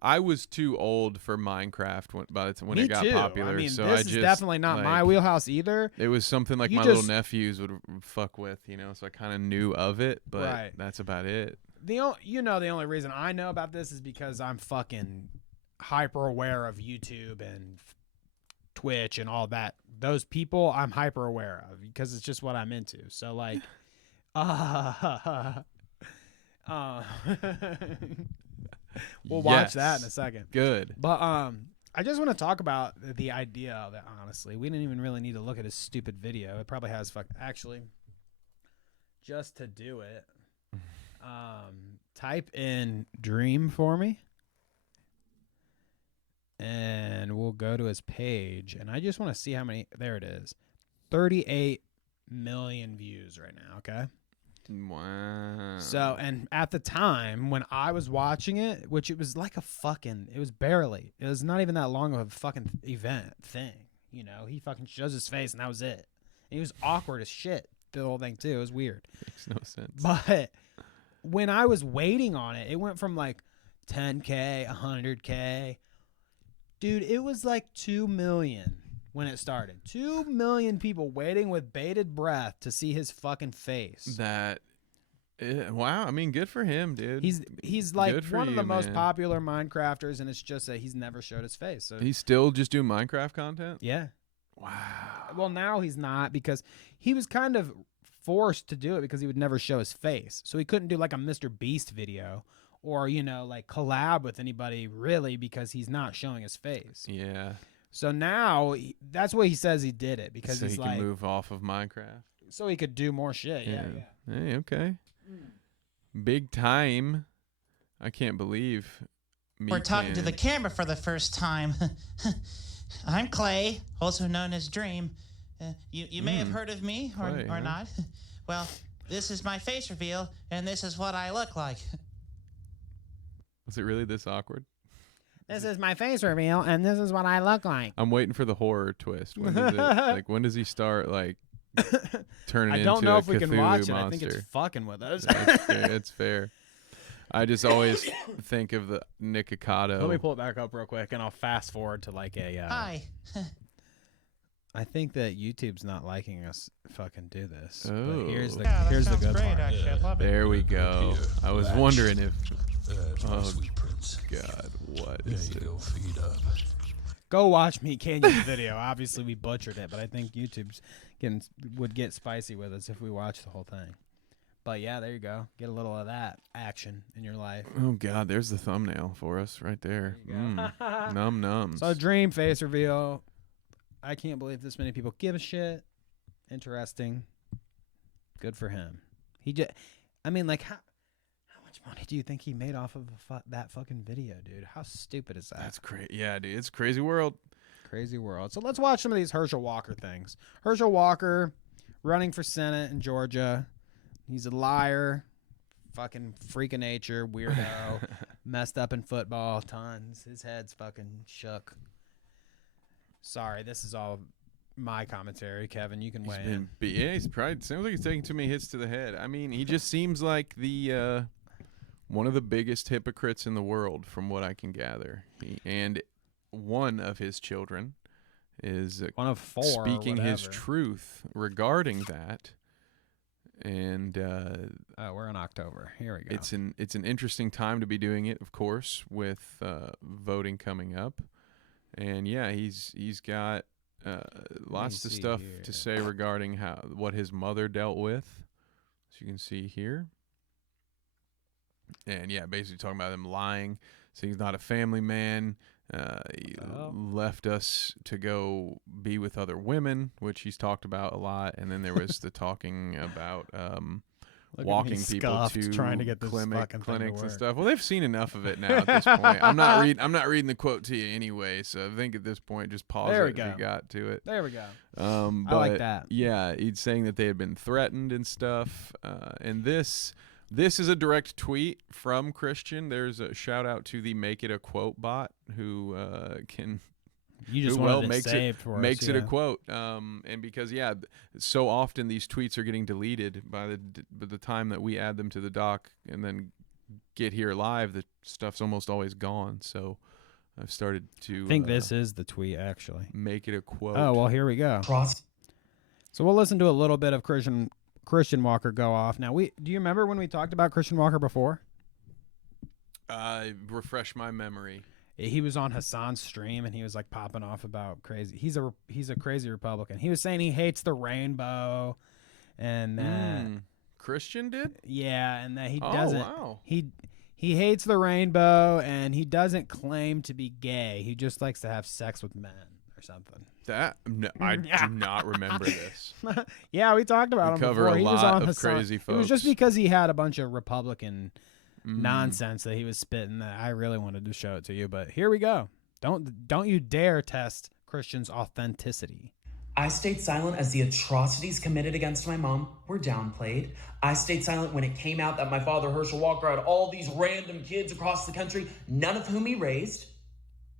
I was too old for Minecraft when it got popular. I mean, so this is definitely not my wheelhouse either. It was something like my little nephews would fuck with, so I kind of knew of it, but that's about it. The only reason I know about this is because I'm fucking hyper aware of YouTube and Twitch and all that. Those people I'm hyper aware of because it's just what I'm into. So like, we'll watch that in a second. Good. But I just want to talk about the idea of it, honestly. We didn't even really need to look at his stupid video. It probably has actually, just to do it, type in Dream for me. And we'll go to his page. And I just want to see how many. There it is. 38 million views right now, okay? Wow. So, and at the time when I was watching it, which it was like it was not even that long of a fucking event thing. He fucking shows his face and that was it. And he was awkward as shit, the whole thing too. It was weird. Makes no sense. But when I was waiting on it, it went from like 10K, 100K. Dude, it was like 2 million when it started. 2 million people waiting with bated breath to see his fucking face. Wow. I mean, good for him, dude. He's like one of the most popular Minecrafters, and it's just that he's never showed his face. So he's still just doing Minecraft content? Yeah. Wow. Well, now he's not because he was kind of forced to do it because he would never show his face. So he couldn't do like a Mr. Beast video or, you know, like collab with anybody really because he's not showing his face. Yeah. So now that's what he says he did it because so he's he like can move off of Minecraft. so he could do more shit. Yeah. Hey, okay. Big time. I can't believe we're talking to the camera for the first time. I'm Clay, also known as Dream. You may have heard of me or not. Well, this is my face reveal, and this is what I look like. Was it really this awkward? This is my face reveal, and this is what I look like. I'm waiting for the horror twist. When does when does he start like turning into a Cthulhu monster? I don't know if we can watch it. I think it's fucking with us. It's fair. I just always think of the Nikocado. Let me pull it back up real quick, and I'll fast forward to like a. Hi. I think that YouTube's not liking us fucking do this. Oh. But here's the good great, part. actually. I love it. There we go. I was wondering if. Oh, sweet prince. God, what is it? Go feed up. Go watch me Kanye's video. Obviously, we butchered it, but I think YouTube's would get spicy with us if we watch the whole thing. But yeah, there you go. Get a little of that action in your life. Oh God, there's the thumbnail for us right there. Num nums. So Dream face reveal. I can't believe this many people give a shit. Interesting. Good for him. I mean, like how much money do you think he made off of that fucking video, dude? How stupid is that? That's crazy. Yeah, dude, it's a crazy world. Crazy world. So let's watch some of these Herschel Walker things. Herschel Walker running for Senate in Georgia. He's a liar, fucking freak of nature, weirdo, messed up in football, tons. His head's fucking shook. Sorry, this is all my commentary. Kevin, you can weigh in. Yeah, he's probably sounds like he's taking too many hits to the head. I mean, he just seems like the one of the biggest hypocrites in the world, from what I can gather. And one of his children is one of four speaking his truth regarding that. And we're in October. Here we go. It's an interesting time to be doing it, of course, with voting coming up. And yeah, he's got lots of stuff to say regarding what his mother dealt with, as you can see here. And yeah, basically talking about him lying, saying he's not a family man. He left us to go be with other women, which he's talked about a lot. And then there was the talking about walking people to trying to get this clinics and stuff. Well, they've seen enough of it now at this point. I'm not reading the quote to you anyway, so I think at this point just pause it if you got to it. There we go. But I like that. Yeah, he's saying that they had been threatened and stuff. And this is a direct tweet from Christian. There's a shout out to the Make It a Quote bot who can. You just makes it a quote. And because so often these tweets are getting deleted by the time that we add them to the doc and then get here live, the stuff's almost always gone. So I've started to I think this is the tweet actually. Make it a quote. Oh well, here we go. So we'll listen to a little bit of Christian Walker go off. Now, do you remember when we talked about Christian Walker before? Refresh my memory. He was on Hassan's stream and he was like popping off about crazy. He's a crazy Republican. He was saying he hates the rainbow, and that Christian did. Yeah, and that he doesn't. Wow. He hates the rainbow, and he doesn't claim to be gay. He just likes to have sex with men or something. I do not remember this. Yeah, we talked about him cover before. A he lot was on of Hassan. crazy folks. It was just because he had a bunch of Republican nonsense that he was spitting that I really wanted to show it to you. But here we go. Don't you dare test Christian's authenticity. I stayed silent as the atrocities committed against my mom were downplayed. I stayed silent when it came out that my father, Herschel Walker, had all these random kids across the country, none of whom he raised.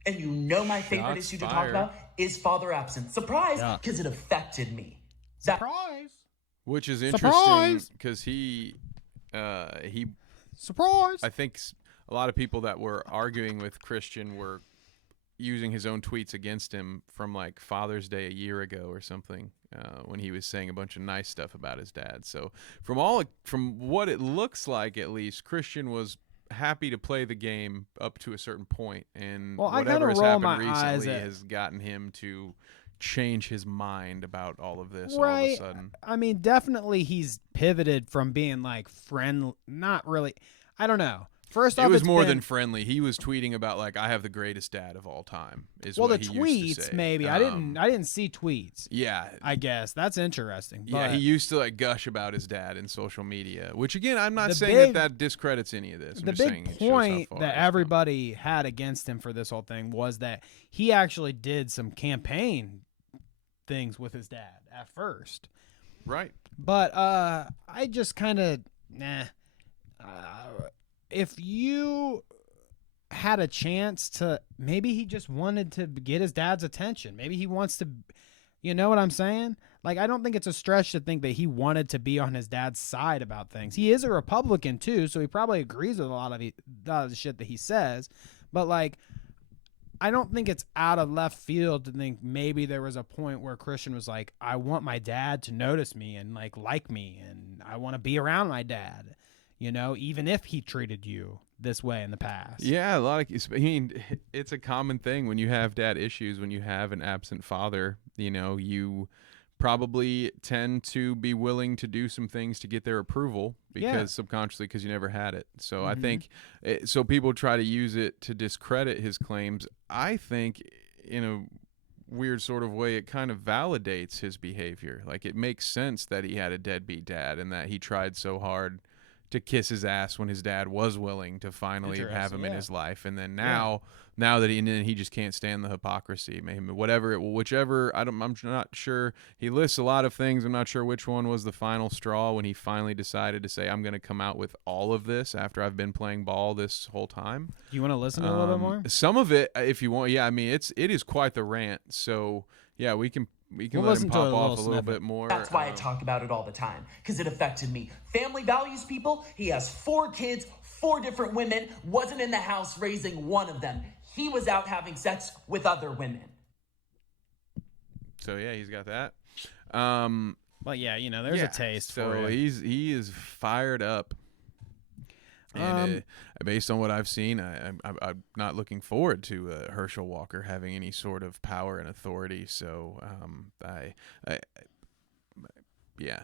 And you know my favorite issue to talk about is father absence. Surprise, because it affected me. Surprise. Which is interesting because he surprise. I think a lot of people that were arguing with Christian were using his own tweets against him from like Father's Day a year ago or something, when he was saying a bunch of nice stuff about his dad. So from what it looks like, at least, Christian was happy to play the game up to a certain point, and whatever has happened recently has gotten him to change his mind about all of this all of a sudden. I mean, definitely he's pivoted from being like not really, I don't know. First off, it was more than friendly. He was tweeting about like, I have the greatest dad of all time. Is well, what the he used to tweets say. maybe I didn't see tweets. Yeah, I guess that's interesting. Yeah, but he used to like gush about his dad in social media, which again, I'm not saying that discredits any of this. I'm the just big saying point that everybody had against him for this whole thing was that he actually did some campaign things with his dad at first. Right. But I just kind of if you had a chance to, maybe he just wanted to get his dad's attention. Maybe he wants to, you know what I'm saying? Like, I don't think it's a stretch to think that he wanted to be on his dad's side about things. He is a Republican too, so he probably agrees with a lot of the shit that he says. But like, I don't think it's out of left field to think maybe there was a point where Christian was like, I want my dad to notice me and like me, and I want to be around my dad, you know, even if he treated you this way in the past. Yeah, a lot of, I mean, it's a common thing when you have dad issues, when you have an absent father, you know, you probably tend to be willing to do some things to get their approval because subconsciously, because you never had it. So I think so people try to use it to discredit his claims. I think in a weird sort of way, it kind of validates his behavior. Like, it makes sense that he had a deadbeat dad and that he tried so hard to kiss his ass when his dad was willing to finally have him in his life, and then now that he just can't stand the hypocrisy. Maybe whichever I'm not sure. He lists a lot of things. I'm not sure which one was the final straw when he finally decided to say, I'm going to come out with all of this after I've been playing ball this whole time. Do you want to listen to a little bit more? Some of it, if you want. Yeah, I mean, it is quite the rant. So yeah, we can let him pop off a little bit more. That's why I talk about it all the time, because it affected me. Family values, people. He has 4 kids, 4 different women, wasn't in the house raising one of them. He was out having sex with other women. So yeah, he's got that. But yeah, you know, there's a taste for it. So he is fired up. And based on what I've seen, I'm not looking forward to Herschel Walker having any sort of power and authority. So yeah.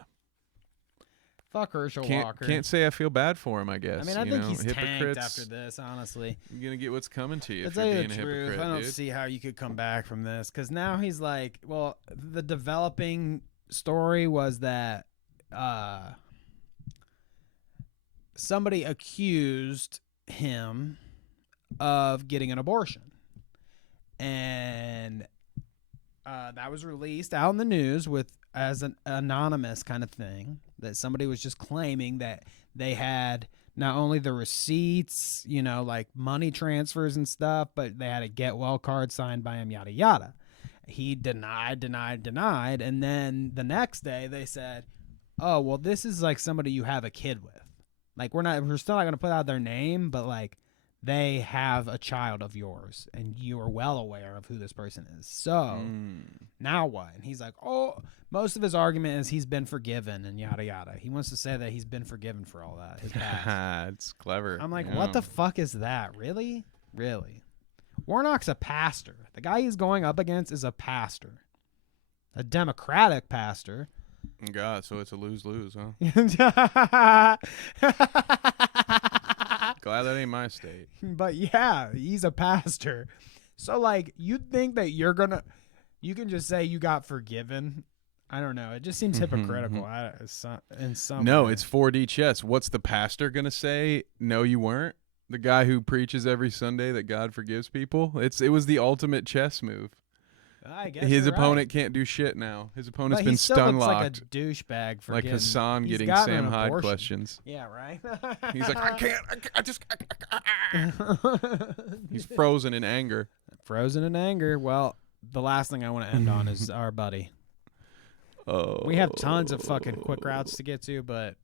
Fuck Herschel Walker. Can't say I feel bad for him, I guess. I mean, I think he's tanked after this, honestly. You're going to get what's coming to you To tell you the truth, I don't see how you could come back from this, because now he's like, well, the developing story was that somebody accused him of getting an abortion, and that was released out in the news as an anonymous kind of thing, that somebody was just claiming that they had not only the receipts, you know, like money transfers and stuff, but they had a get well card signed by him, yada yada. He denied, and then the next day they said, oh, well, this is like somebody you have a kid with. Like, we're still not going to put out their name, but like, they have a child of yours, and you are well aware of who this person is. So now what? And he's like, oh, most of his argument is he's been forgiven and yada yada. He wants to say that he's been forgiven for all that. His past. It's clever. I'm like, what the fuck is that? Really? Warnock's a pastor. The guy he's going up against is a pastor, a Democratic pastor. God, so it's a lose-lose, huh? Glad that ain't my state. But yeah, he's a pastor. So like, you'd think that you can just say you got forgiven. I don't know. It just seems hypocritical in some No, way. it's 4D chess. What's the pastor going to say? No, you weren't. The guy who preaches every Sunday that God forgives people. It was the ultimate chess move. I guess his opponent right. can't do shit now. His opponent's but been he still stun looks locked. like a douchebag for like Hassan getting Sam Hyde questions. Yeah, right. He's like, I just. He's frozen in anger. Well, the last thing I want to end on is our buddy. Oh. We have tons of fucking quick routes to get to, but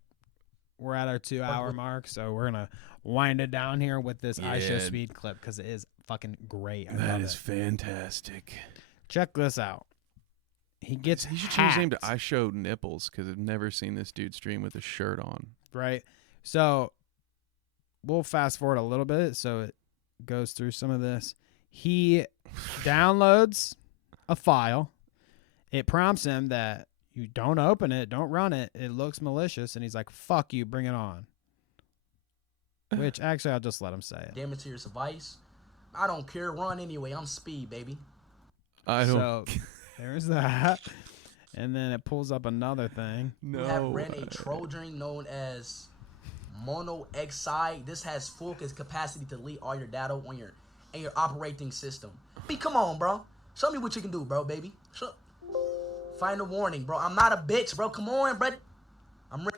we're at our 2-hour mark, so we're gonna wind it down here with this iShow Speed clip because it is fucking great. That is fantastic. Check this out. He should change his name to iShow Nipples because I've never seen this dude stream with a shirt on. Right. So we'll fast forward a little bit so it goes through some of this. He downloads a file. It prompts him that you don't open it, don't run it. It looks malicious. And he's like, fuck you, bring it on. Which actually I'll just let him say it. Damage to your device. I don't care. Run anyway. I'm speed, baby. I don't. So there's that. And then it pulls up another thing. You have ran a Trojan known as monoxide. This has full capacity to delete all your data on your operating system. Come on, bro. Show me what you can do, bro, baby. Final warning, bro. I'm not a bitch, bro. Come on, bro. I'm ready.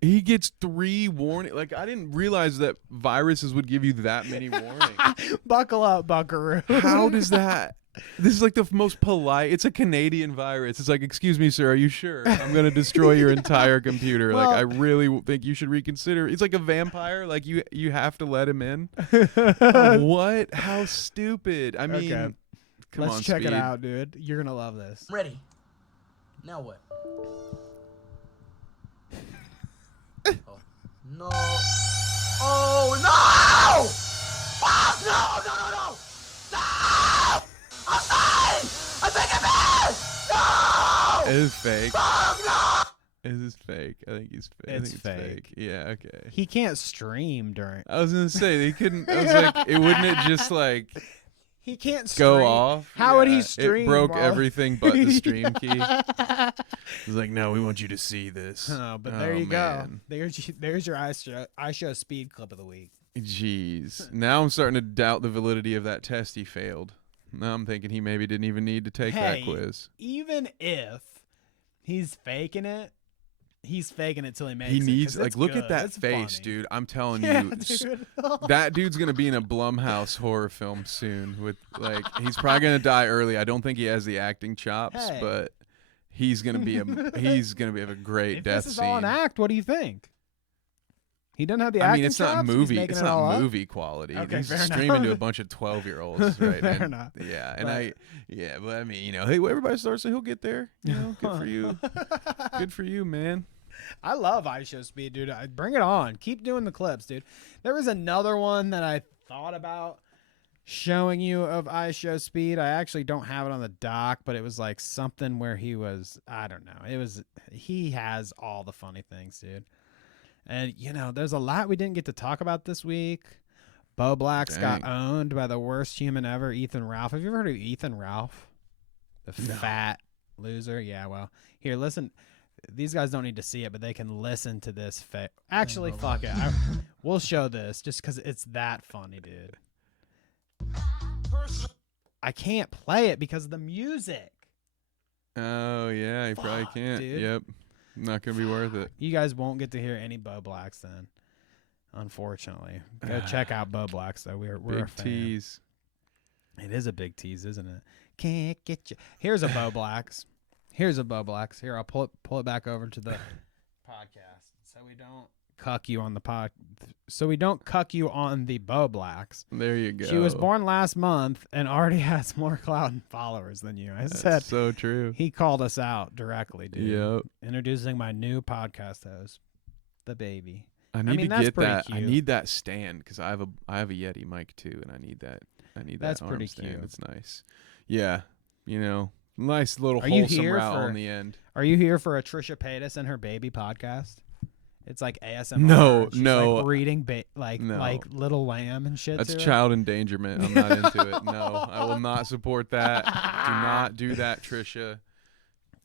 He gets 3 warning. Like, I didn't realize that viruses would give you that many warnings. Buckle up, buckaroo. How does that? This is like the most polite. It's a Canadian virus. It's like, excuse me, sir, are you sure? I'm going to destroy your entire computer. Well, like, I really think you should reconsider. It's like a vampire. Like, you have to let him in. What? How stupid. I mean, okay. Let's check it out, dude. You're going to love this. Ready. Now what? Oh, no. Oh, no! Fuck, no! No! I'm dying! I think I'm dead! No! It is fake. Fuck, no! It is fake. I think he's fake. It's fake. Yeah, okay. He can't stream during. I was going to say, they couldn't. I was like, wouldn't it just like. He can't go stream. off. How would he stream? It broke while... everything but the stream key. He's like, no, we want you to see this. Oh, but there you go. There's your I show speed clip of the week. Jeez. Now I'm starting to doubt the validity of that test he failed. Now I'm thinking he maybe didn't even need to take that quiz. Even if he's faking it, he's faking it till he makes it. He needs, like, look good. at that it's face, funny. dude. I'm telling Yeah, you, dude. that dude's going to be in a Blumhouse horror film soon. With like, he's probably going to die early. I don't think he has the acting chops, Hey. but he's going to be have a great If death this is scene. all an act, what do you think? He doesn't have the acting I mean, it's not chops? He's movie. making It's it all not up? movie quality. Okay, He's fair streaming enough. to a bunch of 12-year-olds, right? Fair enough. Yeah, But- but I mean, hey, everybody starts, so he'll get there. Good for you. Good for you, man. I love iShow Speed, dude. Bring it on. Keep doing the clips, dude. There was another one that I thought about showing you of iShow Speed. I actually don't have it on the doc, but it was like something where he was, I don't know. He has all the funny things, dude. And, there's a lot we didn't get to talk about this week. Bo Black's got owned by the worst human ever, Ethan Ralph. Have you ever heard of Ethan Ralph? The fat loser? Yeah, well, here, listen. These guys don't need to see it, but they can listen to this. Actually, fuck it. We'll show this just because it's that funny, dude. I can't play it because of the music. Oh yeah, you probably can't. Dude. Yep, not gonna be worth it. You guys won't get to hear any Bo Blacks then, unfortunately. Go check out Bo Blacks though. We're Big a fan. tease. It is a big tease, isn't it? Can't get you. Here's a Bo Blacks. Here's a Bo Blacks. Here, I'll pull it back over to the podcast so we don't cuck you on the pod. So we don't cuck you on the Bo Blacks. There you go. She was born last month and already has more clout and followers than you. I said so true. He called us out directly, dude. Yep. Introducing my new podcast host, the baby. I need that's to get pretty that. Cute. I need that stand because I have a Yeti mic too, and I need that. That's arm pretty stand. cute. It's nice. Yeah, nice little Are you wholesome here route for, on the end. Are you here for a Trisha Paytas and her baby podcast? It's like ASMR. No, She's no. like reading like No. Little Lamb and shit. That's to child endangerment. I'm not into it. No, I will not support that. Do not do that, Trisha.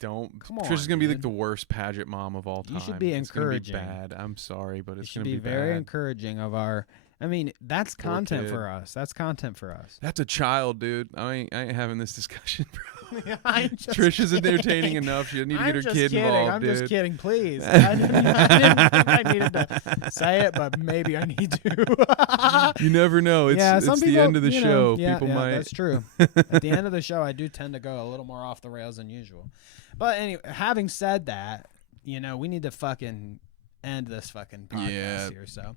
Don't. Come on, Trisha's gonna be like dude. the worst pageant mom of all time. You should be It's encouraging. gonna be bad. I'm sorry, but it's should gonna be be very bad. encouraging of our. I mean, that's Poor content kid. for us. That's content for us. That's a child, dude. I ain't having this discussion, bro. I'm just Trisha's kidding. entertaining enough. She doesn't need to I'm get her just kid kidding. involved, I'm dude. just kidding. Please. I didn't think I needed to say it, but maybe I need to. You never know. It's, yeah, it's some the people, end of the show. Yeah, People yeah, might. That's true. At the end of the show, I do tend to go a little more off the rails than usual. But anyway, having said that, we need to fucking end this fucking podcast here. So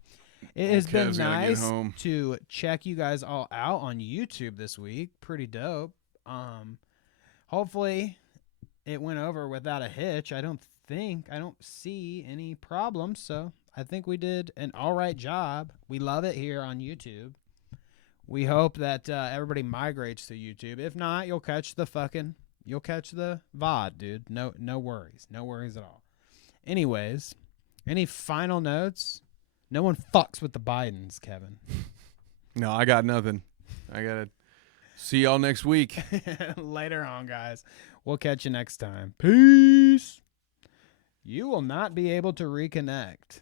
it has been Kev's gotta get nice home. to check you guys all out on YouTube this week. Pretty dope. Hopefully it went over without a hitch. I don't see any problems. So I think we did an all right job. We love it here on YouTube. We hope that everybody migrates to YouTube. If not, you'll catch the VOD, dude. No worries. No worries at all. Anyways, any final notes? No one fucks with the Bidens, Kevin. No, I got nothing. I got to see y'all next week. Later on, guys. We'll catch you next time. Peace. You will not be able to reconnect.